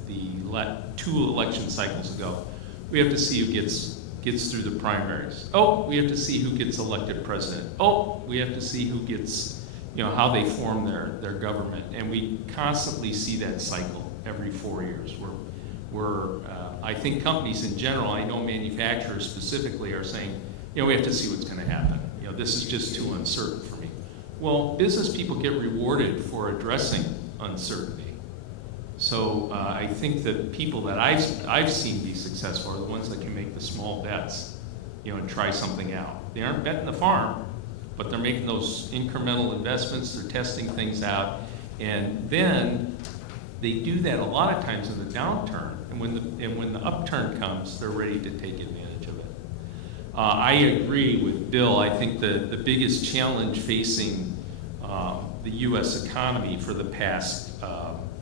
the 2 election cycles ago. We have to see who gets through the primaries. Oh, we have to see who gets elected president. Oh, we have to see who gets, how they form their government. And we constantly see that cycle every 4 years. I think companies in general, I know manufacturers specifically, are saying, we have to see what's going to happen. This is just too uncertain for me. Well, business people get rewarded for addressing uncertainty. So I think that people that I've seen be successful are the ones that can make the small bets, and try something out. They aren't betting the farm, but they're making those incremental investments. They're testing things out, and then they do that a lot of times in the downturn. And when the upturn comes, they're ready to take advantage of it. I agree with Bill. I think the biggest challenge facing the U.S. economy for the past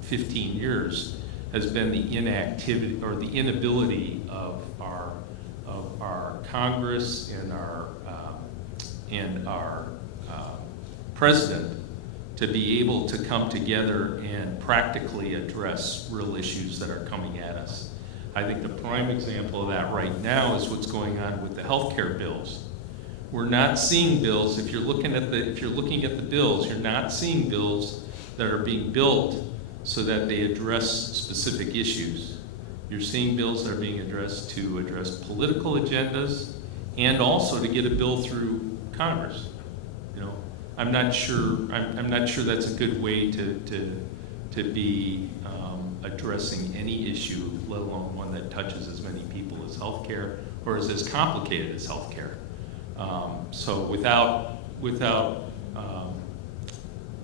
15 years has been the inactivity or the inability of our Congress and our president to be able to come together and practically address real issues that are coming at us. I think the prime example of that right now is what's going on with the healthcare bills. We're not seeing bills. If you're looking at the bills, you're not seeing bills that are being built so that they address specific issues. You're seeing bills that are being addressed to address political agendas and also to get a bill through Congress. I'm not sure that's a good way to be addressing any issue, let alone one that touches as many people as healthcare or is as complicated as healthcare. So without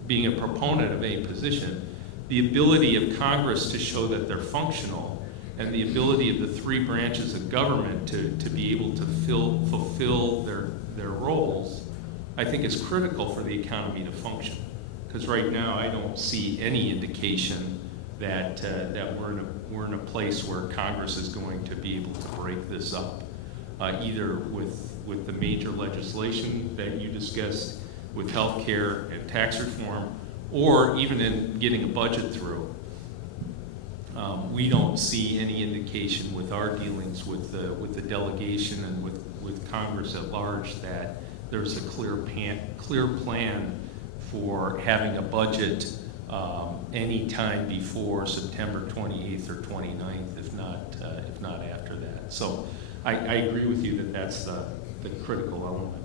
being a proponent of any position, the ability of Congress to show that they're functional and the ability of the 3 branches of government to be able to fulfill their roles, I think is critical for the economy to function. Because right now, I don't see any indication that we're in a place where Congress is going to be able to break this up, either with the major legislation that you discussed, with health care and tax reform, or even in getting a budget through. We don't see any indication with our dealings with the delegation and with Congress at large that there's a clear plan for having a budget any time before September 28th or 29th, if not after that. So I agree with you that that's the critical element.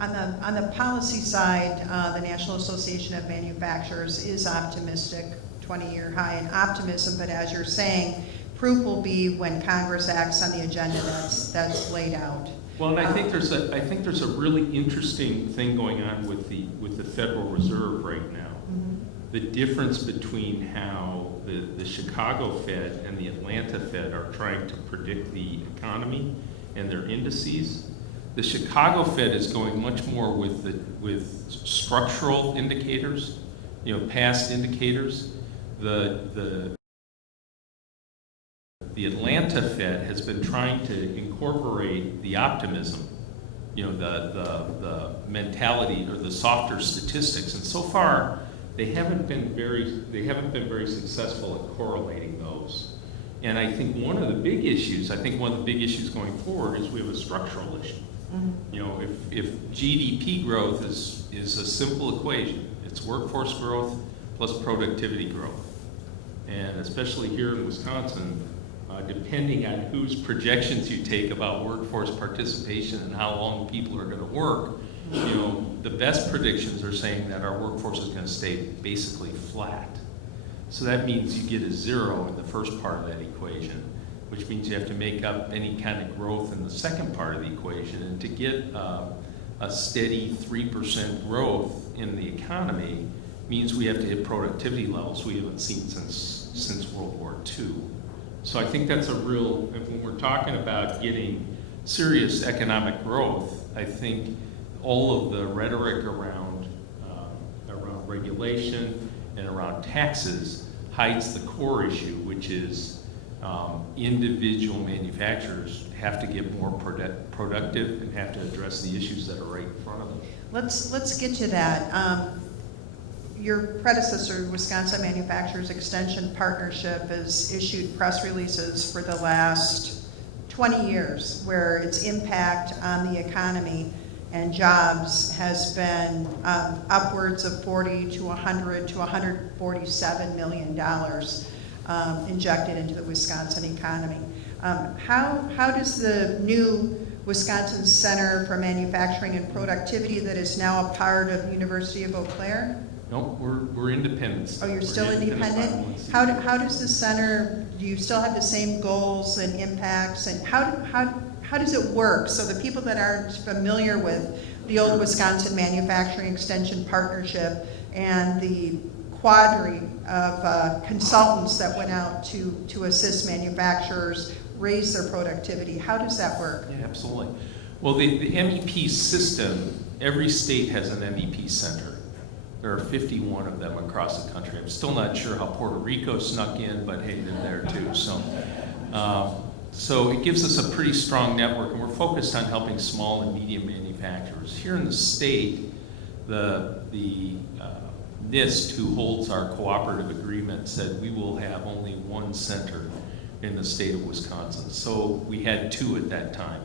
On the policy side, the National Association of Manufacturers is optimistic, 20-year high in optimism, but as you're saying, proof will be when Congress acts on the agenda that's laid out. Well, and I think there's a really interesting thing going on with the Federal Reserve right now. Mm-hmm. The difference between how the Chicago Fed and the Atlanta Fed are trying to predict the economy and their indices. The Chicago Fed is going much more with structural indicators, past indicators. The Atlanta Fed has been trying to incorporate the optimism, the mentality or the softer statistics, and so far they haven't been very successful at correlating those. And I think one of the big issues going forward is we have a structural issue. Mm-hmm. If GDP growth is a simple equation, it's workforce growth plus productivity growth, and especially here in Wisconsin, depending on whose projections you take about workforce participation and how long people are going to work, the best predictions are saying that our workforce is going to stay basically flat. So that means you get a zero in the first part of that equation, which means you have to make up any kind of growth in the second part of the equation. And to get a steady 3% growth in the economy means we have to hit productivity levels we haven't seen since World War II. So I think that's when we're talking about getting serious economic growth, I think all of the rhetoric around regulation and around taxes hides the core issue, which is individual manufacturers have to get more productive and have to address the issues that are right in front of them. Let's get to that. Your predecessor, Wisconsin Manufacturers Extension Partnership, has issued press releases for the last 20 years where its impact on the economy and jobs has been upwards of $40 to $100 to $147 million injected into the Wisconsin economy. How does the new Wisconsin Center for Manufacturing and Productivity that is now a part of University of Eau Claire? No, we're independent. Oh, you're still independent? How does the center, do you still have the same goals and impacts, and how does it work? So the people that aren't familiar with the old Wisconsin Manufacturing Extension Partnership and the quadri of consultants that went out to assist manufacturers raise their productivity, how does that work? Yeah, absolutely. Well, the MEP system, every state has an MEP center. There are 51 of them across the country. I'm still not sure how Puerto Rico snuck in, but hey, they're there too. So it gives us a pretty strong network, and we're focused on helping small and medium manufacturers. Here in the state, the NIST, who holds our cooperative agreement, said we will have only one center in the state of Wisconsin. So we had two at that time.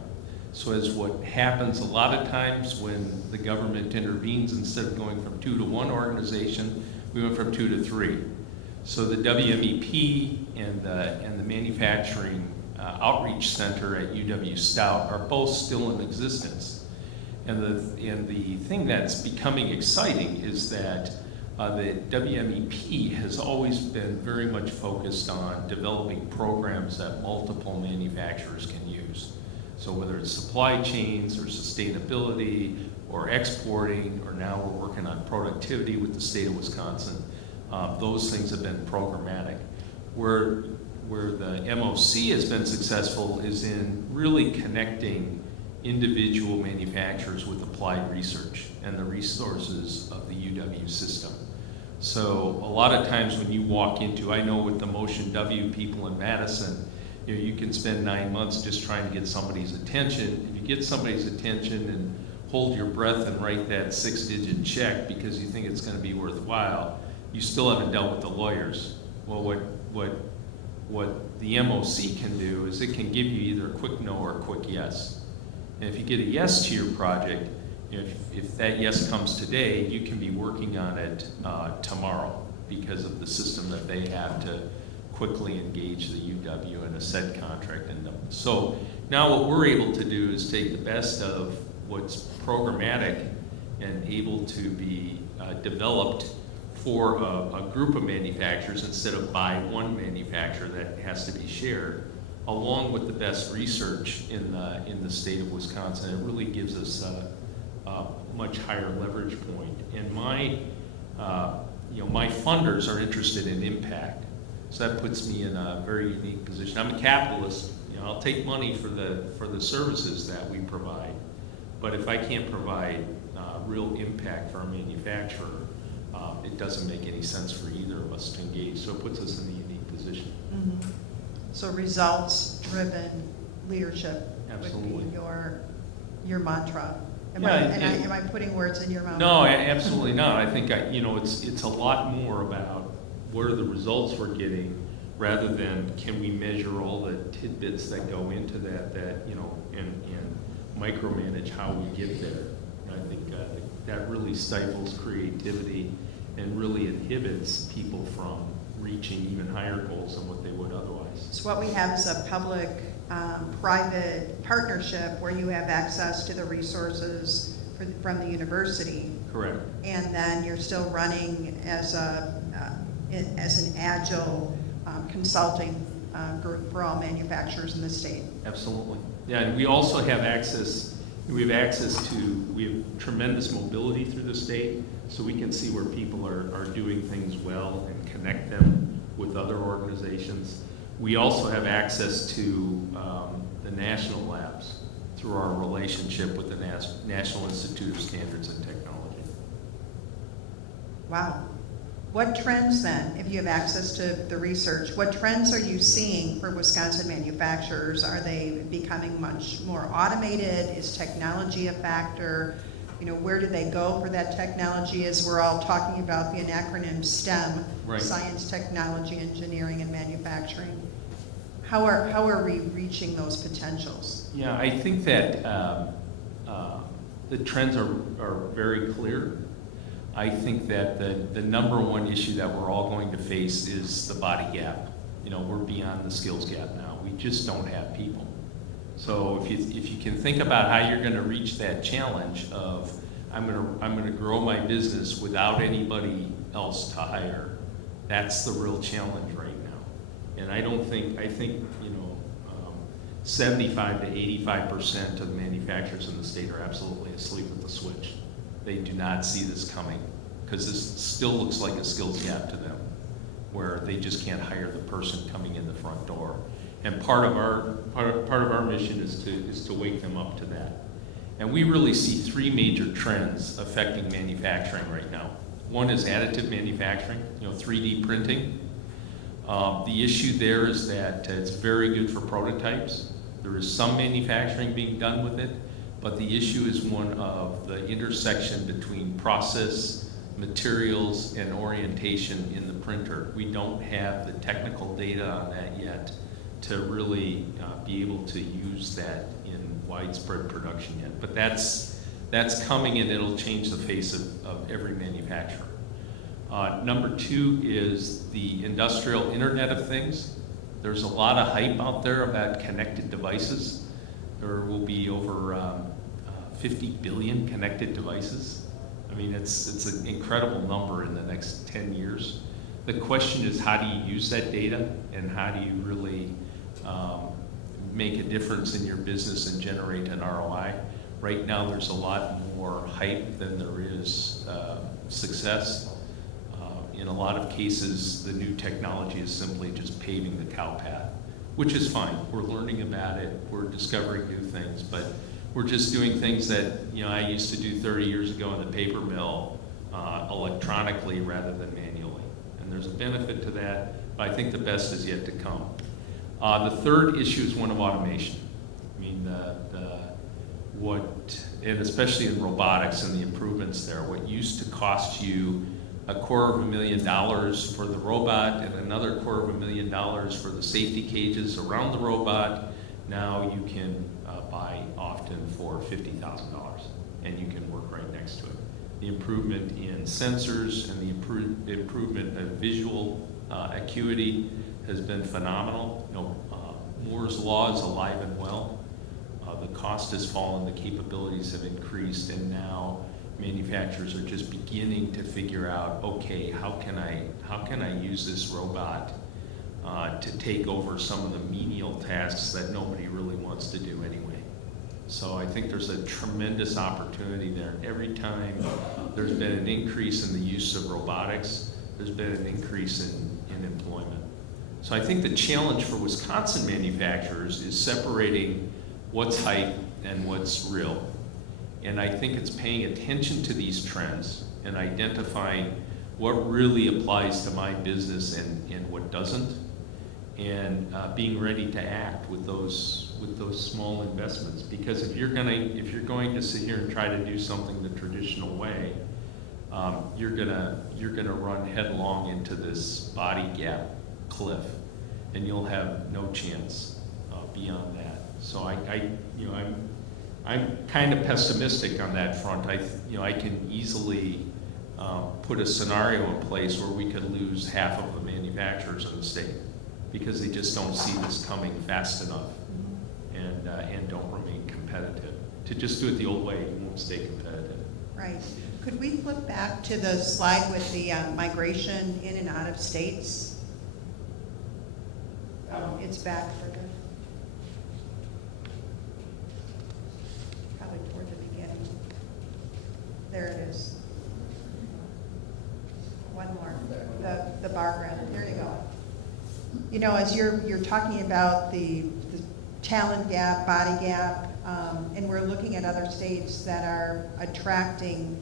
So as what happens a lot of times when the government intervenes, instead of going from 2 to 1 organization, we went from 2 to 3. So the WMEP and the Manufacturing Outreach Center at UW Stout are both still in existence. And the thing that's becoming exciting is that the WMEP has always been very much focused on developing programs that multiple manufacturers can use. So whether it's supply chains or sustainability or exporting, or now we're working on productivity with the state of Wisconsin, those things have been programmatic. Where the MOC has been successful is in really connecting individual manufacturers with applied research and the resources of the UW system. So a lot of times when you walk into, I know with the Motion W people in Madison, you can spend 9 months just trying to get somebody's attention. If you get somebody's attention and hold your breath and write that 6-digit check because you think it's going to be worthwhile, you still haven't dealt with the lawyers. Well, what the MOC can do is it can give you either a quick no or a quick yes. And if you get a yes to your project, if that yes comes today, you can be working on it tomorrow. because of the system that they have to quickly engage the UW in a set contract. And so now what we're able to do is take the best of what's programmatic and able to be developed for a group of manufacturers instead of by one manufacturer that has to be shared, along with the best research in the state of Wisconsin. It really gives us a much higher leverage point. And my funders are interested in impact. So that puts me in a very unique position. I'm a capitalist. I'll take money for the services that we provide, but if I can't provide real impact for our manufacturer, it doesn't make any sense for either of us to engage. So it puts us in a unique position. Mm-hmm. So results-driven leadership Absolutely. would be your mantra. Am I putting words in your mouth? No, absolutely not. I think it's a lot more about what are the results we're getting, rather than can we measure all the tidbits that go into that and micromanage how we get there. And I think that really stifles creativity and really inhibits people from reaching even higher goals than what they would otherwise. So what we have is a public-private partnership where you have access to the resources from the university. Correct. And then you're still running as an agile consulting group for all manufacturers in the state. Absolutely. Yeah, and we also have access. We have tremendous mobility through the state, so we can see where people are doing things well and connect them with other organizations. We also have access to the national labs through our relationship with the National Institute of Standards and Technology. Wow. What trends then, if you have access to the research, what trends are you seeing for Wisconsin manufacturers? Are they becoming much more automated? Is technology a factor? Where do they go for that technology, as we're all talking about the acronym STEM, right. Science, technology, engineering, and manufacturing? How are we reaching those potentials? Yeah, I think that the trends are very clear. I think that the number one issue that we're all going to face is the body gap. We're beyond the skills gap now. We just don't have people. So if you can think about how you're going to reach that challenge of I'm going to grow my business without anybody else to hire, that's the real challenge right now. And I think 75 to 85% of the manufacturers in the state are absolutely asleep at the switch. They do not see this coming because this still looks like a skills gap to them, where they just can't hire the person coming in the front door. And part of our mission is to wake them up to that. And we really see three major trends affecting manufacturing right now. One is additive manufacturing, 3D printing. The issue there is that it's very good for prototypes. There is some manufacturing being done with it, but the issue is one of the intersection between process, materials, and orientation in the printer. We don't have the technical data on that yet to really be able to use that in widespread production yet. But that's coming, and it'll change the face of every manufacturer. Number two is the industrial Internet of Things. There's a lot of hype out there about connected devices. There will be over 50 billion connected devices. I mean, it's an incredible number in the next 10 years. The question is, how do you use that data, and how do you really make a difference in your business and generate an ROI? Right now, there's a lot more hype than there is success. In a lot of cases, the new technology is simply just paving the cow path, which is fine. We're learning about it. We're discovering new things, but we're just doing things that I used to do 30 years ago in the paper mill electronically rather than manually. And there's a benefit to that, but I think the best is yet to come. The third issue is one of automation. I mean, and especially in robotics and the improvements there, what used to cost you $250,000 for the robot and another $250,000 for the safety cages around the robot, now you can buy often for $50,000, and you can work right next to it. the improvement in sensors and the improvement of visual acuity has been phenomenal. Moore's Law is alive and well. The cost has fallen, the capabilities have increased, and now manufacturers are just beginning to figure out, okay, how can I use this robot to take over some of the menial tasks that nobody really wants to do anyway. So I think there's a tremendous opportunity there. Every time there's been an increase in the use of robotics, there's been an increase in employment. So I think the challenge for Wisconsin manufacturers is separating what's hype and what's real. And I think it's paying attention to these trends and identifying what really applies to my business and what doesn't, and being ready to act with those small investments. Because if you're going to sit here and try to do something the traditional way, you're gonna run headlong into this body gap cliff, and you'll have no chance beyond that. So I'm kind of pessimistic on that front. I can easily put a scenario in place where we could lose half of the manufacturers in the state because they just don't see this coming fast enough and don't remain competitive. To just do it the old way, you won't stay competitive. Right. Could we flip back to the slide with the migration in and out of states? It's back further. Probably toward the beginning. There it is. One more. The bar graph. There you go. You know, as you're talking about the talent gap, body gap, and we're looking at other states that are attracting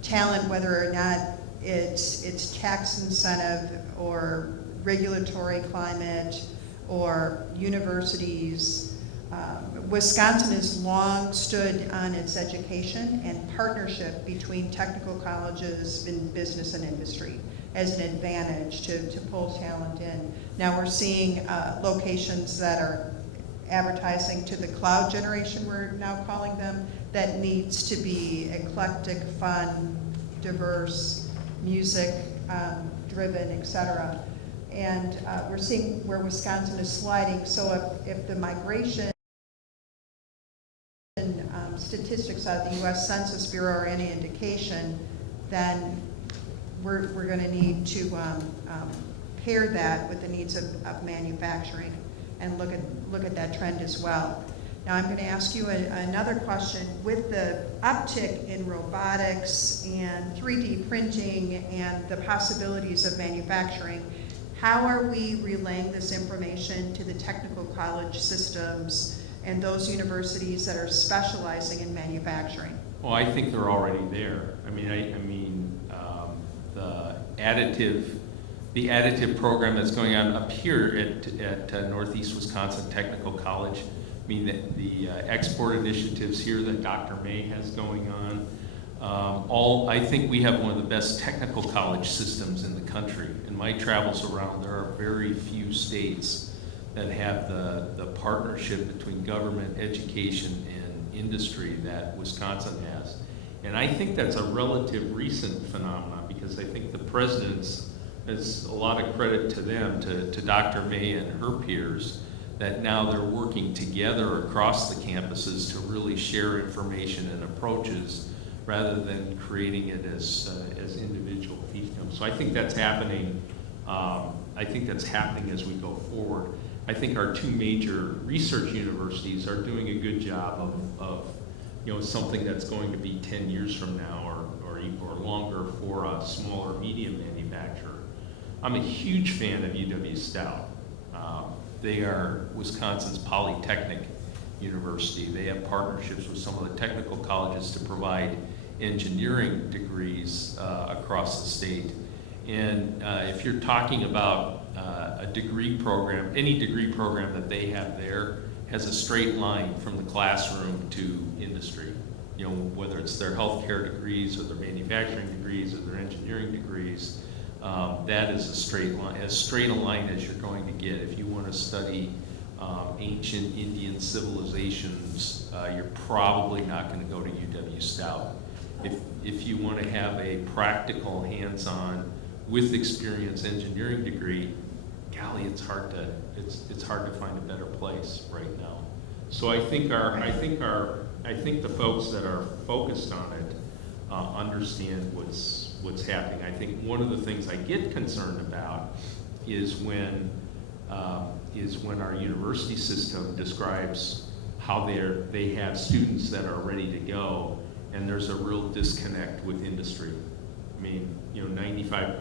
talent, whether or not it's tax incentive or regulatory climate or universities. Wisconsin has long stood on its education and partnership between technical colleges and business and industry as an advantage to pull talent in. Now we're seeing locations that are advertising to the cloud generation, we're now calling them, that needs to be eclectic, fun, diverse, music driven, etc. And we're seeing where Wisconsin is sliding. So if the migration statistics out of the U.S. Census Bureau are any indication, then we're going to need to pair that with the needs of manufacturing and look at that trend as well. Now I'm going to ask you another question. With the uptick in robotics and 3D printing and the possibilities of manufacturing, how are we relaying this information to the technical college systems and those universities that are specializing in manufacturing? Well, I think they're already there. I mean, the additive program that's going on up here at Northeast Wisconsin Technical College. I mean, the export initiatives here that Dr. May has going on. I think we have one of the best technical college systems in the country. In my travels around, there are very few states that have the partnership between government, education, and industry that Wisconsin has. And I think that's a relative recent phenomenon, because I think the presidents, it's a lot of credit to them, to Dr. May and her peers, that now they're working together across the campuses to really share information and approaches rather than creating it as individual fiefdoms. So I think that's happening. I think that's happening as we go forward. I think our two major research universities are doing a good job of something that's going to be 10 years from now or longer for a small or medium manufacturer. I'm a huge fan of UW Stout. They are Wisconsin's polytechnic university. They have partnerships with some of the technical colleges to provide engineering degrees across the state. And if you're talking about a degree program, any degree program that they have there has a straight line from the classroom to industry. Whether it's their healthcare degrees or their manufacturing degrees or their engineering degrees, that is a straight line, as straight a line as you're going to get. If you want to study ancient Indian civilizations, you're probably not going to go to UW Stout. if you want to have a practical, hands-on, with experience engineering degree, golly, it's hard to find a better place right now. So I think the folks that are focused on it understand what's happening. I think one of the things I get concerned about is when our university system describes how they have students that are ready to go, and there's a real disconnect with industry. I mean, 95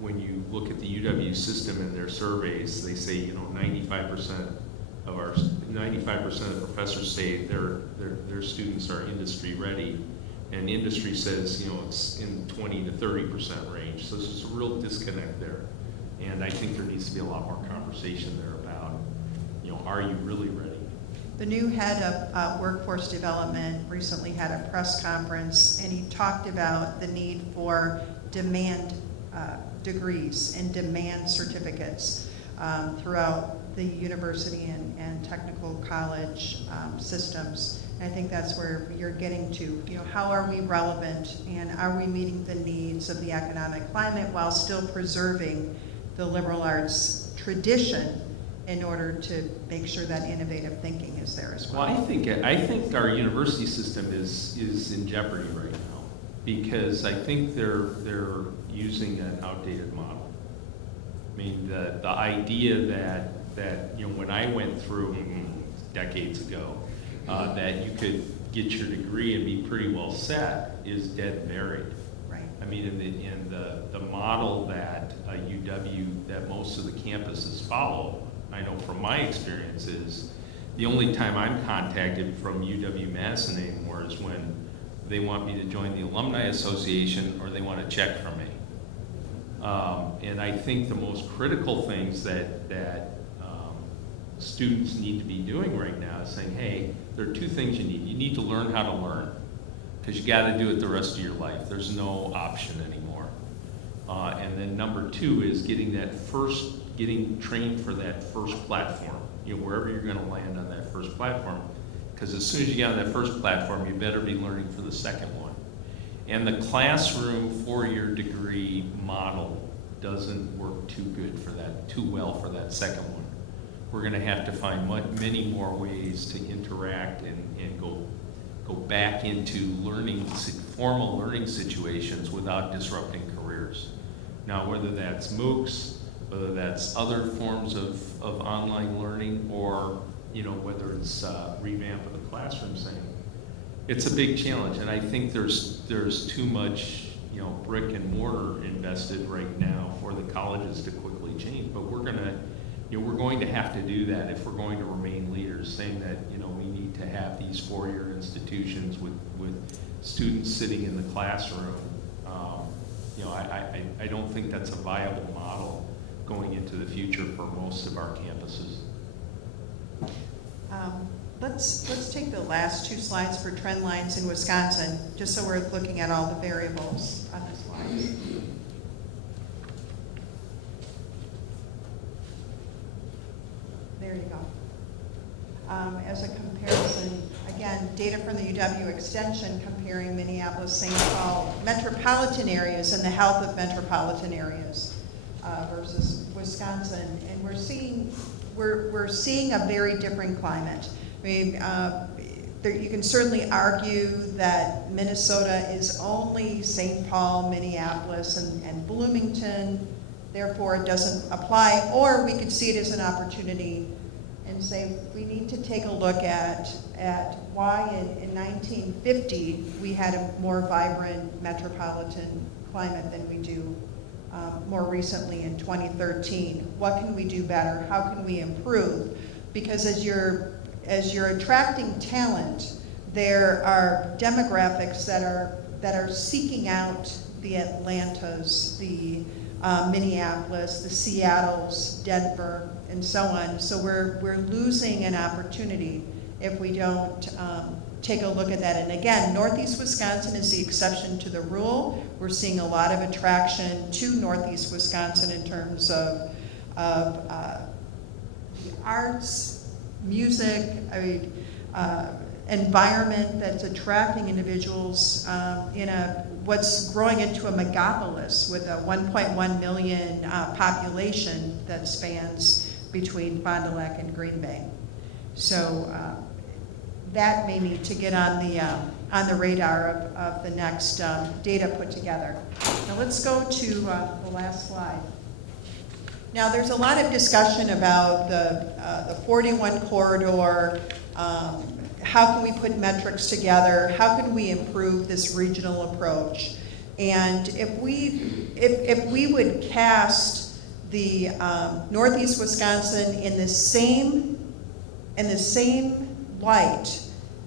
when you look at the UW system and their surveys, they say 95% of the professors say their students are industry ready, and industry says it's in 20 to 30% range. So there's a real disconnect there, and I think there needs to be a lot more conversation there about are you really ready? The new head of workforce development recently had a press conference, and he talked about the need for demand degrees and demand certificates throughout the university and technical college systems. And I think that's where you're getting to. How are we relevant, and are we meeting the needs of the economic climate while still preserving the liberal arts tradition in order to make sure that innovative thinking is there as well? Well, I think our university system is in jeopardy right now, because I think they're using an outdated model. I mean, the idea that when I went through decades ago, that you could get your degree and be pretty well set is dead and buried. Right. I mean, in the model that UW, that most of the campuses follow, I know from my experience, is the only time I'm contacted from UW-Madison anymore is when they want me to join the Alumni Association or they want a check from me. And I think the most critical things that students need to be doing right now is saying, hey, there are two things you need. You need to learn how to learn, because you got to do it the rest of your life. There's no option anymore. And then number two is getting trained for that first platform, wherever you're going to land on that first platform. Because as soon as you get on that first platform, you better be learning for the second one. And the classroom four-year degree model doesn't work too well for that second one. We're going to have to find many more ways to interact and go back into formal learning situations without disrupting careers. Now, whether that's MOOCs, whether that's other forms of online learning, or whether it's revamp of the classroom thing, it's a big challenge. And I think there's too much brick and mortar invested right now for the colleges to quickly change. But we're going to have to do that if we're going to remain leaders, saying that we need to have these four-year institutions with students sitting in the classroom. I don't think that's a viable model going into the future for most of our campuses. Let's take the last two slides for trend lines in Wisconsin, just so we're looking at all the variables on the slides. There you go. As a comparison, again, data from the UW Extension comparing Minneapolis, St. Paul metropolitan areas and the health of metropolitan areas versus Wisconsin, and we're seeing a very different climate. I mean, you can certainly argue that Minnesota is only St. Paul, Minneapolis, and Bloomington, therefore it doesn't apply, or we could see it as an opportunity and say we need to take a look at why in 1950 we had a more vibrant metropolitan climate than we do more recently in 2013. What can we do better? How can we improve? Because as you're attracting talent, there are demographics that are seeking out the Atlantas, the Minneapolis, the Seattles, Denver, and so on. So we're losing an opportunity if we don't take a look at that. And again, Northeast Wisconsin is the exception to the rule. We're seeing a lot of attraction to Northeast Wisconsin in terms of the arts, music, environment that's attracting individuals in what's growing into a megapolis with a 1.1 million population that spans between Fond du Lac and Green Bay. So that may need to get on the radar of the next data put together. Now let's go to the last slide. Now there's a lot of discussion about the 41 corridor. How can we put metrics together? How can we improve this regional approach? And if we would cast the Northeast Wisconsin in the same light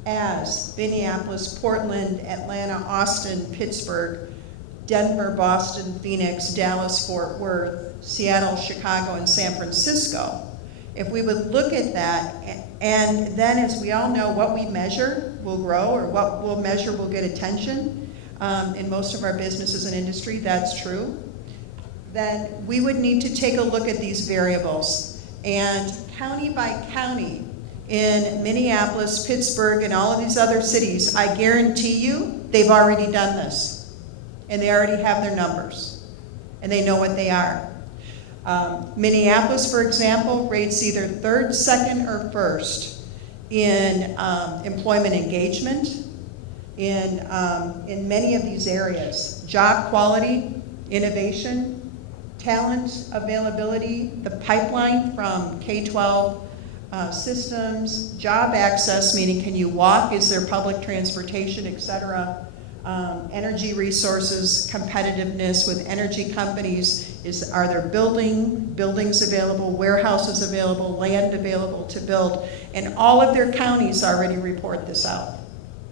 as Minneapolis, Portland, Atlanta, Austin, Pittsburgh, Denver, Boston, Phoenix, Dallas, Fort Worth, Seattle, Chicago, and San Francisco, if we would look at that, and then as we all know, what we measure will grow, or what we'll measure will get attention. In most of our businesses and industry, that's true. Then we would need to take a look at these variables. And county by county, in Minneapolis, Pittsburgh, and all of these other cities, I guarantee you, they've already done this. And they already have their numbers. And they know what they are. Minneapolis, for example, rates either third, second, or first in employment engagement in many of these areas. Job quality, innovation, talent availability, the pipeline from K-12 systems, job access, meaning can you walk, is there public transportation, et cetera. Energy resources, competitiveness with energy companies, are there buildings available, warehouses available, land available to build, and all of their counties already report this out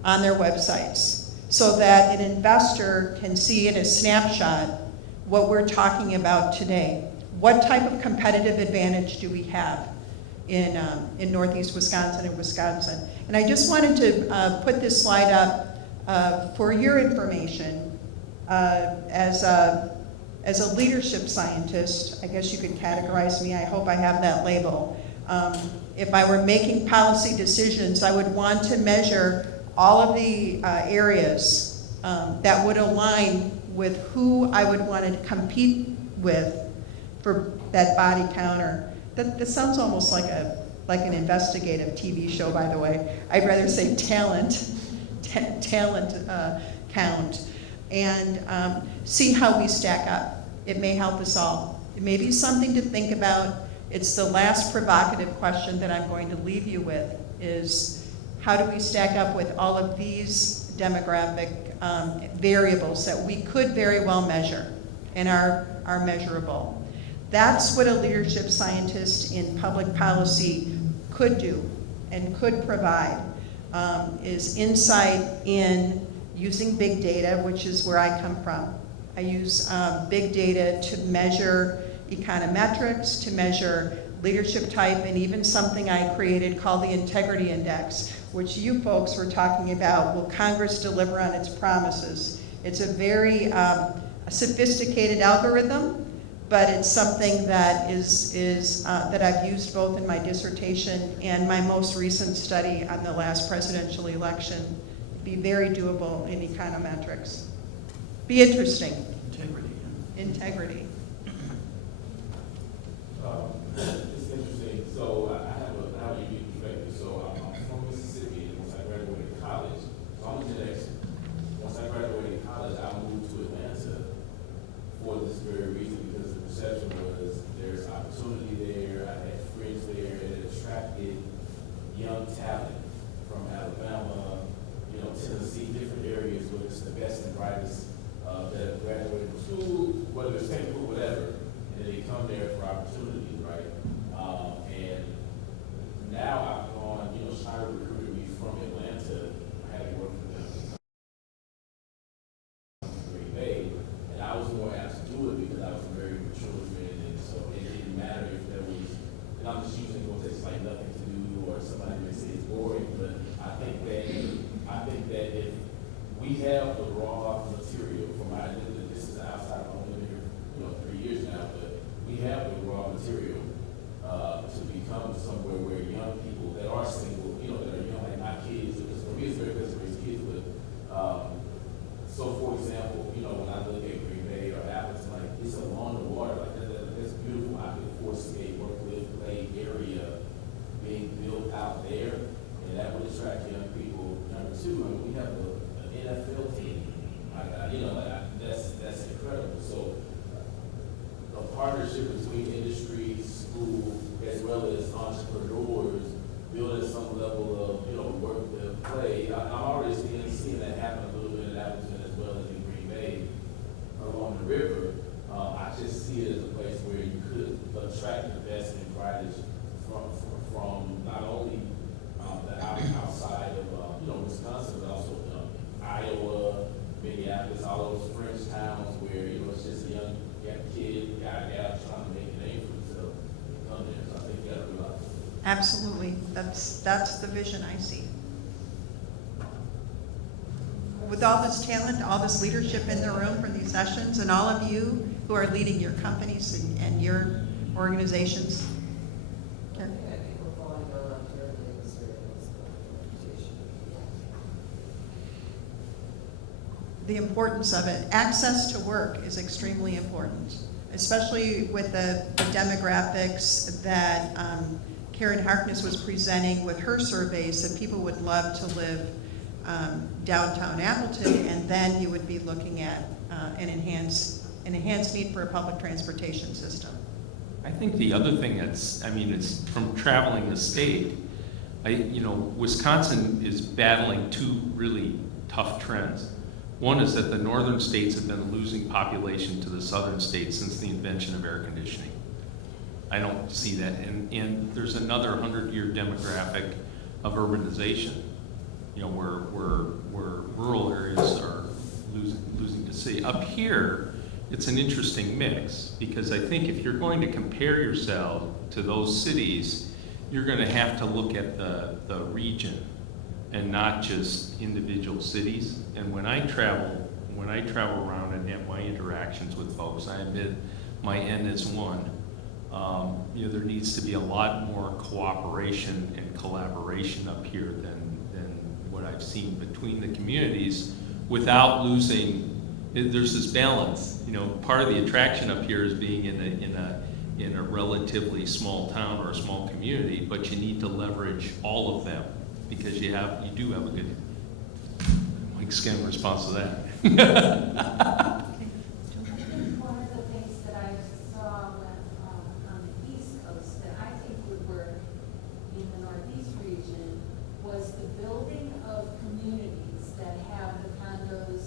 on their websites so that an investor can see in a snapshot what we're talking about today. What type of competitive advantage do we have in Northeast Wisconsin and Wisconsin? And I just wanted to put this slide up for your information. As a leadership scientist, I guess you could categorize me, I hope I have that label. If I were making policy decisions, I would want to measure all of the areas that would align with who I would want to compete with for that body counter. That sounds almost like an investigative TV show, by the way. I'd rather say talent count, and see how we stack up. It may help us all. It may be something to think about. It's the last provocative question that I'm going to leave you with, is how do we stack up with all of these demographic variables that we could very well measure and are measurable. That's what a leadership scientist in public policy could do and could provide. Is insight in using big data, which is where I come from. I use big data to measure econometrics, to measure leadership type, and even something I created called the Integrity Index, which you folks were talking about. Will Congress deliver on its promises? It's a very sophisticated algorithm, but it's something that that I've used both in my dissertation and my most recent study on the last presidential election. Be very doable in econometrics. Be interesting. Integrity. Integrity. It's interesting. So I have a unique perspective. So I'm from Mississippi, and once I graduated college, so I'm a Gen X. Once I graduated college, I moved to Atlanta for this very reason, because the perception was there's opportunity there. I had friends there, and it attracted young talent from Alabama, Tennessee, different areas where it's the best and brightest that have graduated from school, whether it's technical, whatever, and then they come there for opportunity, right? And now I've gone, Schneider recruited me from Atlanta. I had to work for them in Green Bay, and I was more apt to do it because I was very children, and so it didn't matter if there was, and I'm just using what it's like nothing to do, or somebody may say it's boring, but I think that if we have the raw material from my identity, this is outside of only here, 3 years now, but we have the raw material way, I'm already seeing that happen a little bit in Appleton as well as in Green Bay along the river. I just see it as a place where you could attract investment riders from not only the outside of Wisconsin, but also Iowa, Minneapolis, all those French towns where it's just a young kid, guy, gal trying to make a name for himself and come there. So I think you got to realize it. Absolutely. That's the vision I see. With all this talent, all this leadership in the room from these sessions, and all of you who are leading your companies and your organizations. I think we're falling down on terribly in this area of reputation. The importance of it. Access to work is extremely important, especially with the demographics that Karen Harkness was presenting with her surveys, that people would love to live downtown Appleton, and then you would be looking at an enhanced need for a public transportation system. I think the other thing it's from traveling the state, Wisconsin is battling two really tough trends. One is that the northern states have been losing population to the southern states since the invention of air conditioning. I don't see that. And there's another 100-year demographic of urbanization, where rural areas are losing to sea. Up here, it's an interesting mix, because I think if you're going to compare yourself to those cities, you're going to have to look at the region and not just individual cities. And when I travel around and have my interactions with folks, I admit my end is one. There needs to be a lot more cooperation and collaboration up here than what I've seen between the communities, without losing. There's this balance. Part of the attraction up here is being in a relatively small town or a small community, but you need to leverage all of them, because you do have a good skin response to that. I think one of the things that I saw on the East Coast that I think would work in the Northeast region was the building of communities that have the condos,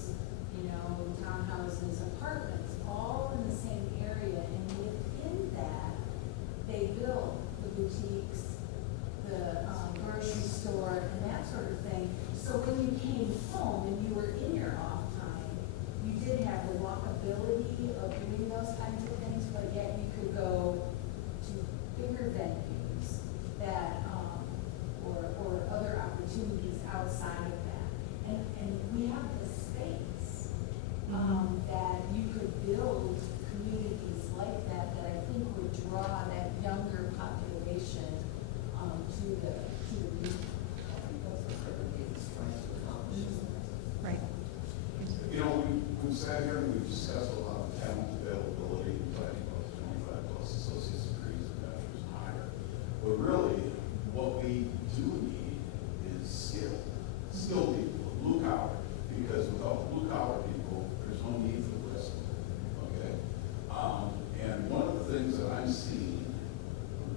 townhouses, apartments, all in the same area, and within that, they build the boutiques, the grocery store, and that sort of thing. So when you came home and you were in your off time, you did have the walkability of doing those kinds of things, but yet you could go to bigger venues that, or other opportunities outside of that. And we have the space that you could build communities like that I think would draw that younger population to the people. Right. We've sat here and we've discussed a lot of talent availability, planning about 25 plus associate's degrees and bachelor's and higher. But really, what we do need is skilled people, blue collar, because without blue collar people, there's no need for the rest of them. Okay? And one of the things that I'm seeing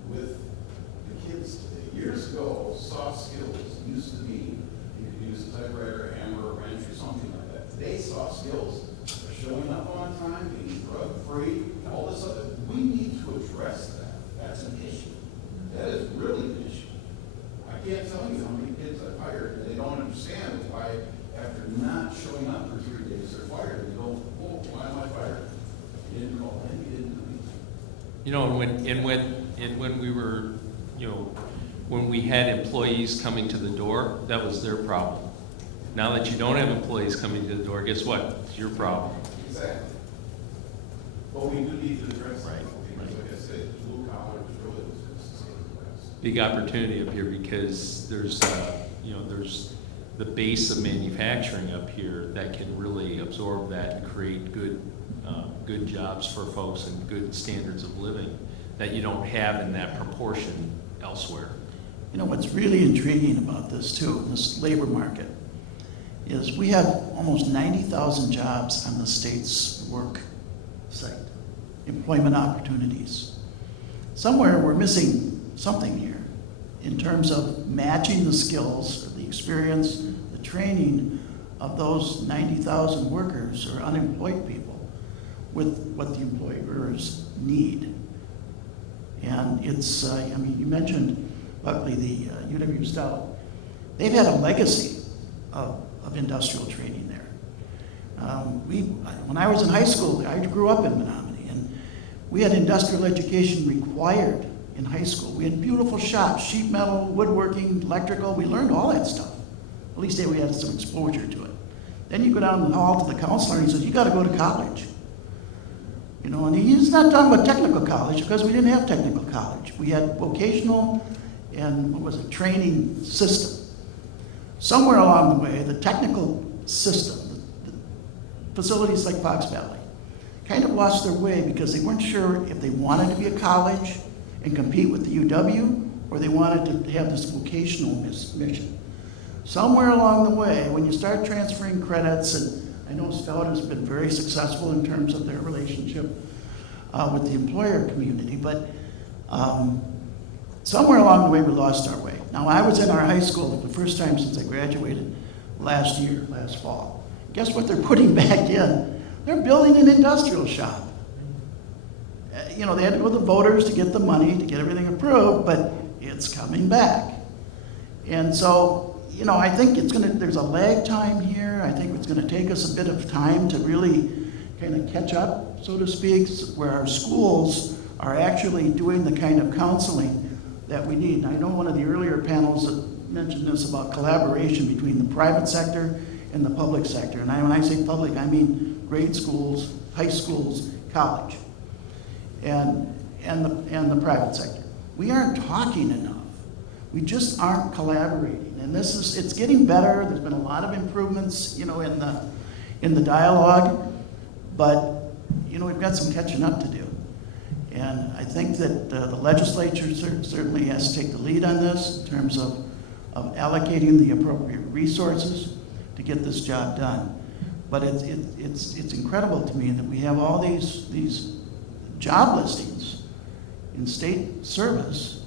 with the kids today, years ago, soft skills used to be you could use a typewriter, a hammer, a wrench, or something like that. Today, soft skills are showing up on time, being drug-free, all this other. We need to address that. That's an issue. That is really an issue. I can't tell you how many kids I've hired, and they don't understand why, after not showing up for 3 days, they're fired. They go, oh, why am I fired? You didn't call in, you didn't do anything. When we were, when we had employees coming to the door, that was their problem. Now that you don't have employees coming to the door, guess what? It's your problem. Exactly. But we do need to address that, because like I said, blue collar is really the Big opportunity up here, because there's the base of manufacturing up here that can really absorb that and create good jobs for folks and good standards of living that you don't have in that proportion elsewhere. What's really intriguing about this too, this labor market, is we have almost 90,000 jobs on the state's work site, employment opportunities. Somewhere we're missing something here in terms of matching the skills, the experience, the training of those 90,000 workers or unemployed people with what the employers need. And it's, I mean, you mentioned Buckley, the UW Stout. They've had a legacy of industrial training there. When I was in high school, I grew up in Menominee, and we had industrial education required in high school. We had beautiful shops, sheet metal, woodworking, electrical. We learned all that stuff. At least we had some exposure to it. Then you go down the hall to the counselor, and he says, you got to go to college. You know, and he's not talking about technical college, because we didn't have technical college. We had vocational and, what was it, training system. Somewhere along the way, the technical system, the facilities like Fox Valley, kind of lost their way because they weren't sure if they wanted to be a college and compete with the UW, or they wanted to have this vocational mission. Somewhere along the way, when you start transferring credits, and I know Stout has been very successful in terms of their relationship with the employer community, but somewhere along the way we lost our way. Now, I was in our high school the first time since I graduated last fall. Guess what they're putting back in? They're building an industrial shop. You know, they had to go to the voters to get the money, to get everything approved, but it's coming back. And so, you know, I think there's a lag time here. I think it's gonna take us a bit of time to really kind of catch up, so to speak, where our schools are actually doing the kind of counseling that we need. And I know one of the earlier panels that mentioned this about collaboration between the private sector and the public sector. And when I say public, I mean grade schools, high schools, college, and the private sector. We aren't talking enough. We just aren't collaborating. And it's getting better. There's been a lot of improvements, you know, in the dialogue, but you know, we've got some catching up to do. And I think that the legislature certainly has to take the lead on this in terms of allocating the appropriate resources to get this job done. But it's incredible to me that we have all these job listings in state service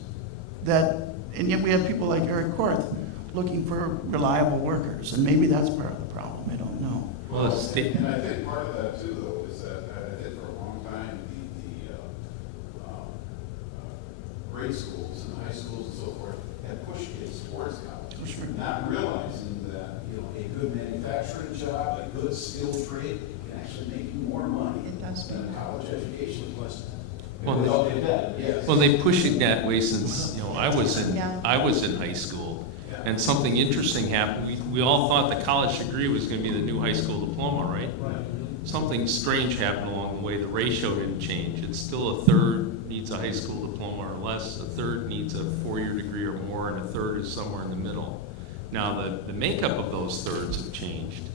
and yet we have people like Eric Korth looking for reliable workers, and maybe that's part of the problem. I don't know. Well, and I think part of that too, though, is that I think for a long time the grade schools and high schools and so forth had pushed kids towards college, not realizing that, you know, a good manufacturing job, a good skilled trade can actually make you more money than a college education. Well, they push it that way since, you know, I was in high school, and something interesting happened. We all thought the college degree was going to be the new high school diploma, right? Something strange happened along the way. The ratio didn't change. It's still a third needs a high school diploma or less, a third needs a 4-year degree or more, and a third is somewhere in the middle. Now, the makeup of those thirds have changed,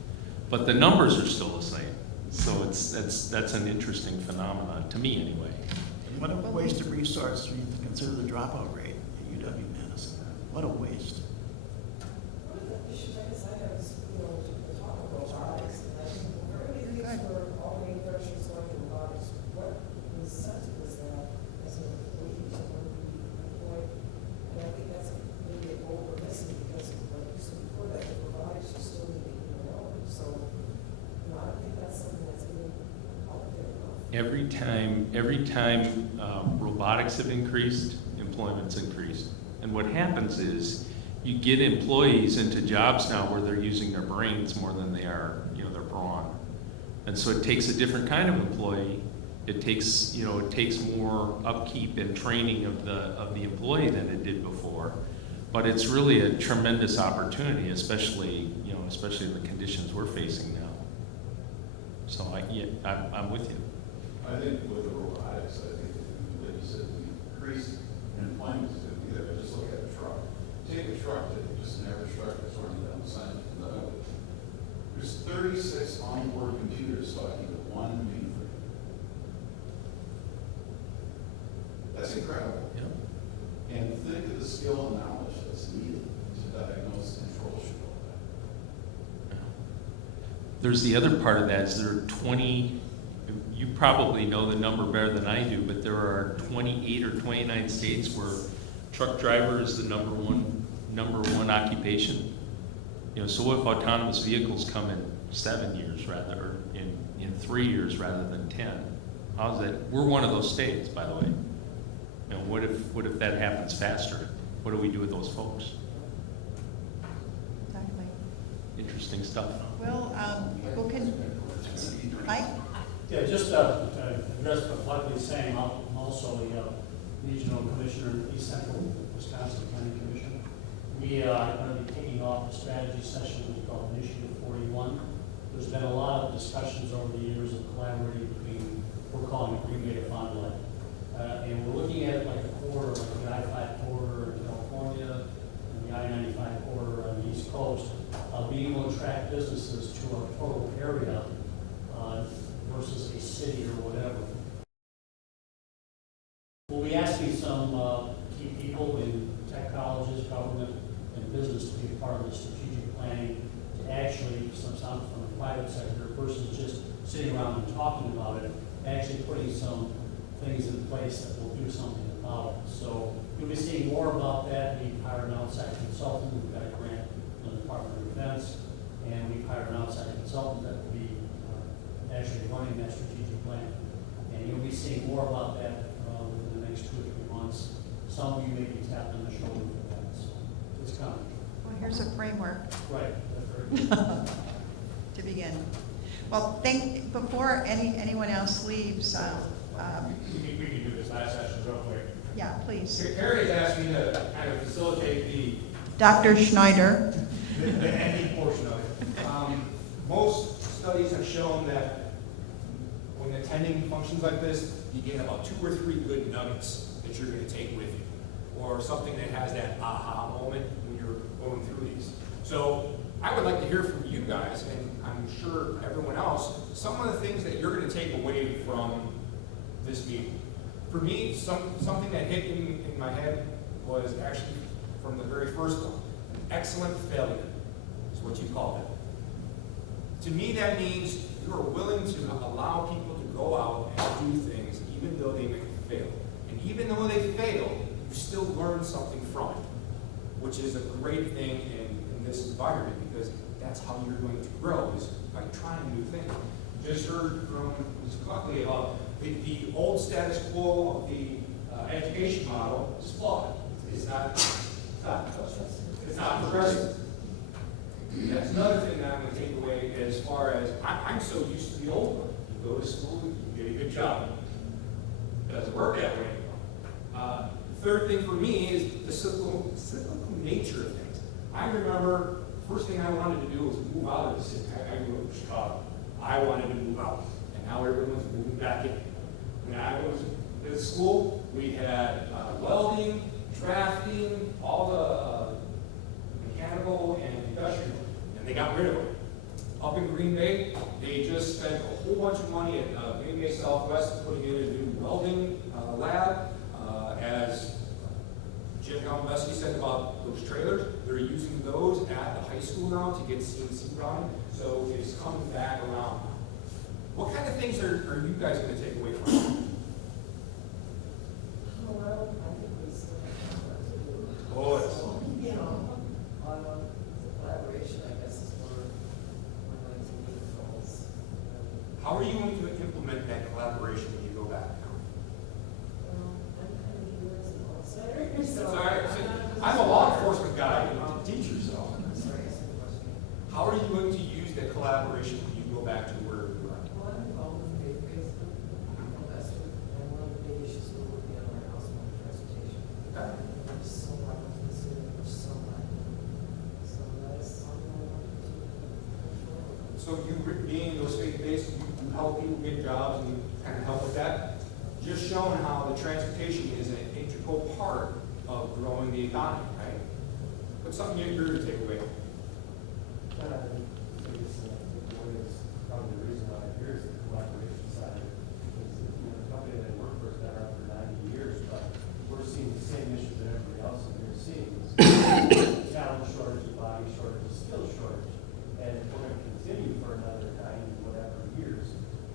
but the numbers are still the same. So that's an interesting phenomenon, to me anyway. What a waste of resources when you consider the dropout rate at UW-Madison. What a waste. One of the issues I guess I have is, you know, the talk about robotics, and I think where do you think for all manufacturers going to robotics, what incentive is that as an employee to want to be employed? And I think that's maybe a goal we're missing, because like you said before, that with robotics, you still need to be knowledge. So, you know, I don't think that's something that's being out there enough. Every time robotics have increased, employment's increased. And what happens is you get employees into jobs now where they're using their brains more than they are, you know, their brawn. And so it takes a different kind of employee. It takes more upkeep and training of the employee than it did before. But it's really a tremendous opportunity, especially in the conditions we're facing now. So I'm with you. I think with the robotics, I think, like you said, the increase in employment is going to be there. Just look at a truck. Take a truck, just an average truck that's running down the side of the highway. There's 36 onboard computers talking to one mainframe. That's incredible. Yeah. And think of the skill and knowledge that's needed to diagnose and troubleshoot all that. There's the other part of that is there are 20. You probably know the number better than I do, but there are 28 or 29 states where truck driver is the number one occupation. So what if autonomous vehicles come in 7 years rather, or in 3 years rather than 10? How's that? We're one of those states, by the way. What if that happens faster? What do we do with those folks? Exactly. Interesting stuff. Well, Mike? Yeah, just to address what Buckley's saying, I'm also a regional commissioner in East Central Wisconsin Planning Commission. We are going to be kicking off a strategy session we call Initiative 41. There's been a lot of discussions over the years of collaborating between, we're calling it Green Bay to Fond du Lac. And we're looking at it like a corridor, like the I-5 corridor in California and the I-95 corridor on the East Coast, being able to attract businesses to a total area versus a city or whatever. We'll be asking some key people in tech colleges, government, and business to be a part of the strategic planning to actually, some from the private sector versus just sitting around and talking about it, actually putting some things in place that will do something about it. So you'll be seeing more about that. We've hired an outside consultant. We've got a grant from the Department of Defense, and we've hired an outside consultant that will be actually running that strategic plan. And you'll be seeing more about that within the next 2 or 3 months. Some of you may be tapped on the shoulder for that. So it's coming. Well, here's a framework. Right. That's very good. To begin. Well, before anyone else leaves, We can do this last session real quick. yeah, please. Terry has asked me to kind of facilitate the Dr. Schneider. the ending portion of it. Most studies have shown that when attending functions like this, you get about 2 or 3 good nuggets that you're going to take with you, or something that has that aha moment when you're going through these. So I would like to hear from you guys, and I'm sure everyone else, some of the things that you're going to take away from this meeting. For me, something that hit in my head was actually from the very first one. An excellent failure is what you called it. To me, that means you are willing to allow people to go out and do things even though they may fail. And even though they fail, you still learn something from it, which is a great thing in this environment, because that's how you're going to grow, is by trying new things. Just heard from Ms. Buckley about the old status quo of the education model is flawed. It's not progressive. That's another thing that I'm going to take away as far as I'm so used to the old one. You go to school, you get a good job. It doesn't work that way anymore. The third thing for me is the cyclical nature of things. I remember the first thing I wanted to do was move out of the city. I grew up in Chicago. I wanted to move out, and now everyone's moving back in. When I was at school, we had welding, drafting, all the mechanical and industrial, and they got rid of it. Up in Green Bay, they just spent a whole bunch of money at Green Bay Southwest putting in a new welding lab. As Jim Galmabeski said about those trailers, they're using those at the high school now to get CNC running, so it's coming back around. What kind of things are you guys going to take away from it? Well, I think we still have work to do. Oh, it's, So, on the collaboration, I guess, is where we're going to meet goals. how are you going to implement that collaboration when you go back now? Well, I'm kind of here as an outsider, so. All right, so I'm a law enforcement guy, and I'm a teacher, so. I'm sorry, ask me a question. How are you going to use that collaboration when you go back to where you are? Well, I'm involved with the faith investor, and one of the big issues we're working on our household transportation. There's so much to consider, there's so much. So that is something I want to do. So you being those faith-based, you help people get jobs and you kind of help with that. Just showing how the transportation is an integral part of growing the economy, right? What's something you're going to take away? Probably the reason why I'm here is the collaboration side. Because, the company that I work for has been around for 90 years, but we're seeing the same issues that everybody else in here is seeing. Talent shortage, body shortage, skill shortage. And if we're going to continue for another 90 whatever years,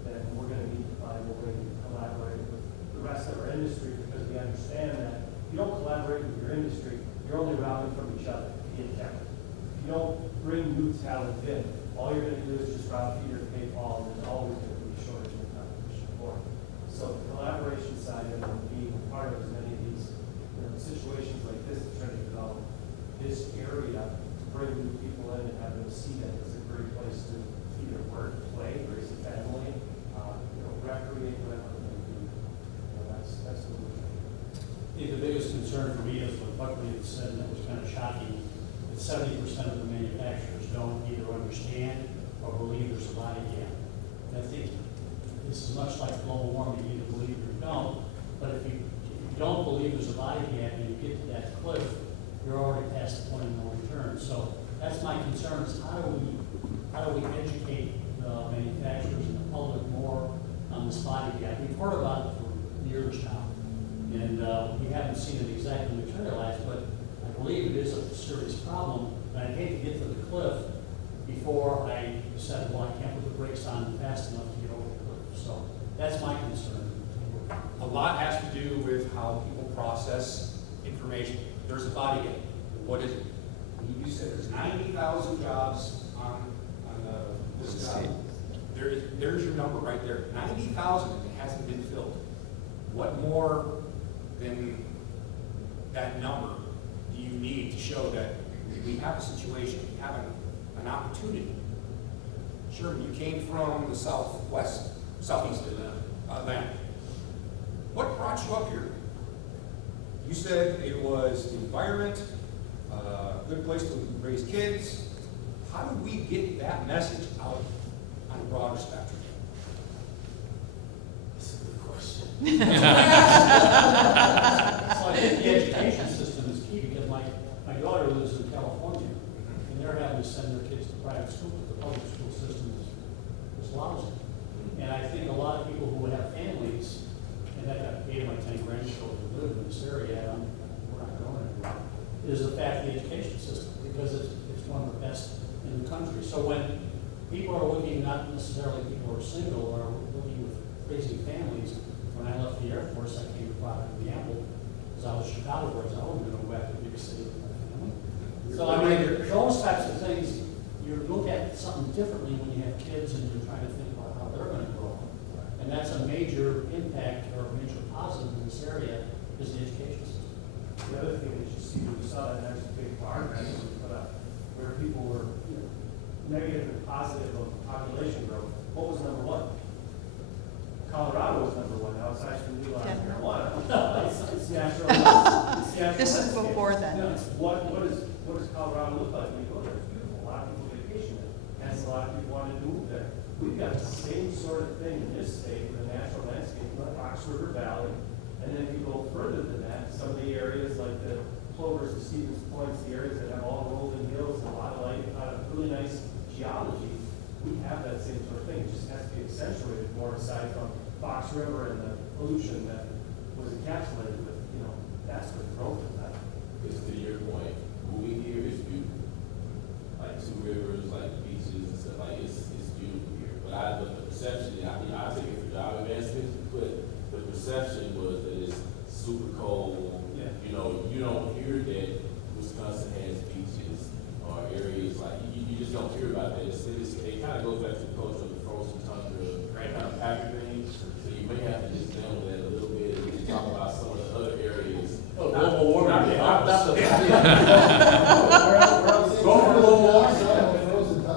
then we're going to need to find a way to collaborate with the rest of our industry, because we understand that if you don't collaborate with your industry, you're only robbing from each other in tech. If you don't bring new talent in. All you're gonna do is just drop feed or pay Paul, and there's always gonna be a shortage of competition for it. So the collaboration side of it, being part of as many of these, situations like this, trying to develop this area, to bring new people in and have them see that it's a great place to either work, play, raise a family, recreate, whatever it may be. That's what we're trying to do. I think the biggest concern for me is what Buckley had said, and that was kind of shocking, that 70% of the manufacturers don't either understand or believe there's a body gap. And I think this is much like global warming, you either believe it or don't, but if you don't believe there's a body gap and you get to that cliff, you're already past the point of no return. So that's my concern, is how do we educate the manufacturers and the public more on this body gap? We've heard about it for years now, and we haven't seen it exactly materialize, but I believe it is a serious problem, and I hate to get to the cliff before I said, well, I can't put the brakes on fast enough to get over the cliff. So that's my concern. A lot has to do with how people process information. There's a body gap. What is it? You said there's 90,000 jobs on this job. There's your number right there. 90,000 that hasn't been filled. What more than that number do you need to show that we have a situation, we have an opportunity? Sure, you came from the southeast Atlanta. What brought you up here? You said it was the environment, a good place to raise kids. How do we get that message out on a broader spectrum? That's a good question. So I think the education system is key, because my daughter lives in California, and they're having to send their kids to private school because the public school system is lousy. And I think a lot of people who have families, and I've got 8 of my 10 grandchildren who live in this area, and we're not going anywhere, is the fact of the education system, because it's one of the best in the country. So when people are looking, not necessarily people who are single, or looking with raising families, when I left the Air Force, I came to Procter & Gamble, because I was Chicago boys, I wasn't going to go back to the big city with my family. So I mean, those types of things, you look at something differently when you have kids and you're trying to think about how they're going to grow. And that's a major impact or a major positive in this area, is the education system. The other thing that you see when you saw that nice big barn that was put up, where people were negative and positive of population growth, what was number one? Colorado was number one, outside from legalized marijuana. It's natural. This is before then. Yeah, what does Colorado look like when you go there? It's beautiful. A lot of people vacation there. Hence, a lot of people wanted to move there. We've got the same sort of thing in this state with the natural landscape, the Fox River Valley, and then if you go further than that, some of the areas like the Plovers and Stevens Points, the areas that have all rolling hills and a lot of really nice geology, we have that same sort of thing. It just has to be accentuated more aside from Fox River and the pollution that was encapsulated with, that's what growth is that. Because to your point, moving here is beautiful. Like 2 rivers, like beaches and stuff, like it's beautiful here. But the perception, I take it for job advancement, but the perception was that it's super cold. Yeah. You don't hear that Wisconsin has beaches or areas like, you just don't hear about that. It kind of goes back to the culture of the frozen tundra, kind of package things. So you may have to just down with that a little bit and talk about some of the other areas. Oh, global warming.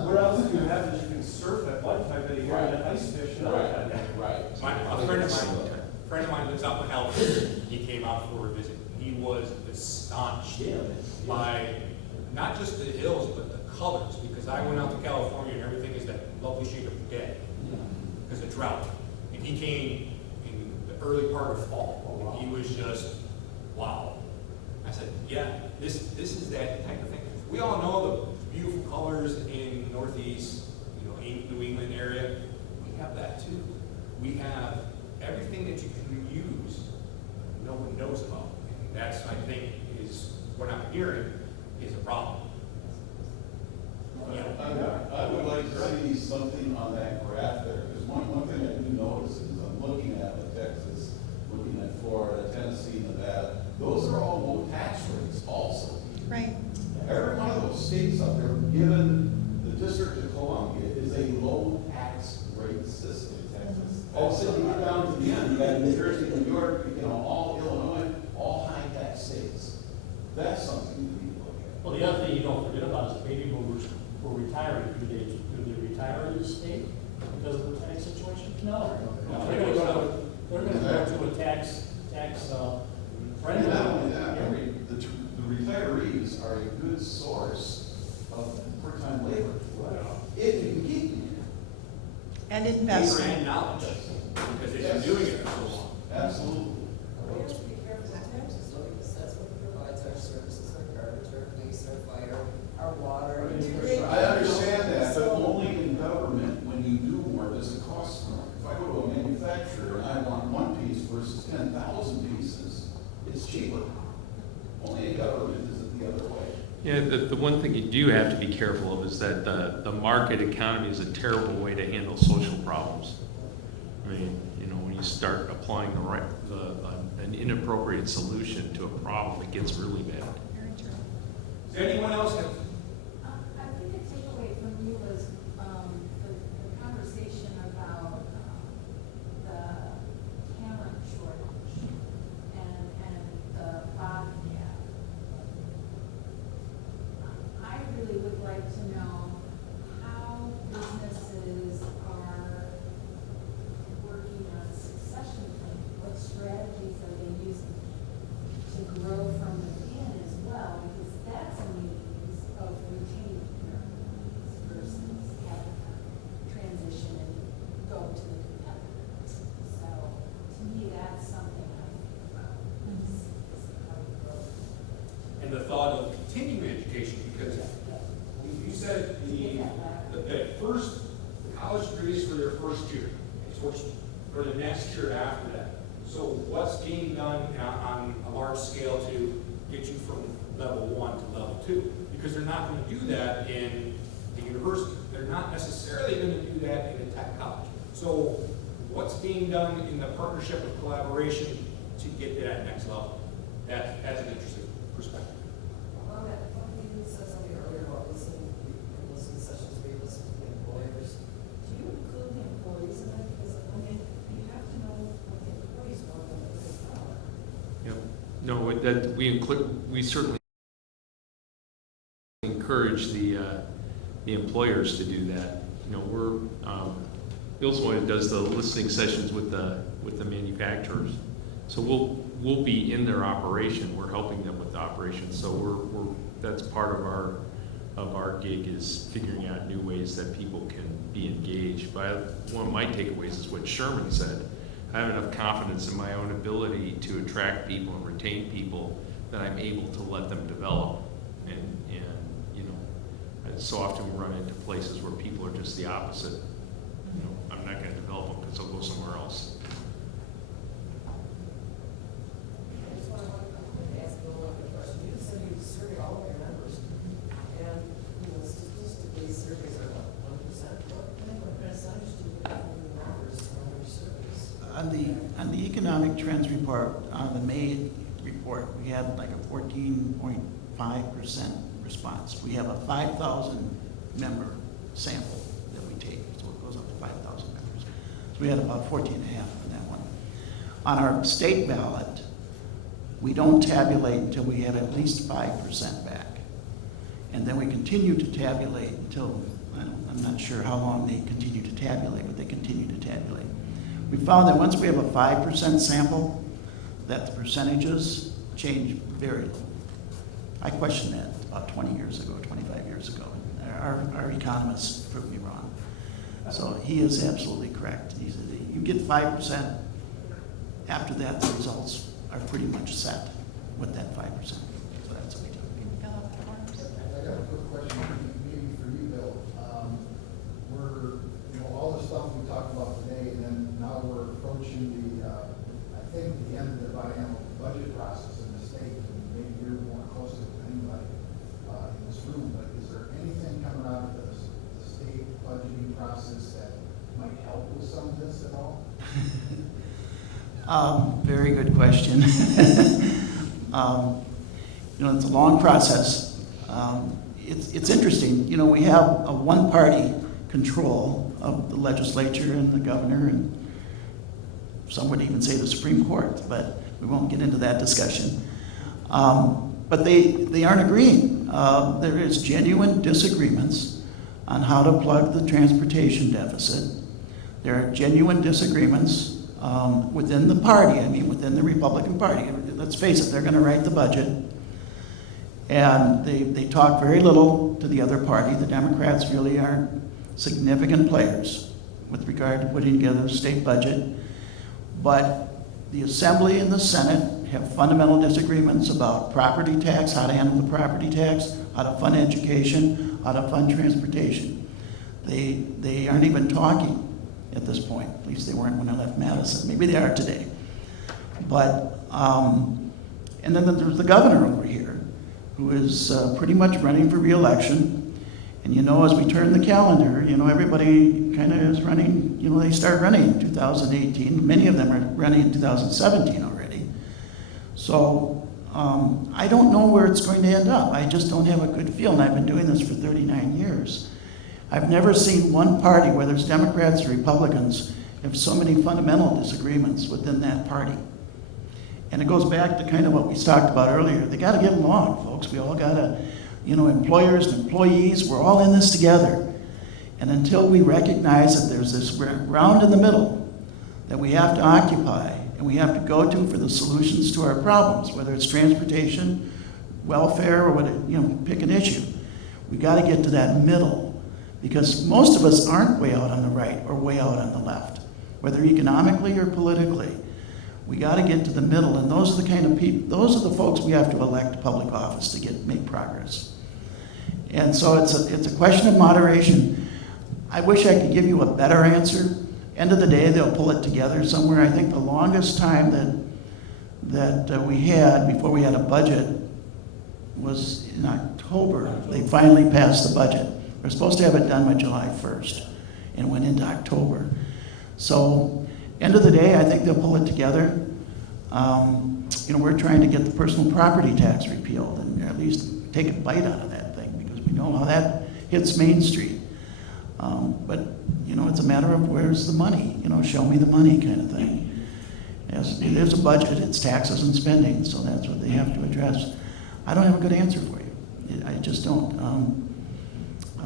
Where else do you have that you can surf at one time of the year and ice fish? Right. A friend of mine lives out in California. He came out for a visit. He was astonished by not just the hills, but the colors. Because I went out to California and everything is that lovely shade of dead because of drought. And he came in the early part of fall. He was just, wow. I said, yeah, this is that type of thing. We all know the beautiful colors in Northeast, New England area. We have that too. We have everything that you can use, no one knows about. And that's, I think, is what I'm hearing is a problem. I would like to see something on that graph there, because one thing I do notice is I'm looking at Texas, looking at Florida, Tennessee, Nevada. Those are all low tax rates also. Right. Every one of those states up there, given system. Oh, so you get down to the end, you got New Jersey, New York, you know, all Illinois, all high-tax states. That's something that we look at. Well, the other thing you don't forget about is baby boomers who are retiring. Do they retire in the state because of the tax situation? No. They're going to go to a tax friendly. And not only that, the retirees are a good source of part-time labor. If you can keep them here. And Labor investment. and knowledge, because they've been doing it for so long. Absolutely. We have to be careful with taxes, though, because that's what provides our services, our garbage, our police, our fire, our water. I understand that, but only in government, when you do more, does it cost more. If I go to a manufacturer and I want one piece versus 10,000 pieces, it's cheaper. Only in government is it the other way. Yeah, the one thing you do have to be careful of is that the market economy is a terrible way to handle social problems. I mean, you know, when you start applying an inappropriate solution to a problem, it gets really bad. Does anyone else have? I think a takeaway from you was the conversation about the talent shortage and the bottom gap. I really would like to know how businesses are working on succession planning. What strategies are they using to grow from within as well? Because that's a means of retaining your employees versus having them transition and go to the competitors. So to me, that's something I think about. Is how you grow. And the thought of continuing education, because you said the first college degree is for your first year, it's for the next year after that. So what's being done on a large scale to get you from level 1 to level 2? Because they're not going to do that in the university. They're not necessarily going to do that in a tech college. So what's being done in the partnership of collaboration to get to that next level? That's an interesting perspective. On that, one thing you said something earlier about listening sessions where you listen to the employers. Do you include the employees in that? Because, I mean, you have to know what the employees want and what they want. Yep. No, that we certainly encourage the employers to do that. You know, Bill's one that does the listening sessions with the manufacturers. So we'll be in their operation. We're helping them with the operation. So that's part of our gig is figuring out new ways that people can be engaged. But one of my takeaways is what Sherman said. I have enough confidence in my own ability to attract people and retain people that I'm able to let them develop. And you know, so often we run into places where people are just the opposite. You know, I'm not going to develop them because they'll go somewhere else. I just want to ask Bill one question. You said you survey all of your members, and you know, statistically, surveys are what, 1%? What percentage do you have from your members on your surveys? On the economic trends report, on the May report, we had like a 14.5% response. We have a 5,000 member sample that we take, so it goes up to 5,000 members. So we had about 14.5 on that one. On our state ballot, we don't tabulate until we have at least 5% back. And then we continue to tabulate until, I'm not sure how long they continue to tabulate, but they continue to tabulate. We found that once we have a 5% sample, that the percentages change very little. I questioned that about 20 years ago, 25 years ago. Our economists proved me wrong. So he is absolutely correct. He said, you get 5%, after that the results are pretty much set with that 5%. So that's what we do. I got a quick question, maybe for you, Bill. We're, you know, all the stuff we talked about today, and then now we're approaching I think the end of the biennial budget process in the state, and maybe you're more close to it than anybody in this room, but is there anything coming out of the state budgeting process that might help with some of this at all? Very good question. You know, it's a long process. It's interesting. You know, we have a one-party control of the legislature and the governor, and some would even say the Supreme Court, but we won't get into that discussion. But they aren't agreeing. There is genuine disagreements on how to plug the transportation deficit. There are genuine disagreements within the party, within the Republican Party. Let's face it, they're going to write the budget. And they talk very little to the other party. The Democrats really aren't significant players with regard to putting together the state budget. But the Assembly and the Senate have fundamental disagreements about property tax, how to handle the property tax, how to fund education, how to fund transportation. They aren't even talking at this point. At least they weren't when I left Madison. Maybe they are today. But, and then there's the governor over here, who is pretty much running for re-election. And as we turn the calendar, everybody kind of is running, they start running in 2018. Many of them are running in 2017 already. So I don't know where it's going to end up. I just don't have a good feel, and I've been doing this for 39 years. I've never seen one party, whether it's Democrats or Republicans, have so many fundamental disagreements within that party. And it goes back to kind of what we talked about earlier. They got to get along, folks. We all got to, employers and employees, we're all in this together. And until we recognize that there's this ground in the middle that we have to occupy and we have to go to for the solutions to our problems, whether it's transportation, welfare, or pick an issue. We got to get to that middle, because most of us aren't way out on the right or way out on the left, whether economically or politically. We got to get to the middle, and those are the kind of people, those are the folks we have to elect to public office to make progress. And so it's a question of moderation. I wish I could give you a better answer. End of the day, they'll pull it together somewhere. I think the longest time that we had before we had a budget was in October. They finally passed the budget. We're supposed to have it done by July 1st, and went into October. So, end of the day, I think they'll pull it together. We're trying to get the personal property tax repealed, and at least take a bite out of that thing, because we know how that hits Main Street. But it's a matter of where's the money. Show me the money kind of thing. There's a budget, it's taxes and spending, so that's what they have to address. I don't have a good answer for you. I just don't.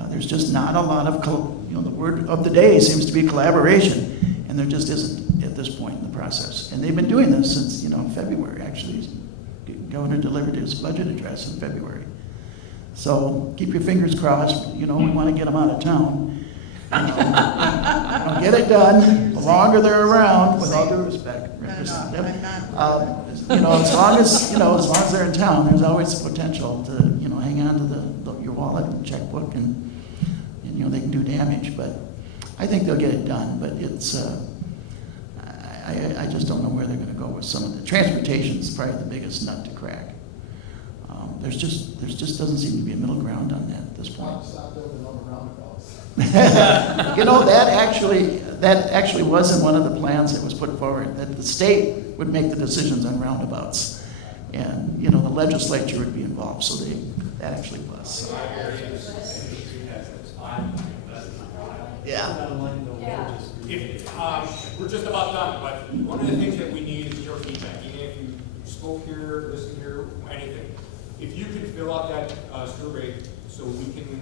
There's just not a lot of, the word of the day seems to be collaboration, and there just isn't at this point in the process. And they've been doing this since, February, actually. The governor delivered his budget address in February. So keep your fingers crossed. We want to get them out of town. Get it done. The longer they're around, with all due respect, Representative. As long as they're in town, there's always the potential to, hang on to your wallet and checkbook, and they can do damage. But I think they'll get it done. But it's, I just don't know where they're going to go with some of the transportation. Is probably the biggest nut to crack. There's just doesn't seem to be a middle ground on that at this point. Stop building all the roundabouts. that actually wasn't one of the plans that was put forward, that the state would make the decisions on roundabouts, and the legislature would be involved. So that actually was. Yeah. We're just about done, but one of the things that we need is your feedback. Even if you spoke here, listened here, anything. If you could fill out that survey so we can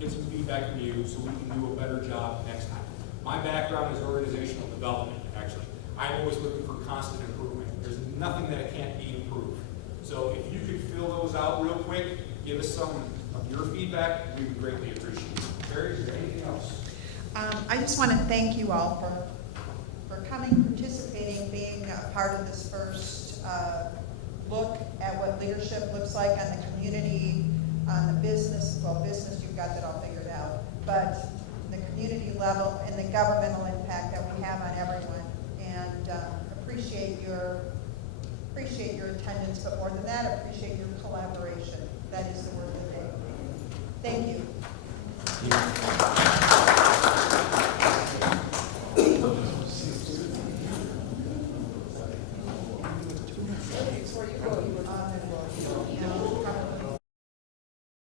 get some feedback from you, so we can do a better job next time. My background is organizational development, actually. I'm always looking for constant improvement. There's nothing that can't be improved. So if you could fill those out real quick, give us some of your feedback, we would greatly appreciate it. Terri, is there anything else? I just want to thank you all for coming, participating, being a part of this first look at what leadership looks like on the community, on the business. Well, business, you've got that all figured out, but the community level and the governmental impact that we have on everyone. And appreciate your attendance, but more than that, appreciate your collaboration. That is the word of the day. Thank you.